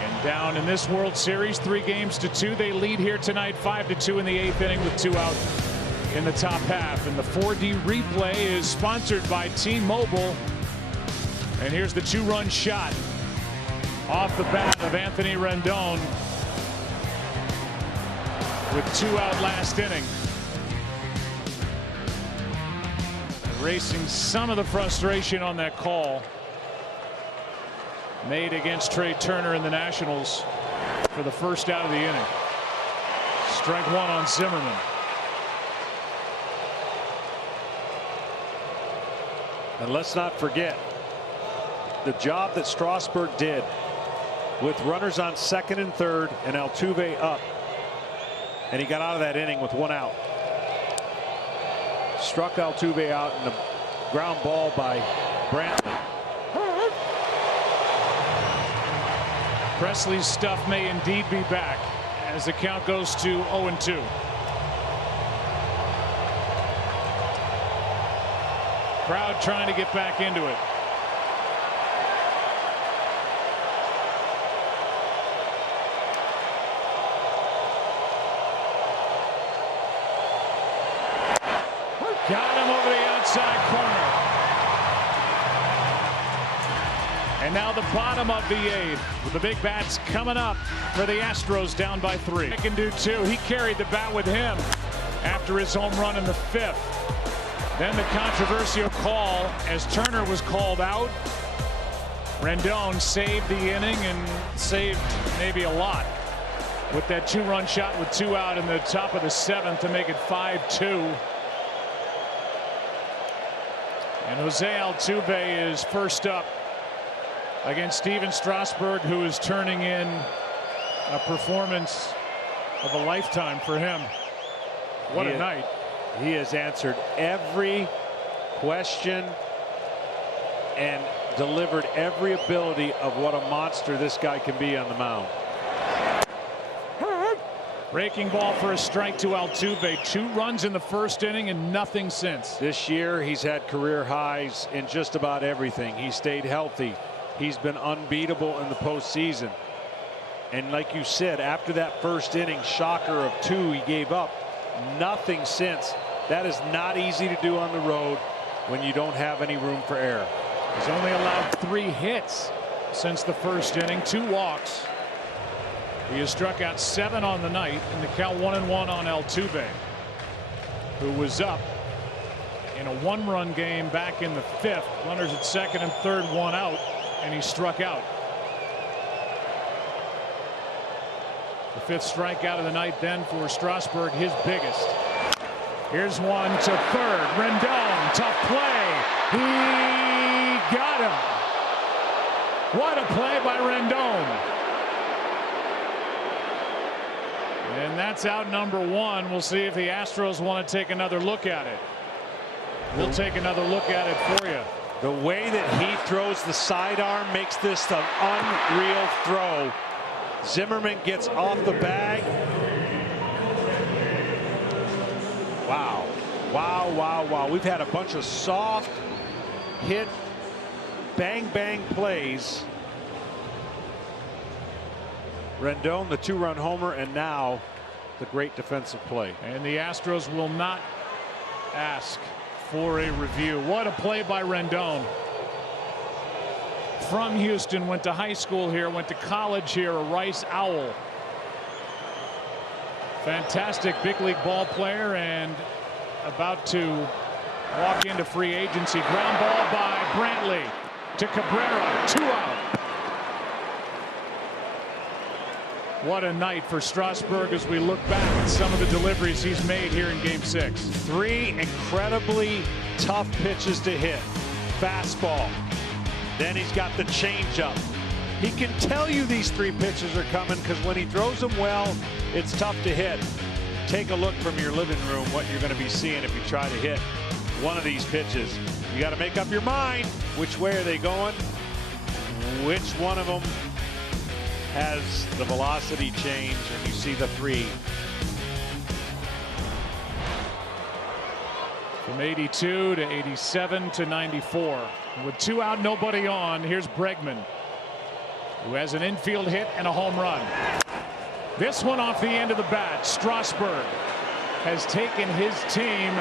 And down in this World Series 3-2. They lead here tonight 5-2 in the 8th inning with 2 out in the top half. And the 4D replay is sponsored by T-Mobile. And here's the 2-run shot off the bat of Anthony Rendon with 2 out last inning. Erasing some of the frustration on that call made against Trey Turner and the Nationals for the first out of the inning. Strike 1 on Zimmerman. And let's not forget the job that Strasburg did with runners on 2nd and 3rd and Altuve up, and he got out of that inning with 1 out. Struck Altuve out in the ground ball by Brantley. Presley's stuff may indeed be back as the count goes to 0-2. Crowd trying to get back into it. Got him over the outside corner. And now the bottom of the 8th with the big bats coming up for the Astros down by 3. He can do 2. He carried the bat with him after his home run in the 5th. Then the controversial call as Turner was called out. Rendon saved the inning and saved maybe a lot with that 2-run shot with 2 out in the top of the 7th to make it 5-2. And Jose Altuve is first up against Steven Strasburg, who is turning in a performance of a lifetime for him. What a night. He has answered every question and delivered every ability of what a monster this guy can be on the mound. Breaking ball for a strike to Altuve. 2 runs in the 1st inning and nothing since. This year he's had career highs in just about everything. He stayed healthy. He's been unbeatable in the postseason. And like you said, after that 1st inning shocker of 2 he gave up, nothing since. That is not easy to do on the road when you don't have any room for error. He's only allowed 3 hits since the 1st inning, 2 walks. He has struck out 7 on the night, and the count 1-1 on Altuve, who was up in a 1-run game back in the 5th. Runners at 2nd and 3rd, 1 out, and he struck out. The 5th strikeout of the night then for Strasburg, his biggest. Here's one to 3rd. Rendon, tough play. He got him. What a play by Rendon. And that's out number 1. We'll see if the Astros want to take another look at it. We'll take another look at it for you. The way that he throws the sidearm makes this an unreal throw. Zimmerman gets off the bag. Wow. Wow, wow, wow. We've had a bunch of soft hit, bang, bang plays. Rendon, the 2-run homer, and now the great defensive play. And the Astros will not ask for a review. What a play by Rendon. From Houston, went to high school here, went to college here, a Rice Owl. Fantastic big league ball player and about to walk into free agency. Ground ball by Brantley to Cabrera, 2 out. What a night for Strasburg as we look back at some of the deliveries he's made here in Game 6. 3 incredibly tough pitches to hit. Fastball. Then he's got the changeup. He can tell you these 3 pitches are coming because when he throws them well, it's tough to hit. Take a look from your living room what you're going to be seeing if you try to hit one of these pitches. You got to make up your mind. Which way are they going? Which one of them has the velocity change? And you see the 3. From 82 to 87 to 94. With 2 out, nobody on, here's Bregman, who has an infield hit and a home run. This one off the end of the bat. Strasburg has taken his team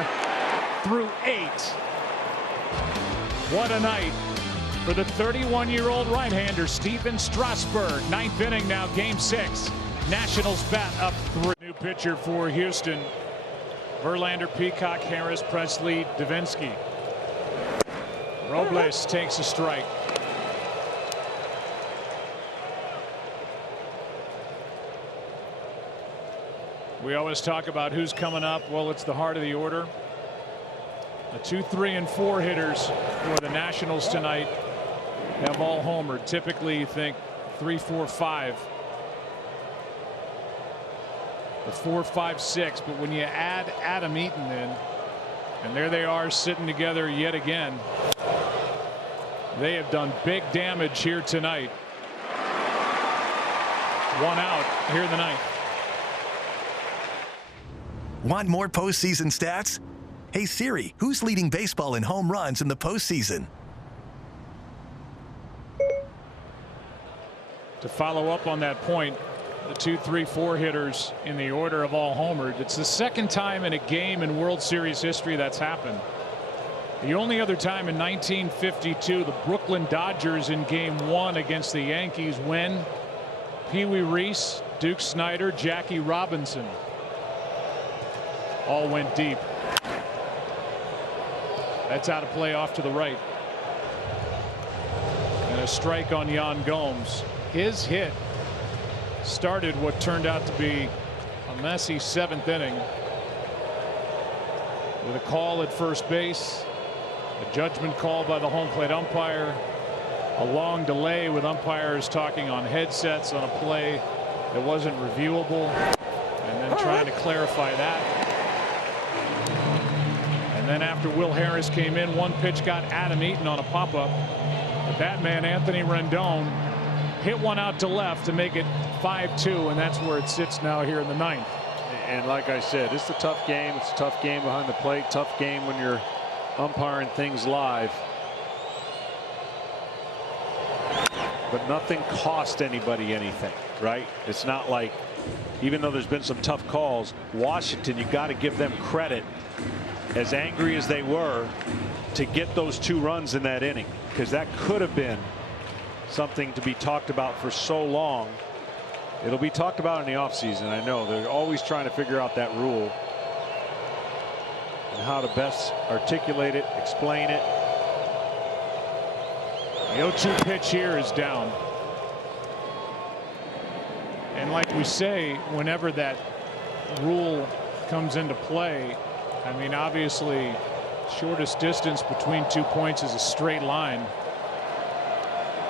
through 8. What a night for the 31-year-old right-hander Stephen Strasburg. 9th inning now, game 6. Nationals bat up 3. New pitcher for Houston. Verlander, Peacock, Harris, Presley, Davinsky. Robles takes a strike. We always talk about who's coming up. Well, it's the heart of the order. The 2, 3, and 4 hitters for the Nationals tonight have all homered. Typically, you think 3, 4, 5. The 4, 5, 6. But when you add Adam Eaton in, and there they are sitting together yet again, they have done big damage here tonight. 1 out here in the 9th. Want more postseason stats? Hey Siri, who's leading baseball in home runs in the postseason? To follow up on that point, the 2, 3, 4 hitters in the order of all homered. It's the 2nd time in a game in World Series history that's happened. The only other time in 1952, the Brooklyn Dodgers in game 1 against the Yankees, when Pee Wee Reese, Duke Snider, Jackie Robinson all went deep. That's out of play off to the right. And a strike on Yan Gomes. His hit started what turned out to be a messy 7th inning with a call at first base, a judgment call by the home plate umpire, a long delay with umpires talking on headsets on a play that wasn't reviewable, and then trying to clarify that. And then after Will Harris came in, 1 pitch got Adam Eaton on a pop-up. But that man, Anthony Rendon, hit 1 out to left to make it 5-2, and that's where it sits now here in the 9th. And like I said, it's a tough game. It's a tough game behind the plate. Tough game when you're umpiring things live. But nothing cost anybody anything, right? It's not like, even though there's been some tough calls, Washington, you got to give them credit, as angry as they were, to get those 2 runs in that inning, because that could have been something to be talked about for so long. It'll be talked about in the offseason. I know they're always trying to figure out that rule and how to best articulate it, explain it. The 0-2 pitch here is down. And like we say, whenever that rule comes into play, I mean, obviously, shortest distance between 2 points is a straight line.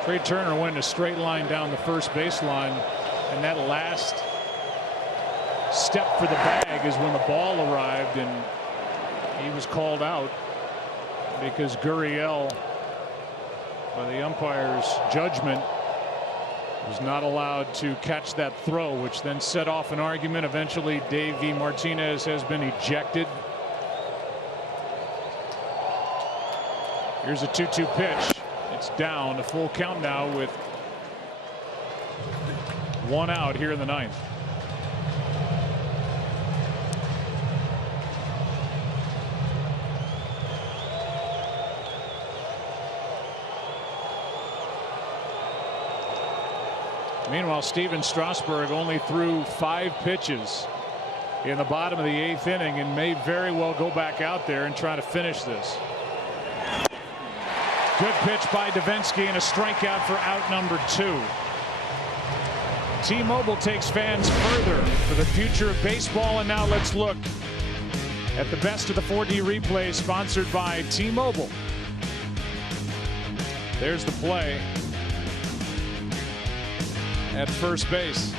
Trey Turner went a straight line down the first baseline, and that last step for the bag is when the ball arrived, and he was called out because Gurriel, by the umpire's judgment, was not allowed to catch that throw, which then set off an argument. Eventually, Davey Martinez has been ejected. Here's a 2-2 pitch. It's down, a full count now with 1 out here in the 9th. Meanwhile, Stephen Strasburg only threw 5 pitches in the bottom of the 8th inning and may very well go back out there and try to finish this. Good pitch by Davinsky and a strikeout for out number 2. T-Mobile takes fans further for the future of baseball, and now let's look at the best of the 4D replay, sponsored by T-Mobile. There's the play. at first base.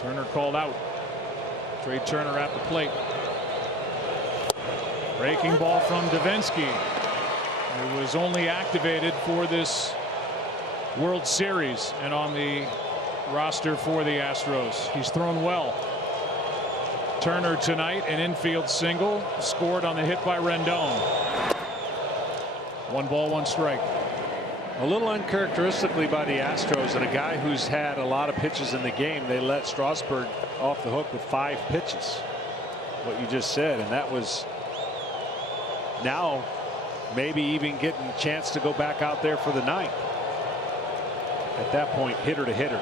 Turner called out. Trey Turner at the plate. Breaking ball from Devenski. It was only activated for this World Series and on the roster for the Astros. He's thrown well. Turner tonight, an infield single, scored on the hit by Rendon. 1 ball, 1 strike. A little uncharacteristically by the Astros, and a guy who's had a lot of pitches in the game, they let Strasburg off the hook with 5 pitches. What you just said, and that was now maybe even getting a chance to go back out there for the 9th. At that point, hitter to hitter.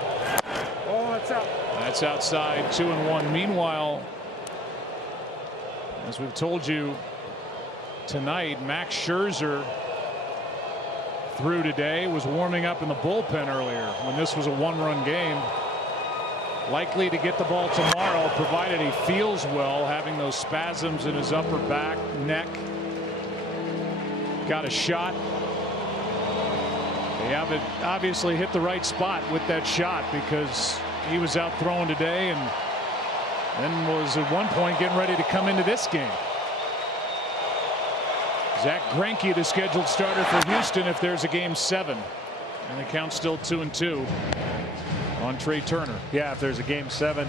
Oh, it's out. That's outside, 2-1. Meanwhile, as we've told you tonight, Max Scherzer through today, was warming up in the bullpen earlier when this was a 1-run game. Likely to get the ball tomorrow, provided he feels well, having those spasms in his upper back, neck. Got a shot. They haven't obviously hit the right spot with that shot, because he was out throwing today and then was at one point getting ready to come into this game. Zach Greinke, the scheduled starter for Houston if there's a game 7, and the count's still 2-2 on Trey Turner. Yeah, if there's a game 7,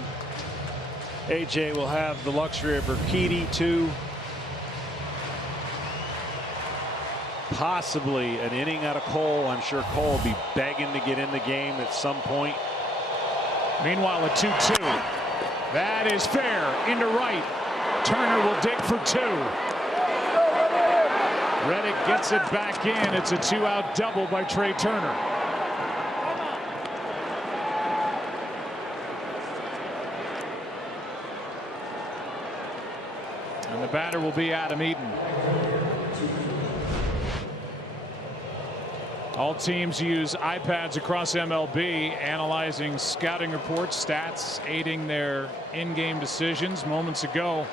AJ will have the luxury of Urquidy, 2, possibly an inning out of Cole. I'm sure Cole will be begging to get in the game at some point. Meanwhile, a 2-2. That is fair into right. Turner will dig for 2. Reddick gets it back in. It's a 2-out double by Trey Turner. And the batter will be Adam Eaton. All teams use iPads across MLB, analyzing scouting reports, stats, aiding their in-game decisions. Moments ago,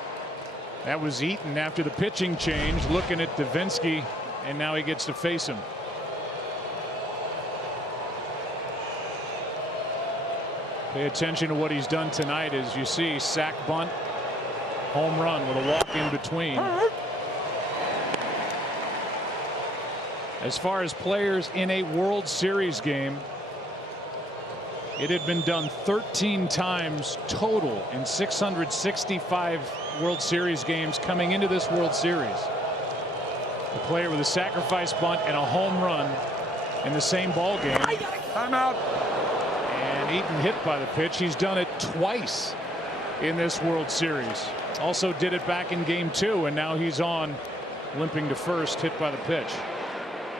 that was Eaton after the pitching change, looking at Devenski, and now he gets to face him. Pay attention to what he's done tonight. As you see, sac bunt, home run with a walk in between. As far as players in a World Series game, it had been done 13 times total in 665 World Series games coming into this World Series. A player with a sacrifice bunt and a home run in the same ball game. I'm out. And Eaton hit by the pitch. He's done it twice in this World Series. Also did it back in game 2, and now he's on limping to first, hit by the pitch.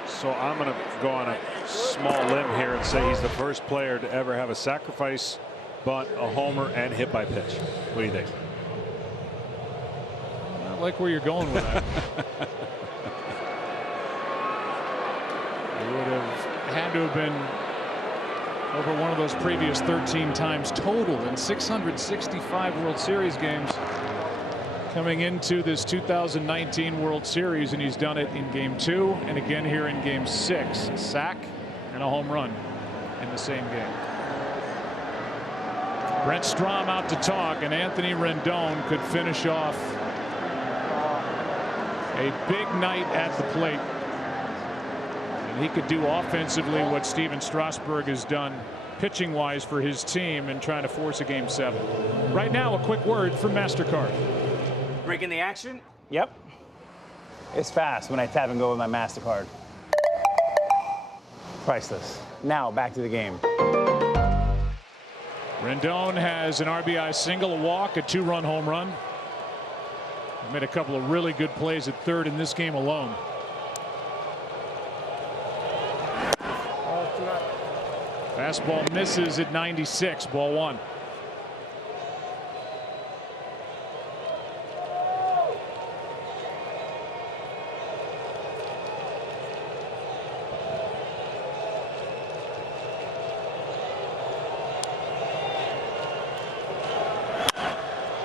So I'm going to go on a small limb here and say he's the first player to ever have a sacrifice bunt, a homer, and hit by pitch. What do you think? I like where you're going with that. He would have had to have been over one of those previous 13 times total in 665 World Series games coming into this 2019 World Series, and he's done it in game 2 and again here in game 6. A sack and a home run in the same game. Brent Strom out to talk, and Anthony Rendon could finish off a big night at the plate. And he could do offensively what Steven Strasburg has done pitching wise for his team and trying to force a game 7. Right now, a quick word from MasterCard. Breaking the action? Yep. It's fast when I tap and go with my MasterCard. Priceless. Now back to the game. Rendon has an RBI single, a walk, a 2-run home run. He made a couple of really good plays at third in this game alone. Fastball misses at 96, ball 1.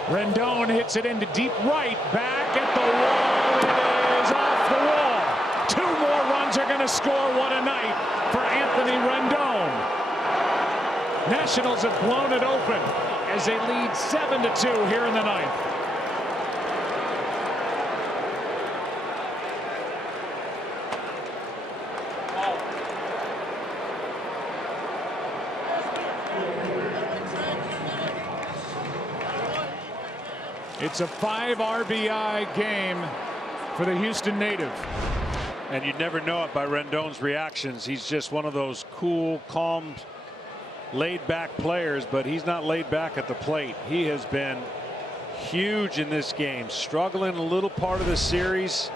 Rendon hits it into deep right, back at the wall. It is off the wall. 2 more runs are going to score. What a night for Anthony Rendon. Nationals have blown it open as they lead 7-2 here in the ninth. It's a 5 RBI game for the Houston native. And you'd never know it by Rendon's reactions. He's just one of those cool, calm, laid-back players, but he's not laid back at the plate. He has been huge in this game, struggling a little part of the series.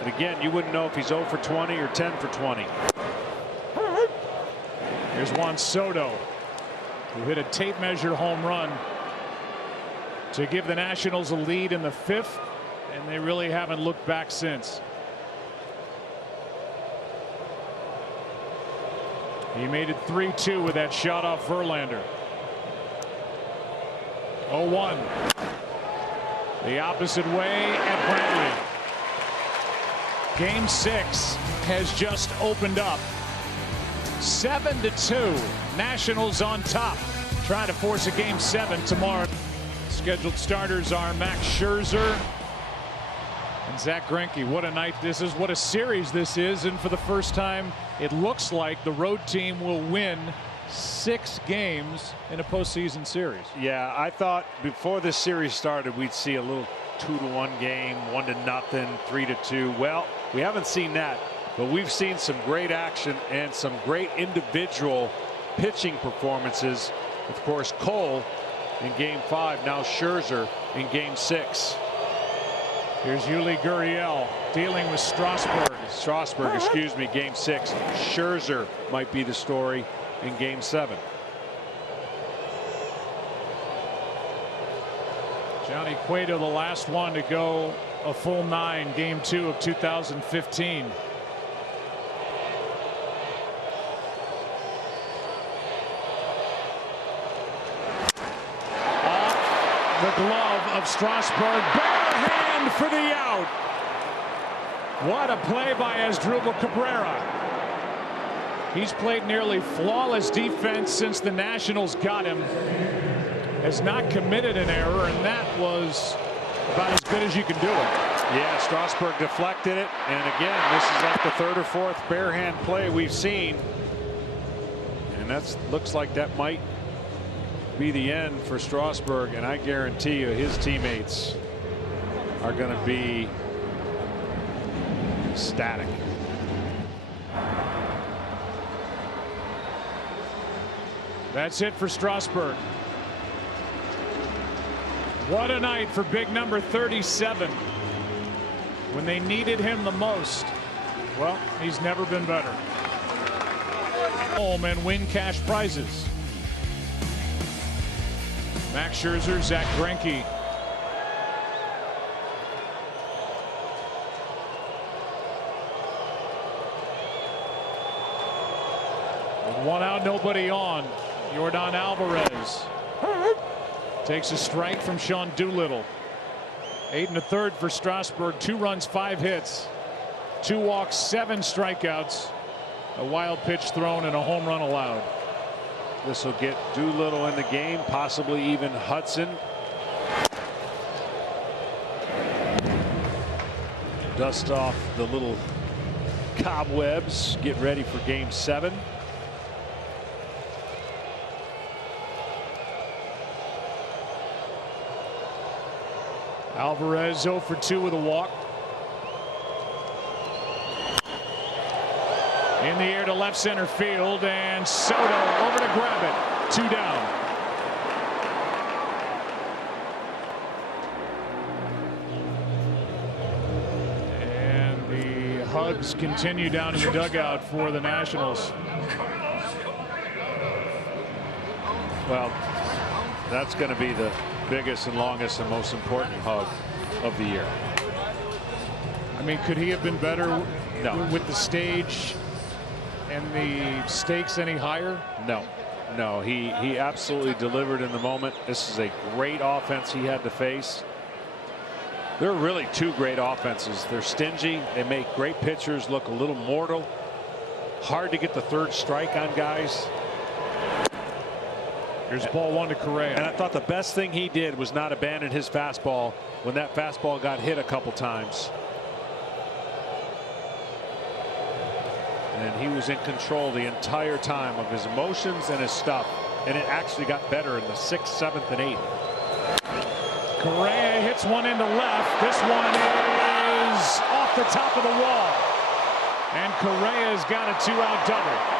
And again, you wouldn't know if he's 0 for 20 or 10 for 20. Here's Juan Soto, who hit a tape measure home run to give the Nationals a lead in the 5th, and they really haven't looked back since. He made it 3-2 with that shot off Verlander. 0-1. The opposite way at Brantley. Game 6 has just opened up. 7-2. Nationals on top. Trying to force a game 7 tomorrow. Scheduled starters are Max Scherzer and Zach Greinke. What a night this is. What a series this is. And for the first time, it looks like the road team will win 6 games in a postseason series. Yeah, I thought before this series started we'd see a little 2-1 game, 1-0, 3-2. Well, we haven't seen that, but we've seen some great action and some great individual pitching performances. Of course, Cole in game 5, now Scherzer in game 6. Here's Yuli Gurriel dealing with Strasburg. Excuse me, game 6. Scherzer might be the story in game 7. Johnny Cueto, the last one to go a full 9, game 2 of 2015. The glove of Strasburg, bare hand for the out. What a play by Asdrubal Cabrera. He's played nearly flawless defense since the Nationals got him. Has not committed an error, and that was about as good as you can do it. Yeah, Strasburg deflected it, and again, this is like the 3rd or 4th bare hand play we've seen, and that looks like that might be the end for Strasburg, and I guarantee you his teammates are going to be ecstatic. That's it for Strasburg. What a night for big number 37. When they needed him the most, well, he's never been better. Home and win cash prizes. Max Scherzer, Zach Greinke. With 1 out, nobody on. Yordan Alvarez takes a strike from Sean Doolittle. 8 1/3 for Strasburg. 2 runs, 5 hits, 2 walks, 7 strikeouts, a wild pitch thrown, and a home run allowed. This will get Doolittle in the game, possibly even Hudson. Dust off the little cobwebs. Get ready for game 7. Alvarez 0 for 2 with a walk. In the air to left center field, and Soto over to grab it. 2 down. And the hugs continue down in the dugout for the Nationals. Well, that's going to be the biggest and longest and most important hug of the year. I mean, could he have been better No. with the stage and the stakes any higher? No, he absolutely delivered in the moment. This is a great offense he had to face. There are really 2 great offenses. They're stingy. They make great pitchers look a little mortal. Hard to get the 3rd strike on guys. Here's ball one to Correa. And I thought the best thing he did was not abandon his fastball when that fastball got hit a couple times. And he was in control the entire time of his emotions and his stuff. And it actually got better in the 6th, 7th, and 8th. Correa hits one into left. This one is off the top of the wall. And Correa's got a 2-out double.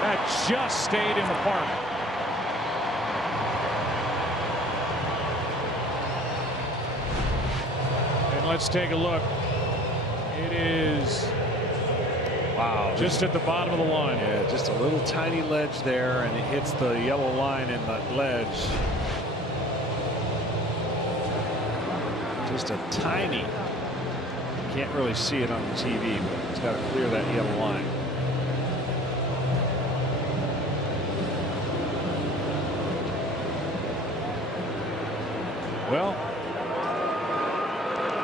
That just stayed in the park. And let's take a look. It is just at the bottom of the line. Yeah, just a little tiny ledge there, and it hits the yellow line in the ledge. Just a tiny. Can't really see it on the TV, but it's got to clear that yellow line. Well,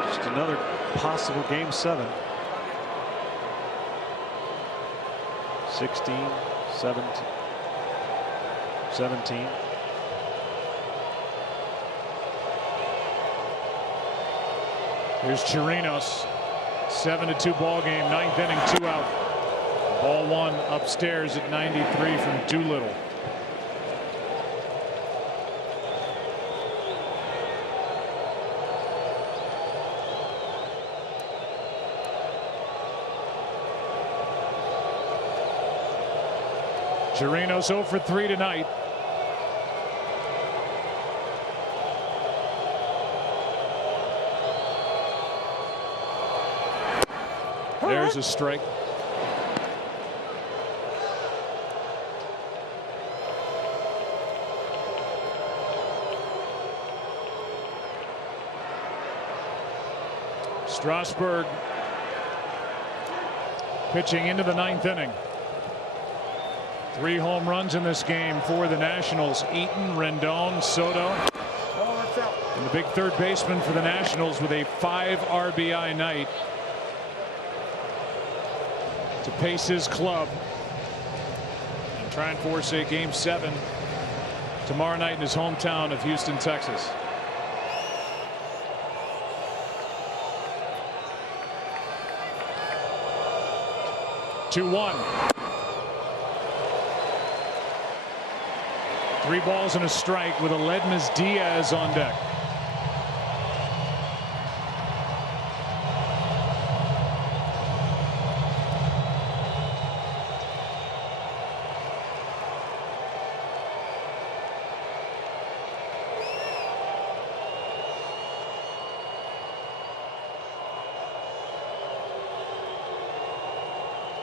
just another possible game 7. 16, 17, 17. Here's Chirinos. 7-2 ball game, 9th inning, 2 out. Ball one upstairs at 93 from Doolittle. Chirinos 0 for 3 tonight. There's a strike. Strasburg pitching into the 9th inning. 3 home runs in this game for the Nationals. Eaton, Rendon, Soto. And the big third baseman for the Nationals with a 5 RBI night to pace his club and try and force a game 7 tomorrow night in his hometown of Houston, Texas. Two-one. 3 balls and a strike with Aledmys Diaz on deck.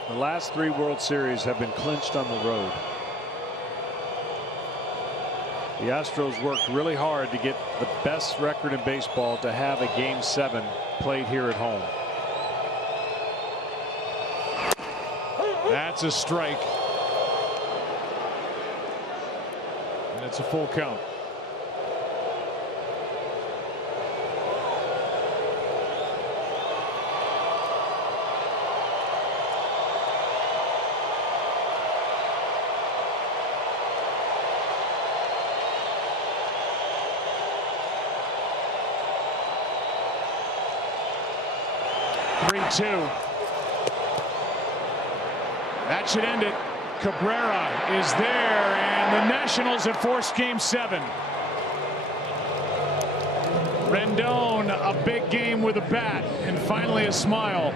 The last 3 World Series have been clinched on the road. The Astros worked really hard to get the best record in baseball to have a game 7 played here at home. That's a strike. And it's a full count. Two. That should end it. Cabrera is there, and the Nationals have forced game 7. Rendon, a big game with a bat, and finally a smile.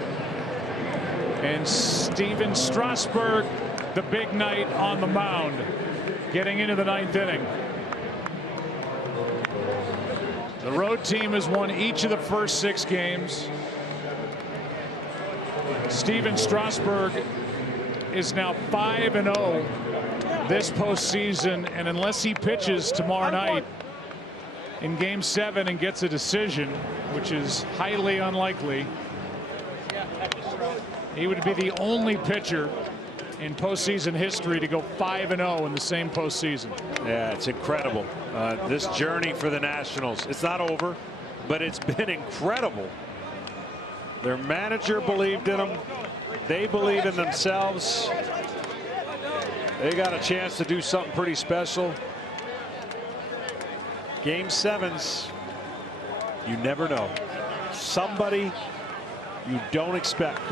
And Steven Strasburg, the big night on the mound, getting into the 9th inning. The road team has won each of the first 6 games. Steven Strasburg is now 5-0 this postseason, and unless he pitches tomorrow night in game 7 and gets a decision, which is highly unlikely, he would be the only pitcher in postseason history to go 5-0 in the same postseason. Yeah, it's incredible. This journey for the Nationals, it's not over, but it's been incredible. Their manager believed in them. They believe in themselves. They got a chance to do something pretty special. Game 7s, you never know. Somebody you don't expect could